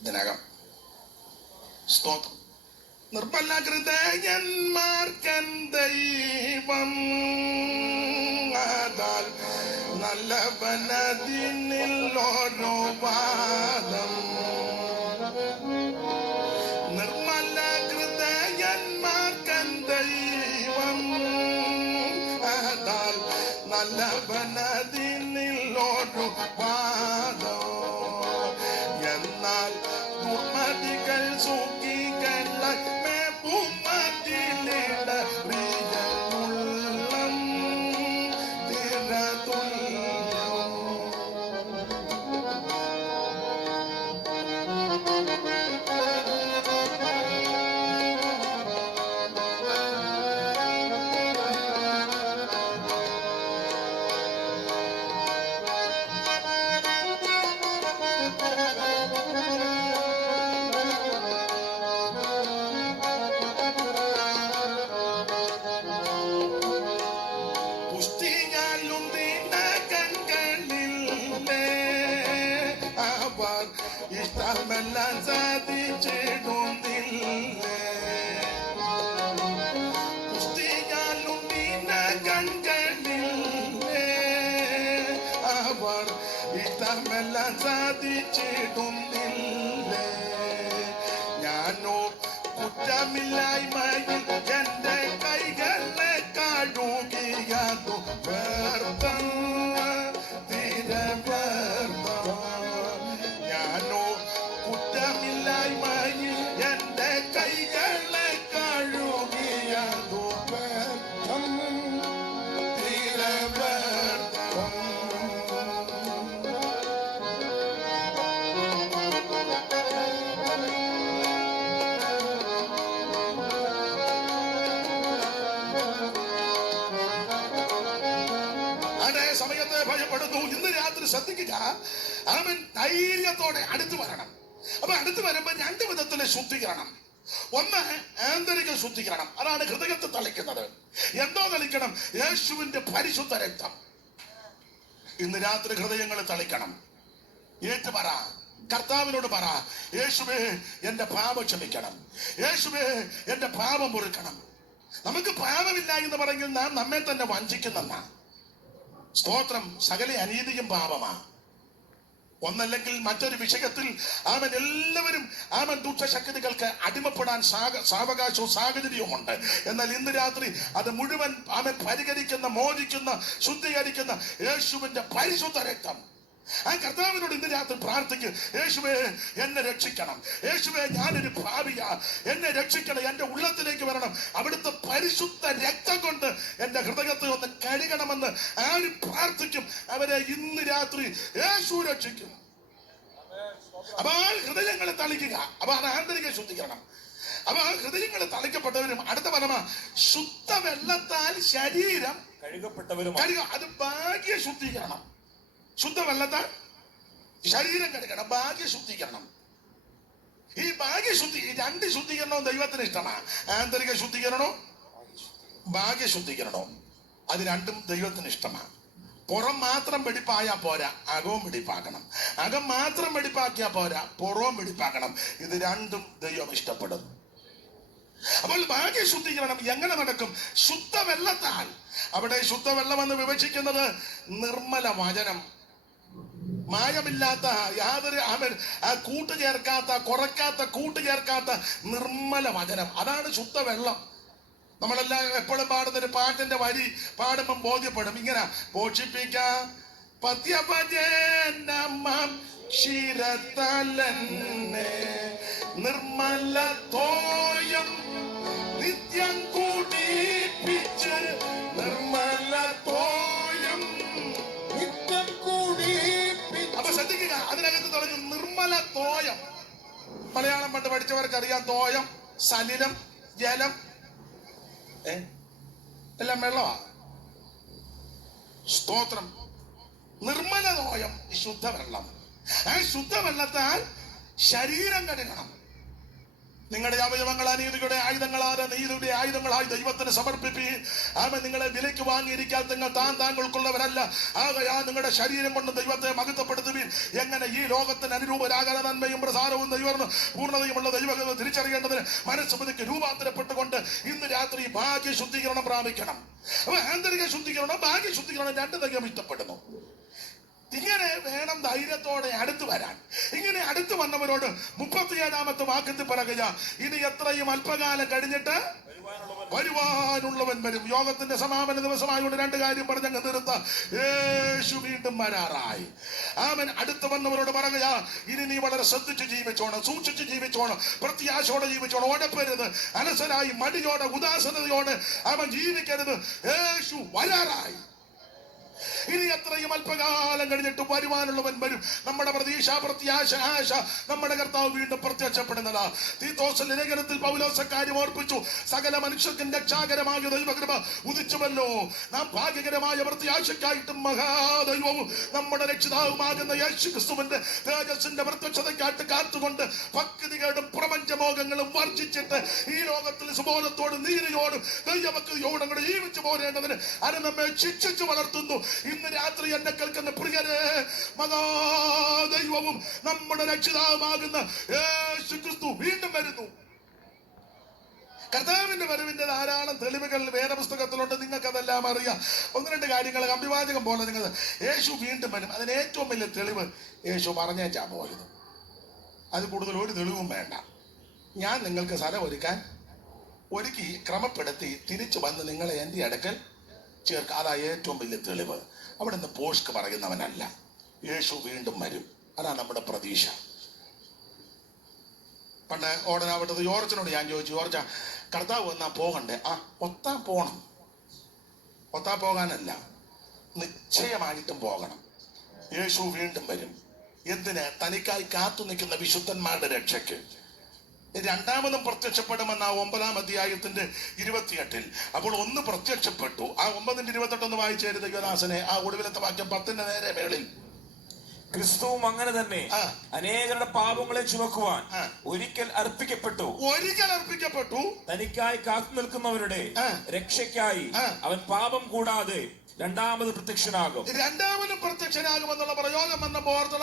ഇതിനകം സ്തോത്രം. നിർമ്മല ഹൃദയന്മാർക്കൻ ദൈവം നല്ലവനതിനിൽ ഓരോ വാദം. നിർമ്മല ഹൃദയന്മാർക്കൻ ദൈവം നല്ലവനതിനിൽ ഓരോ വാദം. എന്നാൽ ദുർമതികൾ സുഖികള പൂമതിലിട പ്രിയമുള്ളം തിരതുല്യം. അവർ ഇഷ്ടമെല്ലാം സാധിച്ചിടുന്നില്ലേ കുസ്തിയാലും നീന കൺകളില്ലേ അവർ ഇഷ്ടമെല്ലാം സാധിച്ചിടുന്നില്ലേ ഞാനോ കുറ്റമില്ലായ്മയിൽ എന്റെ കൈകളെ കഴുകിയതു വ്യർത്ഥം തീരെ വ്യർത്ഥം ഞാനോ കുറ്റമില്ലായ്മയിൽ എന്റെ കൈകളെ കഴുകിയതു വ്യർത്ഥം തീരെ വ്യർത്ഥം സമയത്തെ ഭയപ്പെടുന്നു. ഇന്ന് രാത്രി ശ്രദ്ധിക്കുക, അവൻ ധൈര്യത്തോടെ അടുത്തു വരണം. അപ്പൊ അടുത്തു വരുമ്പോ രണ്ട് വിധത്തിലെ ശുദ്ധീകരണം. ഒന്ന് ആന്തരിക ശുദ്ധീകരണം, അതാണ് ഹൃദയത്തെ തളിക്കുന്നത്. എന്തോ തളിക്കണം? യേശുവിന്റെ പരിശുദ്ധ രക്തം. ഇന്ന് രാത്രി ഹൃദയങ്ങൾ തളിക്കണം. ഏറ്റു പറ, കർത്താവിനോട് പറ, യേശുവേ എന്റെ പാപം ക്ഷമിക്കണം, യേശുവേ എന്റെ പാപം പൊറുക്കണം. നമുക്ക് പാപമില്ല എന്ന് പറഞ്ഞെങ്കിൽ നാം നമ്മെ തന്നെ വഞ്ചിക്കുന്നെന്നാ. സ്തോത്രം. സകല അനീതിയും പാപമാ. ഒന്നല്ലെങ്കിൽ മറ്റൊരു വിഷയത്തിൽ അവൻ എല്ലാവരും അവൻ ദുഷ്ടശക്തികൾക്ക് അടിമപ്പെടാൻ സാവകാശവും സാഹചര്യവും ഉണ്ട്. എന്നാൽ ഇന്ന് രാത്രി അത് മുഴുവൻ അവൻ പരിഹരിക്കുന്ന, മോചിക്കുന്ന, ശുദ്ധീകരിക്കുന്ന യേശുവിന്റെ പരിശുദ്ധ രക്തം. ആ കർത്താവിനോട് ഇന്ന് രാത്രി പ്രാർത്ഥിക്കും, യേശുവേ എന്നെ രക്ഷിക്കണം, യേശുവേ ഞാനൊരു പാപിയാ, എന്നെ രക്ഷിക്കണം, എന്റെ ഉള്ളത്തിലേക്ക് വരണം, അവിടുത്തെ പരിശുദ്ധ രക്തം കൊണ്ട് എന്റെ ഹൃദയത്തെ ഒന്ന് കഴുകണമെന്ന് ആരും പ്രാർത്ഥിക്കും. അവരെ ഇന്ന് രാത്രി യേശു രക്ഷിക്കും. അപ്പൊ ആ ഹൃദയങ്ങളെ തളിക്കുക. അപ്പൊ അത് ആന്തരിക ശുദ്ധീകരണം. അപ്പൊ ആ ഹൃദയങ്ങളെ തളിക്കപ്പെട്ടവരും അടുത്ത പരമ ശുദ്ധ വെള്ളത്താൽ ശരീരം കഴുകപ്പെട്ടവരും അത് ഭാഗ്യ ശുദ്ധീകരണം. ശുദ്ധവെള്ളത്താൽ ശരീരം കഴുകണം, ഭാഗ്യ ശുദ്ധീകരണം. ഈ ഭാഗ്യശുദ്ധി, ഈ രണ്ട് ശുദ്ധീകരണവും ദൈവത്തിന് ഇഷ്ടമാണ്. ആന്തരിക ശുദ്ധീകരണവും ഭാഗ്യ ശുദ്ധീകരണവും, അത് രണ്ടും ദൈവത്തിന് ഇഷ്ടമാണ്. പുറം മാത്രം വെടിപ്പായാ പോരാ, അകവും വെടിപ്പാക്കണം. അകം മാത്രം വെടിപ്പാക്കിയാ പോരാ, പുറവും വെടിപ്പാക്കണം. ഇത് രണ്ടും ദൈവം ഇഷ്ടപ്പെടും. അപ്പോൾ ഭാഗ്യ ശുദ്ധീകരണം എങ്ങനെ നടക്കും? ശുദ്ധവെള്ളത്താൽ. അവിടെ ശുദ്ധവെള്ളമെന്ന് വിവക്ഷിക്കുന്നത് നിർമ്മല വചനം, മായമില്ലാത്ത യാതൊരു കൂട്ടുചേർക്കാത്ത, കുറയ്ക്കാത്ത, കൂട്ടുചേർക്കാത്ത നിർമ്മല വചനം. അതാണ് ശുദ്ധവെള്ളം. നമ്മളെല്ലാം എപ്പോഴും പാടുന്നൊരു പാട്ടിന്റെ വരി പാടുമ്പം ബോധ്യപ്പെടും. ഇങ്ങനെ പോഷിപ്പിക്കാം ക്ഷീരത്തലന്നെ നിർമ്മല തോയം നിത്യം കൂടിപ്പിച്ച് നിർമ്മല തോയം നിത്യം കൂടിപ്പിച്ച്. അപ്പൊ ശ്രദ്ധിക്കുക, അതിനകത്ത് തുടങ്ങി നിർമ്മല തോയം. മലയാളം പണ്ട് പഠിച്ചവർക്ക് അറിയാം. തോയം, സലിലം, ജലം, എല്ലാം വെള്ളമാ. സ്തോത്രം. നിർമ്മല തോയം, ശുദ്ധവെള്ളം. ആ ശുദ്ധവെള്ളത്താൽ ശരീരം കഴുകണം. നിങ്ങളുടെ അവയവങ്ങൾ അനീതിയുടെ ആയുധങ്ങളാണ്, നീതിയുടെ ആയുധങ്ങളായി ദൈവത്തിന് സമർപ്പിപ്പീൻ. അവൻ നിങ്ങളെ വിലയ്ക്ക് വാങ്ങിയിരിക്കാൻ നിങ്ങൾ താങ്കൾക്കുള്ളവരല്ല. ആകയാ നിങ്ങളുടെ ശരീരം കൊണ്ട് ദൈവത്തെ മഹത്വപ്പെടുത്തുവീൻ. എങ്ങനെ ഈ ലോകത്തിന് അനുരൂപരാകാൻ നന്മയും പ്രസാരവും ദൈവം പൂർണ്ണതയുമുള്ള ദൈവം തിരിച്ചറിയേണ്ടതിന് മനസ്സുബുദ്ധിക്ക് രൂപാന്തരപ്പെട്ടുകൊണ്ട് ഇന്ന് രാത്രി ഭാഗ്യ ശുദ്ധീകരണം പ്രാപിക്കണം. അപ്പൊ ആന്തരിക ശുദ്ധീകരണം, ഭാഗ്യ ശുദ്ധീകരണം രണ്ട് ദൈവം ഇഷ്ടപ്പെടുന്നു. ഇങ്ങനെ വേണം ധൈര്യത്തോടെ അടുത്തു വരാൻ. ഇങ്ങനെ അടുത്തു വന്നവരോട് 37-ാമത്തെ വാക്യത്തിൽ പറയുക, ഇനി എത്രയും അല്പകാലം കഴിഞ്ഞിട്ട് വരുവാനുള്ളവൻ വരും. യോഗത്തിന്റെ സമാപന ദിവസമായോണ്ട് രണ്ട് കാര്യം പറഞ്ഞങ്ങ് നിർത്താം. യേശു വീണ്ടും വരാറായി. അവൻ അടുത്ത് വന്നവരോട് പറയുക, ഇനി നീ വളരെ ശ്രദ്ധിച്ച് ജീവിച്ചോണം, സൂക്ഷിച്ച് ജീവിച്ചോണം, പ്രത്യാശയോടെ ജീവിച്ചോണം. ഓടപ്പരുത്, അലസരായി മടിയോടെ ഉദാസനതയോടെ അവൻ ജീവിക്കരുത്. യേശു വരാറായി. ഇനി എത്രയും അല്പകാലം കഴിഞ്ഞിട്ട് വരുവാനുള്ളവൻ വരും. നമ്മുടെ പ്രതീക്ഷ, പ്രത്യാശ, ആശ നമ്മുടെ കർത്താവ് വീണ്ടും പ്രത്യക്ഷപ്പെടുന്നതാ. തീത്തോസിന്റെ ലേഖനത്തിൽ പൗലോസ് കാര്യം ഓർപ്പിച്ചു, സകല മനുഷ്യർക്കും രക്ഷാകരമായ ദൈവകൃപ ഉദിച്ചുവല്ലോ. നാം ഭാഗ്യകരമായ പ്രത്യാശയ്ക്കായിട്ടും മഹാദൈവവും നമ്മുടെ രക്ഷിതാവുമാകുന്ന യേശു ക്രിസ്തുവിന്റെ തേജസ്സിന്റെ പ്രത്യക്ഷതയ്ക്കായിട്ട് കാത്തുകൊണ്ട് ഭക്തികേടും പ്രപഞ്ചമോഹങ്ങളും വർജിച്ചിട്ട് ഈ ലോകത്തിൽ സുബോധത്തോടും നീതിയോടും ദൈവഭക്തിയോടും കൂടെ ജീവിച്ചു പോരേണ്ടതിന് അത് നമ്മെ ശിക്ഷിച്ചു വളർത്തുന്നു. ഇന്ന് രാത്രി എന്നെ കേൾക്കുന്ന പ്രിയരെ, മഹാദൈവവും നമ്മുടെ രക്ഷിതാവുമാകുന്ന യേശു ക്രിസ്തു വീണ്ടും വരുന്നു. കർത്താവിന്റെ വരവിന്റെ ധാരാളം തെളിവുകൾ വേദപുസ്തകത്തിലുണ്ട്. നിങ്ങൾക്ക് അതെല്ലാം അറിയാം. ഒന്ന് രണ്ട് കാര്യങ്ങൾ അഭിവാചകം പോലെ നിങ്ങൾ യേശു വീണ്ടും വരും. അതിന് ഏറ്റവും വലിയ തെളിവ് യേശു പറഞ്ഞേച്ചാ പോയത്. അത് കൂടുതൽ ഒരു തെളിവും വേണ്ട. ഞാൻ നിങ്ങൾക്ക് സ്ഥലം ഒരുക്കി ക്രമപ്പെടുത്തി തിരിച്ചു വന്ന് നിങ്ങളെ എൻ്റെ അടുക്കൽ ചേർക്കുക. അതാ ഏറ്റവും വലിയ തെളിവ്. അവിടെ നിന്ന് പോഷ്ക്ക് പറയുന്നവനല്ല. യേശു വീണ്ടും വരും. അതാണ് നമ്മുടെ പ്രതീക്ഷ. പണ്ട് ഓടനാവട്ടത് യോർച്ചനോട് ഞാൻ ചോദിച്ചു, യോർച്ച കർത്താവ് വന്നാ പോകണ്ടേ? ഒത്താൻ പോകണം. ഒത്താൻ പോകാനല്ല, നിശ്ചയമായിട്ടും പോകണം. യേശു വീണ്ടും വരും. എന്തിന്? തനിക്കായി കാത്തു നിൽക്കുന്ന വിശുദ്ധന്മാരുടെ രക്ഷയ്ക്ക്. രണ്ടാമതും പ്രത്യക്ഷപ്പെടുമെന്ന 9-ാം അധ്യായത്തിന്റെ 28. അപ്പോൾ ഒന്ന് പ്രത്യക്ഷപ്പെട്ടു. 9:28 വായിച്ചേരുത് യുവദാസനെ. ഒടുവിലത്തെ വാക്യം 10-ന്റെ നേരെ മേളിൽ. ക്രിസ്തുവും അങ്ങനെ തന്നെ അനേകരുടെ പാപങ്ങളെ ചുമക്കുവാൻ ഒരിക്കൽ അർപ്പിക്കപ്പെട്ടു. തനിക്കായി കാത്തു നിൽക്കുന്നവരുടെ രക്ഷയ്ക്കായി അവൻ പാപം കൂടാതെ രണ്ടാമത് പ്രത്യക്ഷനാകും. രണ്ടാമതും പ്രത്യക്ഷനാകുമെന്നുള്ള പ്രയോഗം വന്നപ്പോൾ ഓർത്തണ.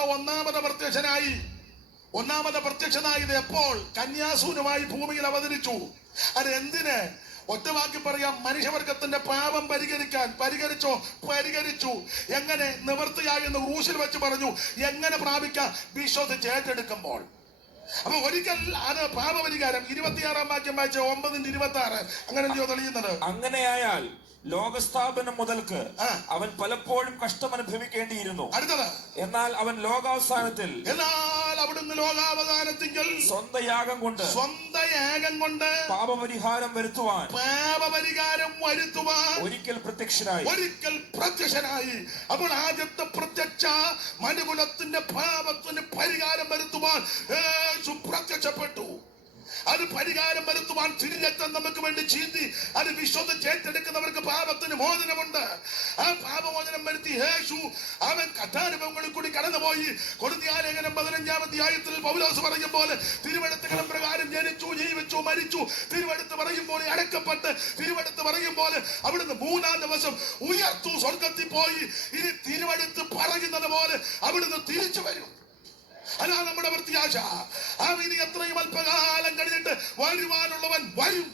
ഒന്നാമത് പ്രത്യക്ഷനായത് എപ്പോൾ? കന്യാസൂനുമായി ഭൂമിയിൽ അവതരിച്ചു. അത് എന്തിന്? ഒറ്റവാക്കി പറയാം, മനുഷ്യവർഗത്തിന്റെ പാപം പരിഹരിച്ചു. എങ്ങനെ? നിവൃത്തിയായി എന്ന് ക്രൂശിൽ വെച്ച് പറഞ്ഞു. എങ്ങനെ പ്രാപിക്കാം? വിശ്വസിച്ച് ഏറ്റെടുക്കുമ്പോൾ. അപ്പൊ ഒരിക്കൽ അത് പാപപരിഹാരം. 26-ാം വാക്യം വായിച്ച 9:26 അങ്ങനെ തെളിയുന്നത്. അങ്ങനെയായാൽ ലോകസ്ഥാപനം മുതൽക്ക് അവൻ പലപ്പോഴും കഷ്ടം അനുഭവിക്കേണ്ടിയിരുന്നു. അടുത്തത്, എന്നാൽ അവൻ ലോകാവസാനത്തിൽ അവിടുന്ന് ലോകാവസാനത്തിങ്കൽ സ്വന്തം യാഗം കൊണ്ട് പാപപരിഹാരം വരുത്തുവാൻ ഒരിക്കൽ പ്രത്യക്ഷനായി. അപ്പോൾ ആദ്യത്തെ പ്രത്യക്ഷ മനുകുലത്തിന്റെ പാപത്തിന് പരിഹാരം വരുത്തുവാൻ യേശു പ്രത്യക്ഷപ്പെട്ടു. അത് പരിഹാരം വരുത്തുവാൻ തിരുരക്തം നമുക്ക് വേണ്ടി ചീന്തി. അത് വിശ്വസിച്ച് ഏറ്റെടുക്കുന്നവർക്ക് പാപത്തിന് മോചനമുണ്ട്. ആ പാപമോചനം വരുത്തി യേശു അവൻ കഥാനുഭവങ്ങളിൽ കൂടി കടന്നുപോയി. കൊരിന്ത്യലേഖനം 15-ാം അധ്യായത്തിൽ പൗലോസ് പറയും പോലെ തിരുവെഴുത്തുകളും പ്രകാരം ജനിച്ചു, ജീവിച്ചു, മരിച്ചു. തിരുവെഴുത്ത് പറയും പോലെ അടക്കപ്പെട്ട്, തിരുവെഴുത്ത് പറയും പോലെ അവിടുന്ന് 3-ാം ദിവസം ഉയർത്തു, സ്വർഗത്തിൽ പോയി. ഇനി തിരുവെഴുത്ത് പറയുന്നത് പോലെ അവിടുന്ന് തിരിച്ചു വരും. അതാണ് നമ്മുടെ പ്രത്യാശ. ഇനി എത്രയും അല്പകാലം കഴിഞ്ഞിട്ട് വരുവാനുള്ളവൻ വരും.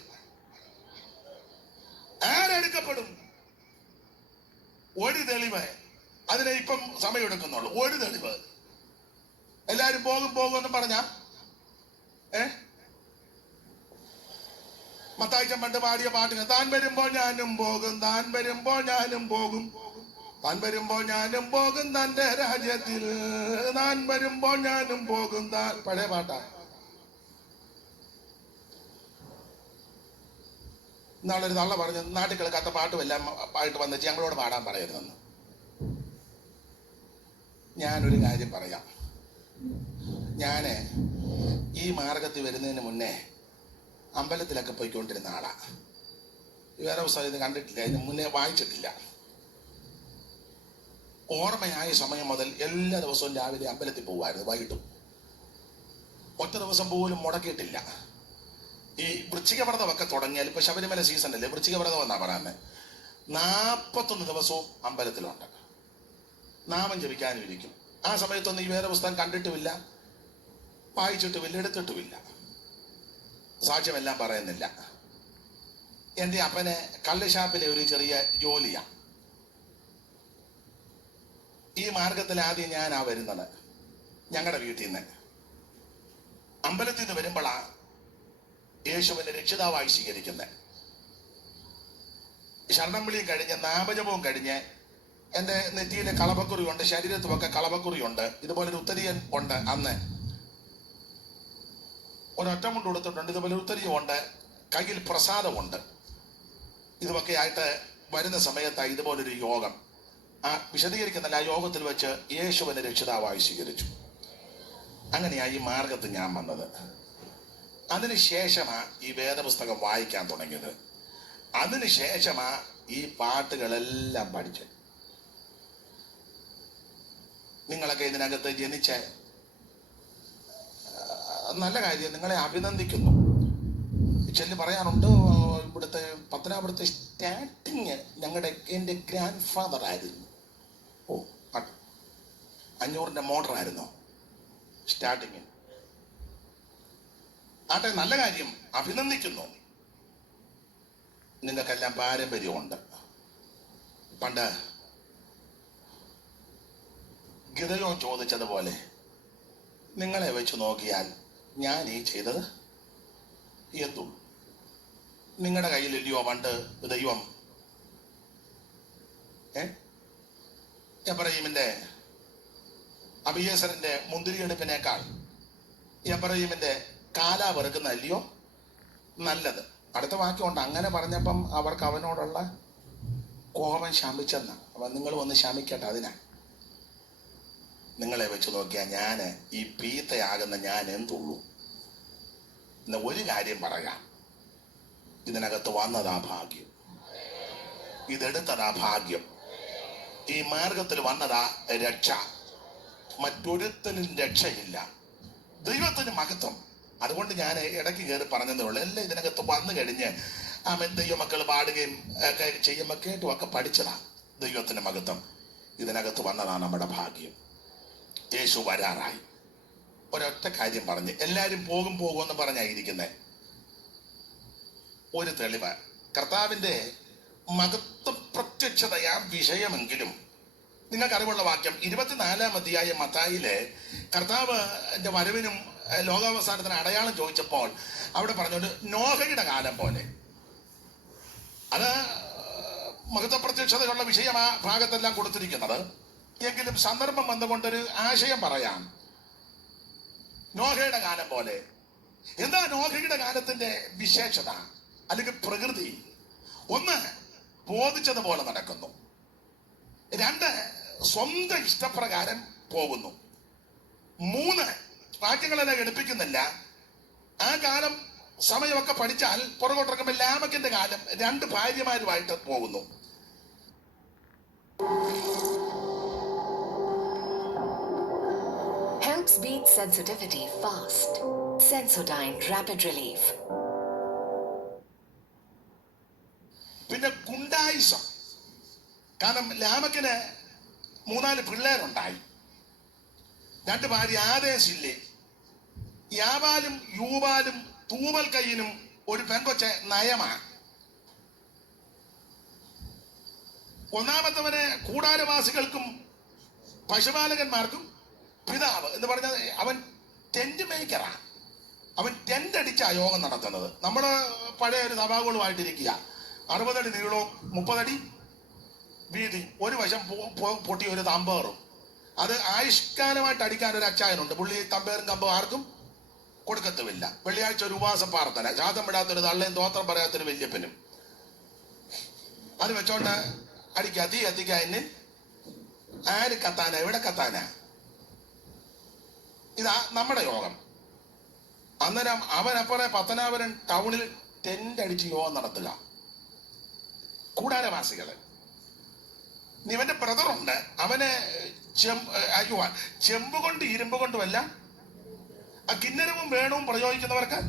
ആരെടുക്കപ്പെടും? ഒരു തെളിവ്. അതിനെ ഇപ്പം സമയമെടുക്കുന്നുള്ളൂ. ഒരു തെളിവ്. എല്ലാരും പോകും എന്ന് പറഞ്ഞ മത്തായിച്ചൻ പണ്ട് പാടിയ പാട്ടിന് താൻ വരുമ്പോൾ ഞാനും പോകും, താൻ വരുമ്പോൾ ഞാനും പോകും, താൻ വരുമ്പോൾ ഞാനും പോകും തന്റെ രാജ്യത്തിൽ, താൻ വരുമ്പോൾ ഞാനും പോകും. പഴയ പാട്ടാ. ഇന്നാളൊരു തള്ള പറഞ്ഞു, നാട്ടിൽ കേൾക്കാത്ത പാട്ടും എല്ലാം ആയിട്ട് വന്നിട്ട് ഞങ്ങളോട് പാടാൻ പറയരുതെന്ന്. ഞാനൊരു കാര്യം പറയാം. ഞാന് ഈ മാർഗത്തിൽ വരുന്നതിന് മുന്നേ അമ്പലത്തിലൊക്കെ പോയിക്കൊണ്ടിരുന്ന ആളാ. വേറെ പുസ്തകം ഇത് കണ്ടിട്ടില്ല, ഇതിന് മുന്നേ വായിച്ചിട്ടില്ല. ഓർമ്മയായ സമയം മുതൽ എല്ലാ ദിവസവും രാവിലെ അമ്പലത്തിൽ പോകുമായിരുന്നു, വൈകിട്ടും. ഒറ്റ ദിവസം പോലും മുടക്കിയിട്ടില്ല. ഈ വൃശ്ചികവ്രതമൊക്കെ തുടങ്ങിയാൽ, ഇപ്പൊ ശബരിമല സീസൺ അല്ലേ, വൃശ്ചികവ്രതം എന്നാ പറയുന്നത്. 41 ദിവസവും അമ്പലത്തിലുണ്ട്. നാമം ജപിക്കാനും ഇരിക്കും. ആ സമയത്തൊന്നും ഈ വേറെ പുസ്തകം കണ്ടിട്ടുമില്ല, വായിച്ചിട്ടുമില്ല, എടുത്തിട്ടുമില്ല. സാക്ഷ്യമെല്ലാം പറയുന്നില്ല. എൻ്റെ അപ്പനെ കള്ളുഷാപ്പിലെ ഒരു ചെറിയ ജോലിയാണ്. ഈ മാർഗത്തിൽ ആദ്യം ഞാനാ വരുന്നത്, ഞങ്ങളുടെ വീട്ടിൽ നിന്ന്. അമ്പലത്തിൽ നിന്ന് വരുമ്പോഴാ യേശുവിനെ രക്ഷിതാവായി സ്വീകരിക്കുന്നത്. ശരണം വിളിയും കഴിഞ്ഞ് നാമജപവും കഴിഞ്ഞ് എൻ്റെ നെറ്റിയിലെ കളഭക്കുറിയുണ്ട്, ശരീരത്തുമൊക്കെ കളഭക്കുറിയുണ്ട്, ഇതുപോലൊരു ഉത്തരീയൻ ഉണ്ട്. അന്ന് ഒരൊറ്റമുണ്ട് കൊടുത്തിട്ടുണ്ട്, ഇതുപോലെ ഉത്തരീയമുണ്ട്, കയ്യിൽ പ്രസാദമുണ്ട്. ഇതുമൊക്കെ ആയിട്ട് വരുന്ന സമയത്തായി ഇതുപോലൊരു യോഗം. വിശദീകരിക്കുന്നില്ല. ആ യോഗത്തിൽ വെച്ച് യേശുവിനെ രക്ഷിതാവായി സ്വീകരിച്ചു. അങ്ങനെയായി ഈ മാർഗത്ത് ഞാൻ വന്നത്. അതിനുശേഷമാ ഈ വേദപുസ്തകം വായിക്കാൻ തുടങ്ങിയത്. അതിനുശേഷമാ ഈ പാട്ടുകളെല്ലാം പഠിച്ചത്. നിങ്ങളൊക്കെ ഇതിനകത്ത് ജനിച്ച നല്ല കാര്യം, നിങ്ങളെ അഭിനന്ദിക്കുന്നു. ചെല്ലി പറയാനുണ്ട്, ഇവിടുത്തെ പത്തനാപുരത്തെ സ്റ്റാർട്ടിങ് എൻ്റെ ഗ്രാൻഡ് ഫാദർ ആയിരുന്നു. 500-ന്റെ മോട്ടറായിരുന്നു സ്റ്റാർട്ടിങ്. ആട്ടെ, നല്ല കാര്യം, അഭിനന്ദിക്കുന്നു. നിങ്ങൾക്കെല്ലാം പാരമ്പര്യമുണ്ട്. പണ്ട് ഗിദയോൻ ചോദിച്ചതുപോലെ നിങ്ങളെ വെച്ച് നോക്കിയാൽ ഞാൻ ഈ ചെയ്തത് എന്തു? നിങ്ങളുടെ കയ്യിലില്ലയോ പണ്ട് ദൈവം എബ്രഹീമിന്റെ അബിയേസറിന്റെ മുന്തിരിയെടുപ്പിനേക്കാൾ എബ്രഹീമിന്റെ കാലാ വെറുക്കുന്നല്ലയോ നല്ലത്? അടുത്ത വാക്യമുണ്ട്, അങ്ങനെ പറഞ്ഞപ്പം അവർക്ക് അവനോടുള്ള കോപം ശമിച്ചെന്ന. അപ്പം നിങ്ങൾ വന്ന് ശമിക്കട്ടെ. അതിനാ നിങ്ങളെ വെച്ച് നോക്കിയാൽ ഞാൻ ഈ പീത്തയാകുന്ന ഞാൻ എന്തുള്ളൂ? എന്ന ഒരു കാര്യം പറയാം, ഇതിനകത്ത് വന്നതാ ഭാഗ്യം, ഇതെടുത്തതാ ഭാഗ്യം, ഈ മാർഗത്തിൽ വന്നതാ രക്ഷ. മറ്റൊരുത്തനും രക്ഷയില്ല. ദൈവത്തിന് മഹത്വം. അതുകൊണ്ട് ഞാൻ ഇടയ്ക്ക് കയറി പറഞ്ഞതേ ഉള്ളൂ. എല്ലാം ഇതിനകത്ത് വന്നു കഴിഞ്ഞ് ദൈവമക്കൾ പാടുകയും ഒക്കെ ചെയ്യുമ്പോൾ കേട്ടും ഒക്കെ പഠിച്ചതാ. ദൈവത്തിന് മഹത്വം. ഇതിനകത്ത് വന്നതാ നമ്മുടെ ഭാഗ്യം. യേശു വരാറായി. ഒരൊറ്റ കാര്യം പറഞ്ഞ് എല്ലാവരും പോകുമെന്ന് പറഞ്ഞായിരിക്കുന്നേ. ഒരു തെളിവ്, കർത്താവിന്റെ മഹത്വ പ്രത്യക്ഷതയാ വിഷയമെങ്കിലും നിങ്ങൾക്ക് അറിവുള്ള വാക്യം 24-ാം അധ്യായം മത്തായിലെ കർത്താവിന്റെ വരവിനും ലോകാവസാനത്തിന് അടയാളം ചോദിച്ചപ്പോൾ അവിടെ പറഞ്ഞോണ്ട് നോഹയുടെ കാലം പോലെ. അത് മഹത്വ പ്രത്യക്ഷതയുള്ള വിഷയം ആ ഭാഗത്തെല്ലാം കൊടുത്തിരിക്കുന്നത്. എങ്കിലും സന്ദർഭം വന്നുകൊണ്ടൊരു ആശയം പറയാം. നോഹയുടെ കാലം പോലെ. എന്താ നോഹയുടെ കാലത്തിന്റെ വിശേഷത അല്ലെങ്കിൽ പ്രകൃതി? ഒന്ന്, ബോധിച്ചതുപോലെ നടക്കുന്നു. 2, സ്വന്തം ഇഷ്ടപ്രകാരം പോകുന്നു. 3, വാക്യങ്ങളെല്ലാം എടുപ്പിക്കുന്നില്ല. ആ കാലം സമയമൊക്കെ പഠിച്ചാൽ പുറകോട്ടിറക്കുമ്പോൾ ലാമക്കിന്റെ കാലം 2 ഭാര്യമാരുമായിട്ട് പോകുന്നു. Helps beat sensitivity fast. Sensodyne Rapid Relief. പിന്നെ ഗുണ്ടായിസം. കാരണം ലാമക്കിന് 3-4 പിള്ളേരുണ്ടായി. 2 ഭാര്യ ആദേശില്ലേ. യാവാലും യൂവാലും തൂവൽ കയ്യിനും ഒരു പെൺകൊച്ച നയമാണ്. 1-ാമത്തവന് കൂടാരവാസികൾക്കും പശുപാലകന്മാർക്കും പിതാവ് എന്ന് പറഞ്ഞാൽ അവൻ ടെന്റ് മേക്കറാണ്. അവൻ ടെന്റ് അടിച്ചാ യോഗം നടത്തുന്നത്. നമ്മള് പഴയ ഒരു സഭാകളുമായിട്ടിരിക്കുക. 60 അടി നീളവും 30 അടി വീതി, ഒരു വശം പൊട്ടി ഒരു തമ്പേറും. അത് ആയുഷ്കാലമായിട്ട് അടിക്കാൻ ഒരു അച്ചായനുണ്ട്. പുള്ളി തമ്പേറും കമ്പും ആർക്കും കൊടുക്കത്തുമില്ല. വെള്ളിയാഴ്ച ഒരു ഉപവാസ പ്രാർത്ഥന, ശാതം വിടാത്തൊരു തള്ളയും തോത്രം പറയാത്തൊരു വല്യപ്പനും. അത് വെച്ചോണ്ട് അടിക്കുക. തീ കത്തിക്കുക. എന്നെ ആര് കത്താന, എവിടെ കത്താന? ഇതാ നമ്മുടെ യോഗം. അന്നേരം അവനപ്പുറം പത്തനാപുരം ടൗണിൽ ടെന്റ് അടിച്ച് യോഗം നടത്തുക. കൂടാരവാസികള്. ഇവന്റെ ബ്രദറുണ്ട്, അവന് ചെമ്പ് കൊണ്ട് ഇരുമ്പ് കൊണ്ടുമല്ല ആ കിന്നരവും വേണവും പ്രയോഗിക്കുന്നവർക്ക്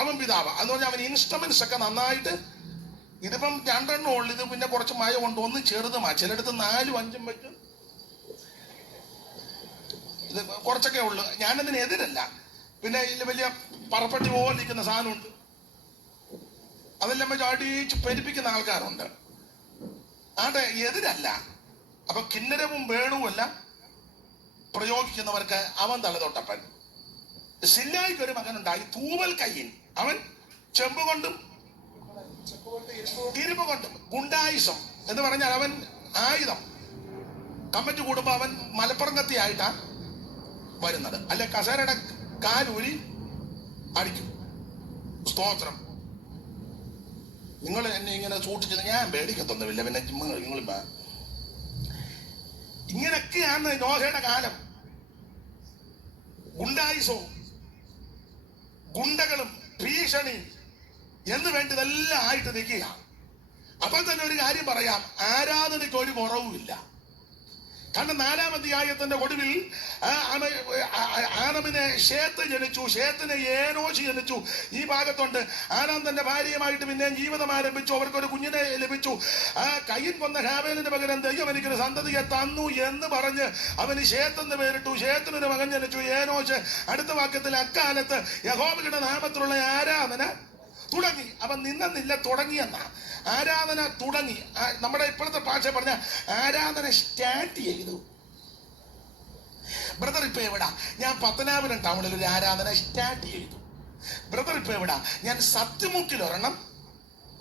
അവൻ പിതാവ്. എന്ന് പറഞ്ഞാൽ അവൻ ഇൻസ്ട്രുമെന്റ്സ് ഒക്കെ നന്നായിട്ട്. ഇതിപ്പം 2 എണ്ണം ഉള്ളു. ഇത് പിന്നെ കുറച്ച് മഴ കൊണ്ട് ഒന്ന് ചെറുതുമാ. ചിലടത്ത് 4, 5 വെച്ച്. ഇത് കുറച്ചൊക്കെ ഉള്ളു. ഞാനതിന് എതിരല്ല. പിന്നെ ഇതിൽ വലിയ പറപ്പട്ടി പോലെ ഇരിക്കുന്ന സാധനമുണ്ട്. അതെല്ലാം വെച്ച് അടിച്ച് പെരുപ്പിക്കുന്ന ആൾക്കാരുണ്ട്. ആട്ടെ, എതിരല്ല. അപ്പൊ കിന്നരവും വേണുവല്ല പ്രയോഗിക്കുന്നവർക്ക് അവൻ തലതൊട്ടപ്പൻ. സില്ലായിക്ക് ഒരു മകനുണ്ടായി, തൂവൽ കയ്യൻ. അവൻ ചെമ്പ് കൊണ്ടും ഇരുമ്പ് കൊണ്ടും. ഗുണ്ടായിസം എന്ന് പറഞ്ഞാൽ അവൻ ആയുധം. കമ്മിറ്റി കൂടുമ്പോ അവൻ മലപ്പുറം കത്തിയായിട്ടാ വരുന്നത്. അല്ലെ കസേരയുടെ കാലൂരി അടിക്കും. സ്തോത്രം. നിങ്ങൾ എന്നെ ഇങ്ങനെ സൂക്ഷിച്ചത് ഞാൻ പേടിക്കത്തൊന്നുമില്ല. പിന്നെ നിങ്ങൾ ഇങ്ങനെയൊക്കെയാണ് നോഹയുടെ കാലം. ഗുണ്ടായിസവും ഗുണ്ടകളും ഭീഷണി എന്ന് വേണ്ടതെല്ലാം ആയിട്ട് നിൽക്കുക. അപ്പോൾ തന്നെ ഒരു കാര്യം പറയാം, ആരാധനയ്ക്ക് ഒരു കുറവുമില്ല. കാരണം 4-ാം അധ്യായത്തിന്റെ ഒടുവിൽ ആദമിന് ശേത്ത് ജനിച്ചു, ശേത്തിന് ഏനോശ് ജനിച്ചു. ഈ ഭാഗത്തുണ്ട് ആദാം തന്റെ ഭാര്യയുമായിട്ട് പിന്നെയും ജീവിതം ആരംഭിച്ചു, അവർക്കൊരു കുഞ്ഞിനെ ലഭിച്ചു. കയ്യിൽ കൊന്ന ഹാബേലിന് പകരം ദൈവം എനിക്കൊരു സന്തതിയെ തന്നു എന്ന് പറഞ്ഞ് അവന് ശേത്തെന്ന് പേരിട്ടു. ശേത്തിനൊരു മകൻ ജനിച്ചു, ഏനോശ്. അടുത്ത വാക്യത്തിൽ അക്കാലത്ത് യഹോവയുടെ നാമത്തിലുള്ള ആരാധന തുടങ്ങി. അവൻ നിന്നില്ല, തുടങ്ങിയെന്ന ആരാധന തുടങ്ങി. നമ്മുടെ ഇപ്പോഴത്തെ ഭാഷ പറഞ്ഞ ആരാധന സ്റ്റാർട്ട് ചെയ്തു. ബ്രദർ ഇപ്പൊ എവിടാ? ഞാൻ പത്തനാപുരം ടൗണിൽ ഒരു ആരാധന സ്റ്റാർട്ട് ചെയ്തു. ബ്രദർ ഇപ്പൊ എവിടാ? ഞാൻ സത്യമുക്കിൽ ഒരെണ്ണം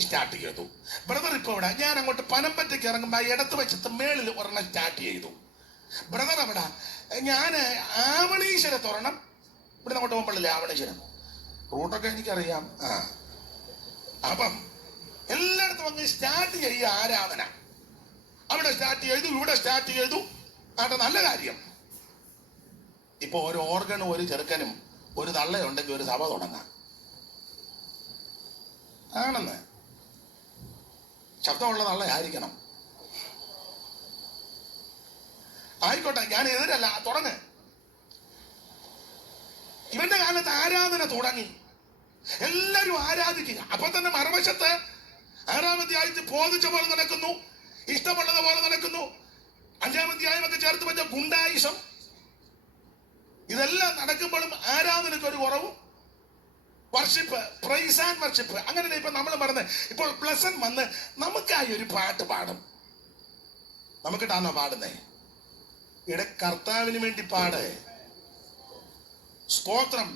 സ്റ്റാർട്ട് ചെയ്തു. ബ്രദർ ഇപ്പൊ എവിടാ? ഞാൻ അങ്ങോട്ട് പനമ്പറ്റയ്ക്ക് ഇറങ്ങുമ്പോ ഇടത്ത് വെച്ചത്ത് മേളിൽ ഒരെണ്ണം സ്റ്റാർട്ട് ചെയ്തു. ബ്രദർ എവിടാ? ഞാൻ ആവണീശ്വരത്ത് ഒരെണ്ണം, ഇവിടെ അങ്ങോട്ട് പോകുമ്പോഴല്ലേ ആവണീശ്വരം, റൂട്ടൊക്കെ എനിക്കറിയാം. അപ്പം എല്ലായിടത്തും അങ്ങ് സ്റ്റാർട്ട് ചെയ്യുക ആരാധന. അവിടെ സ്റ്റാർട്ട് ചെയ്തു, ഇവിടെ സ്റ്റാർട്ട് ചെയ്തു. ആട്ടെ, നല്ല കാര്യം. ഇപ്പൊ ഒരു ഓർഗനും ഒരു ചെറുക്കനും ഒരു തള്ളയുണ്ടെങ്കിൽ ഒരു സഭ തുടങ്ങാം ആണെന്ന്. ശബ്ദമുള്ള തള്ളയായിരിക്കണം. ആയിക്കോട്ടെ, ഞാൻ എതിരല്ല, തുടങ്ങ്. ഇവന്റെ കാലത്ത് ആരാധന തുടങ്ങി, എല്ലാരും ആരാധിക്കുക. അപ്പൊ തന്നെ മറുവശത്ത് 6-ാം അധ്യായത്തിൽ ബോധിച്ച പോലെ നടക്കുന്നു, ഇഷ്ടമുള്ളത് പോലെ നടക്കുന്നു. 5-ാം അധ്യായമൊക്കെ ചേർത്ത് വെച്ച ഗുണ്ടായിസം. ഇതെല്ലാം നടക്കുമ്പോഴും ആരാധനയ്ക്ക് ഒരു കുറവും. Worship, praise and worship. അങ്ങനെ ഇപ്പൊ നമ്മൾ പറഞ്ഞത്. ഇപ്പോൾ പ്ലസൻ വന്ന് നമുക്കായി ഒരു പാട്ട് പാടും. നമുക്കിട്ടാണോ പാടുന്നേ? ഇവിടെ കർത്താവിന് വേണ്ടി പാട്. സ്തോത്രം.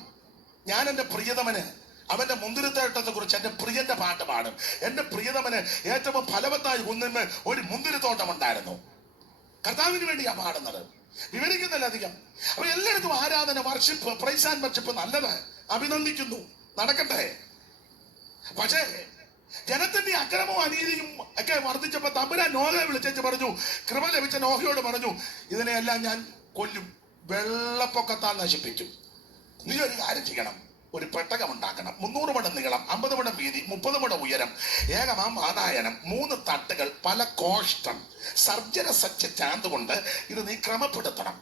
ഞാൻ എൻ്റെ പ്രിയതമന് അവന്റെ മുന്തിരിത്തോട്ടത്തെ കുറിച്ച് എന്റെ പ്രിയന്റെ പാട്ട് പാടും. എന്റെ പ്രിയതമന് ഏറ്റവും ഫലവത്തായി കുന്നിന് ഒരു മുന്തിരിത്തോട്ടം ഉണ്ടായിരുന്നു. കർത്താവിന് വേണ്ടിയാ പാടുന്നത്, വിവരിക്കുന്നില്ല അധികം. അപ്പൊ എല്ലായിടത്തും ആരാധന, വർഷിപ്പ്, പ്രൈസ് ആൻഡ് വർഷിപ്പ്. നല്ലത്, അഭിനന്ദിക്കുന്നു, നടക്കട്ടെ. പക്ഷേ ജനത്തിന്റെ അക്രമവും അനീതിയും ഒക്കെ വർദ്ധിച്ചപ്പോ തമ്പുരാൻ നോഹയെ വിളിച്ചു പറഞ്ഞു, കൃപ ലഭിച്ച നോഹയോട് പറഞ്ഞു, ഇതിനെയെല്ലാം ഞാൻ കൊല്ലും, വെള്ളപ്പൊക്കത്താൽ നശിപ്പിക്കും. നീ ഒരു കാര്യം ചെയ്യണം, ഒരു പെട്ടകം ഉണ്ടാക്കണം. 300 മുഴം നീളം, 50 മുഴം വീതി, 30 മുഴം ഉയരം, ഏകമാം ആദായനം, 3 തട്ടുകൾ, പല കോഷ്ടം, സർജന സജ്ജ ചാന്തുകൊണ്ട് ഇത് നീ ക്രമപ്പെടുത്തണം.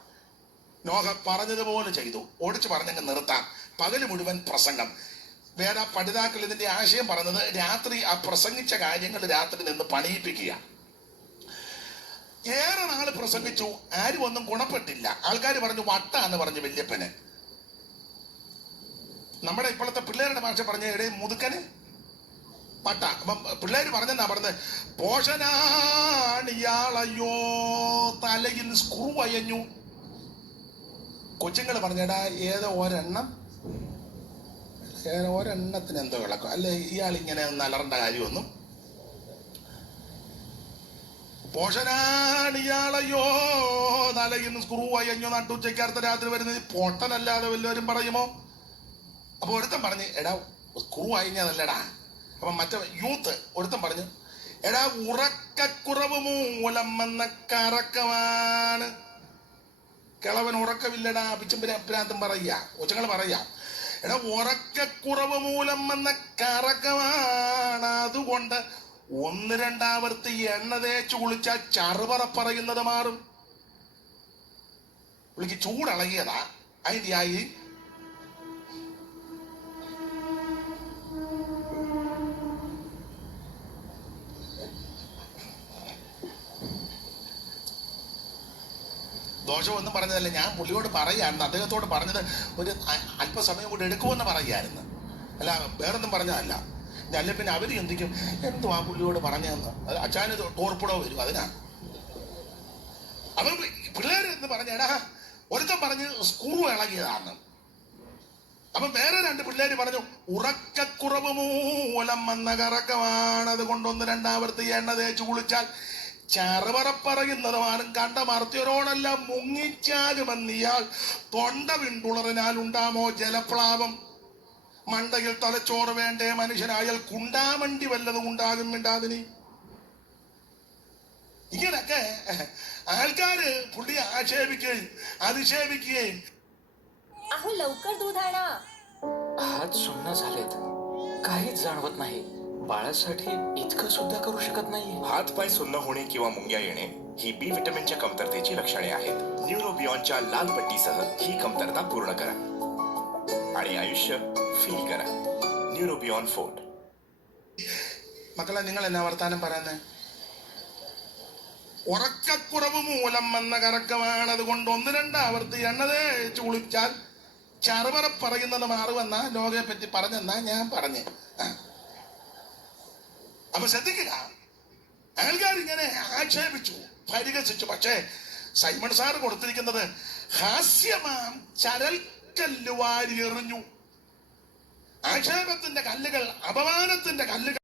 നോഹ പറഞ്ഞതുപോലെ ചെയ്തു. ഓടിച്ചു പറഞ്ഞങ്ങ് നിർത്താം. പകല് മുഴുവൻ പ്രസംഗം. വേറെ പഠിതാക്കൾ ഇതിന്റെ ആശയം പറഞ്ഞത്, രാത്രി ആ പ്രസംഗിച്ച കാര്യങ്ങൾ രാത്രി നിന്ന് പണിയിപ്പിക്കുക. ഏറെ നാള് പ്രസംഗിച്ചു, ആരും ഒന്നും ഗുണപ്പെട്ടില്ല. ആൾക്കാർ പറഞ്ഞു വട്ടാന്ന് പറഞ്ഞു വല്യപ്പന്. നമ്മുടെ ഇപ്പോഴത്തെ പിള്ളേരുടെ ഭാഷ പറഞ്ഞ ഇടേ മുതുക്കന് പട്ട. അപ്പം പിള്ളേര് പറഞ്ഞെന്നാ പറഞ്ഞത്, പോഷനാണിയാളയ്യോ തലയിൽ സ്ക്രൂ അയഞ്ഞു. കൊച്ചുങ്ങൾ പറഞ്ഞടാ ഏതോ ഒരെണ്ണത്തിന് എന്തോ വിളക്കും, അല്ലെ ഇയാൾ ഇങ്ങനെ ഒന്ന് അലറേണ്ട കാര്യമൊന്നും. പോഷനാണിയാളയ്യോ തലയിൽ സ്ക്രൂ അയഞ്ഞു. നട്ടുച്ചയ്ക്കടുത്ത രാത്രി വരുന്നത് പൊട്ടനല്ലാതെ വല്ലവരും പറയുമോ? അപ്പൊ ഒരുത്തൻ പറഞ്ഞു, എടാ സ്ക്രൂ അയഞ്ഞതല്ലടാ. അപ്പൊ മറ്റേ യൂത്ത് ഒരുത്തൻ പറഞ്ഞു, എടാ ഉറക്കക്കുറവ് മൂലം വന്ന കറക്കമാണ്. കിളവൻ ഉറക്കമില്ലടാ, പിച്ചും പറയാ, കൊച്ചുങ്ങൾ പറയാ, എടാ ഉറക്കക്കുറവ് മൂലം വന്ന കറക്കമാണ്. അതുകൊണ്ട് 1-2 ആവർത്തി എണ്ണ തേച്ച് കുളിച്ചാൽ ചറുപറ പറയുന്നത് മാറും. പുള്ളിക്ക് ചൂടളകിയതാ, അതിന്റെ ആയി. ദോഷമൊന്നും പറഞ്ഞതല്ല, ഞാൻ പുള്ളിയോട് പറയായിരുന്നു, അദ്ദേഹത്തോട് പറഞ്ഞത് ഒരു അല്പസമയം കൂടി എടുക്കുമെന്ന് പറയായിരുന്നു, അല്ല വേറൊന്നും പറഞ്ഞതല്ല. അല്ലെ പിന്നെ അവര് ചിന്തിക്കും എന്തോ ആ പുള്ളിയോട് പറഞ്ഞതെന്ന്. അച്ഛന് തോർപ്പിടോ വരും, അതിനാ. അവർ പിള്ളേർ എന്ന് പറഞ്ഞടാ, ഒരുത്തൻ പറഞ്ഞ് സ്ക്രൂ ഇളകിയതാന്ന്. അപ്പൊ വേറെ 2 പിള്ളേര് പറഞ്ഞു ഉറക്കക്കുറവ് മൂലം വന്ന കറക്കമാണ്. അതുകൊണ്ട് 1-2 ആവർത്തി എണ്ണ തേച്ച് കുളിച്ചാൽ ചറുപറപ്പറയുന്നതുമാണ്. കണ്ട മർത്യരോടെല്ലാം മുങ്ങിച്ചാകുമെന്നിയാൾ തൊണ്ട വിണ്ടുളറിനാൽ ഉണ്ടാമോ ജലപ്ലാവം. മണ്ടയിൽ തലച്ചോറ് വേണ്ടേ മനുഷ്യനായാൽ കുണ്ടാമണ്ടി വല്ലതും ഉണ്ടാകും മിണ്ടാതിനി. ഇങ്ങനൊക്കെ ആൾക്കാര് പുള്ളിയെ ആക്ഷേപിക്കുകയും അധിക്ഷേപിക്കുകയും. अहो लवकर दूध आणा. हात सुन्न झालेत, काहीच जाणवत नाही. बाळासाठी इतकं सुद्धा करू शकत नाहीये. हातपाय सुन्न होणे किंवा मुंग्या येणे ही बी विटॅमिनच्या कमतरतेची लक्षणे आहेत. न्यूरोबियॉनच्या लाल पट्टीसह ही कमतरता पूर्ण करा आणि आयुष्य फील करा. ന്യൂറോബിയോൺ 4. മക്കളെ, നിങ്ങൾ എന്നാ വർത്താനം പറയുന്നത്? ഉറക്കക്കുറവ് മൂലം വന്ന കറക്കമാണ്. അതുകൊണ്ട് 1-2 ആവർത്തി എണ്ണ തേച്ച് കുളിച്ചാൽ ചറുപറ പറയുന്നത് മാറുമെന്ന ലോകയെ പറ്റി പറഞ്ഞെന്നാ ഞാൻ പറഞ്ഞു. അപ്പൊ ശ്രദ്ധിക്കുക, ആൾക്കാരിങ്ങനെ ആക്ഷേപിച്ചു, പരിഹസിച്ചു. പക്ഷേ സൈമൺ സാർ കൊടുത്തിരിക്കുന്നത് ഹാസ്യമാം ചരൽക്കല്ല് വാരി എറിഞ്ഞു. ആക്ഷേപത്തിന്റെ കല്ലുകൾ, അപമാനത്തിന്റെ കല്ലുകൾ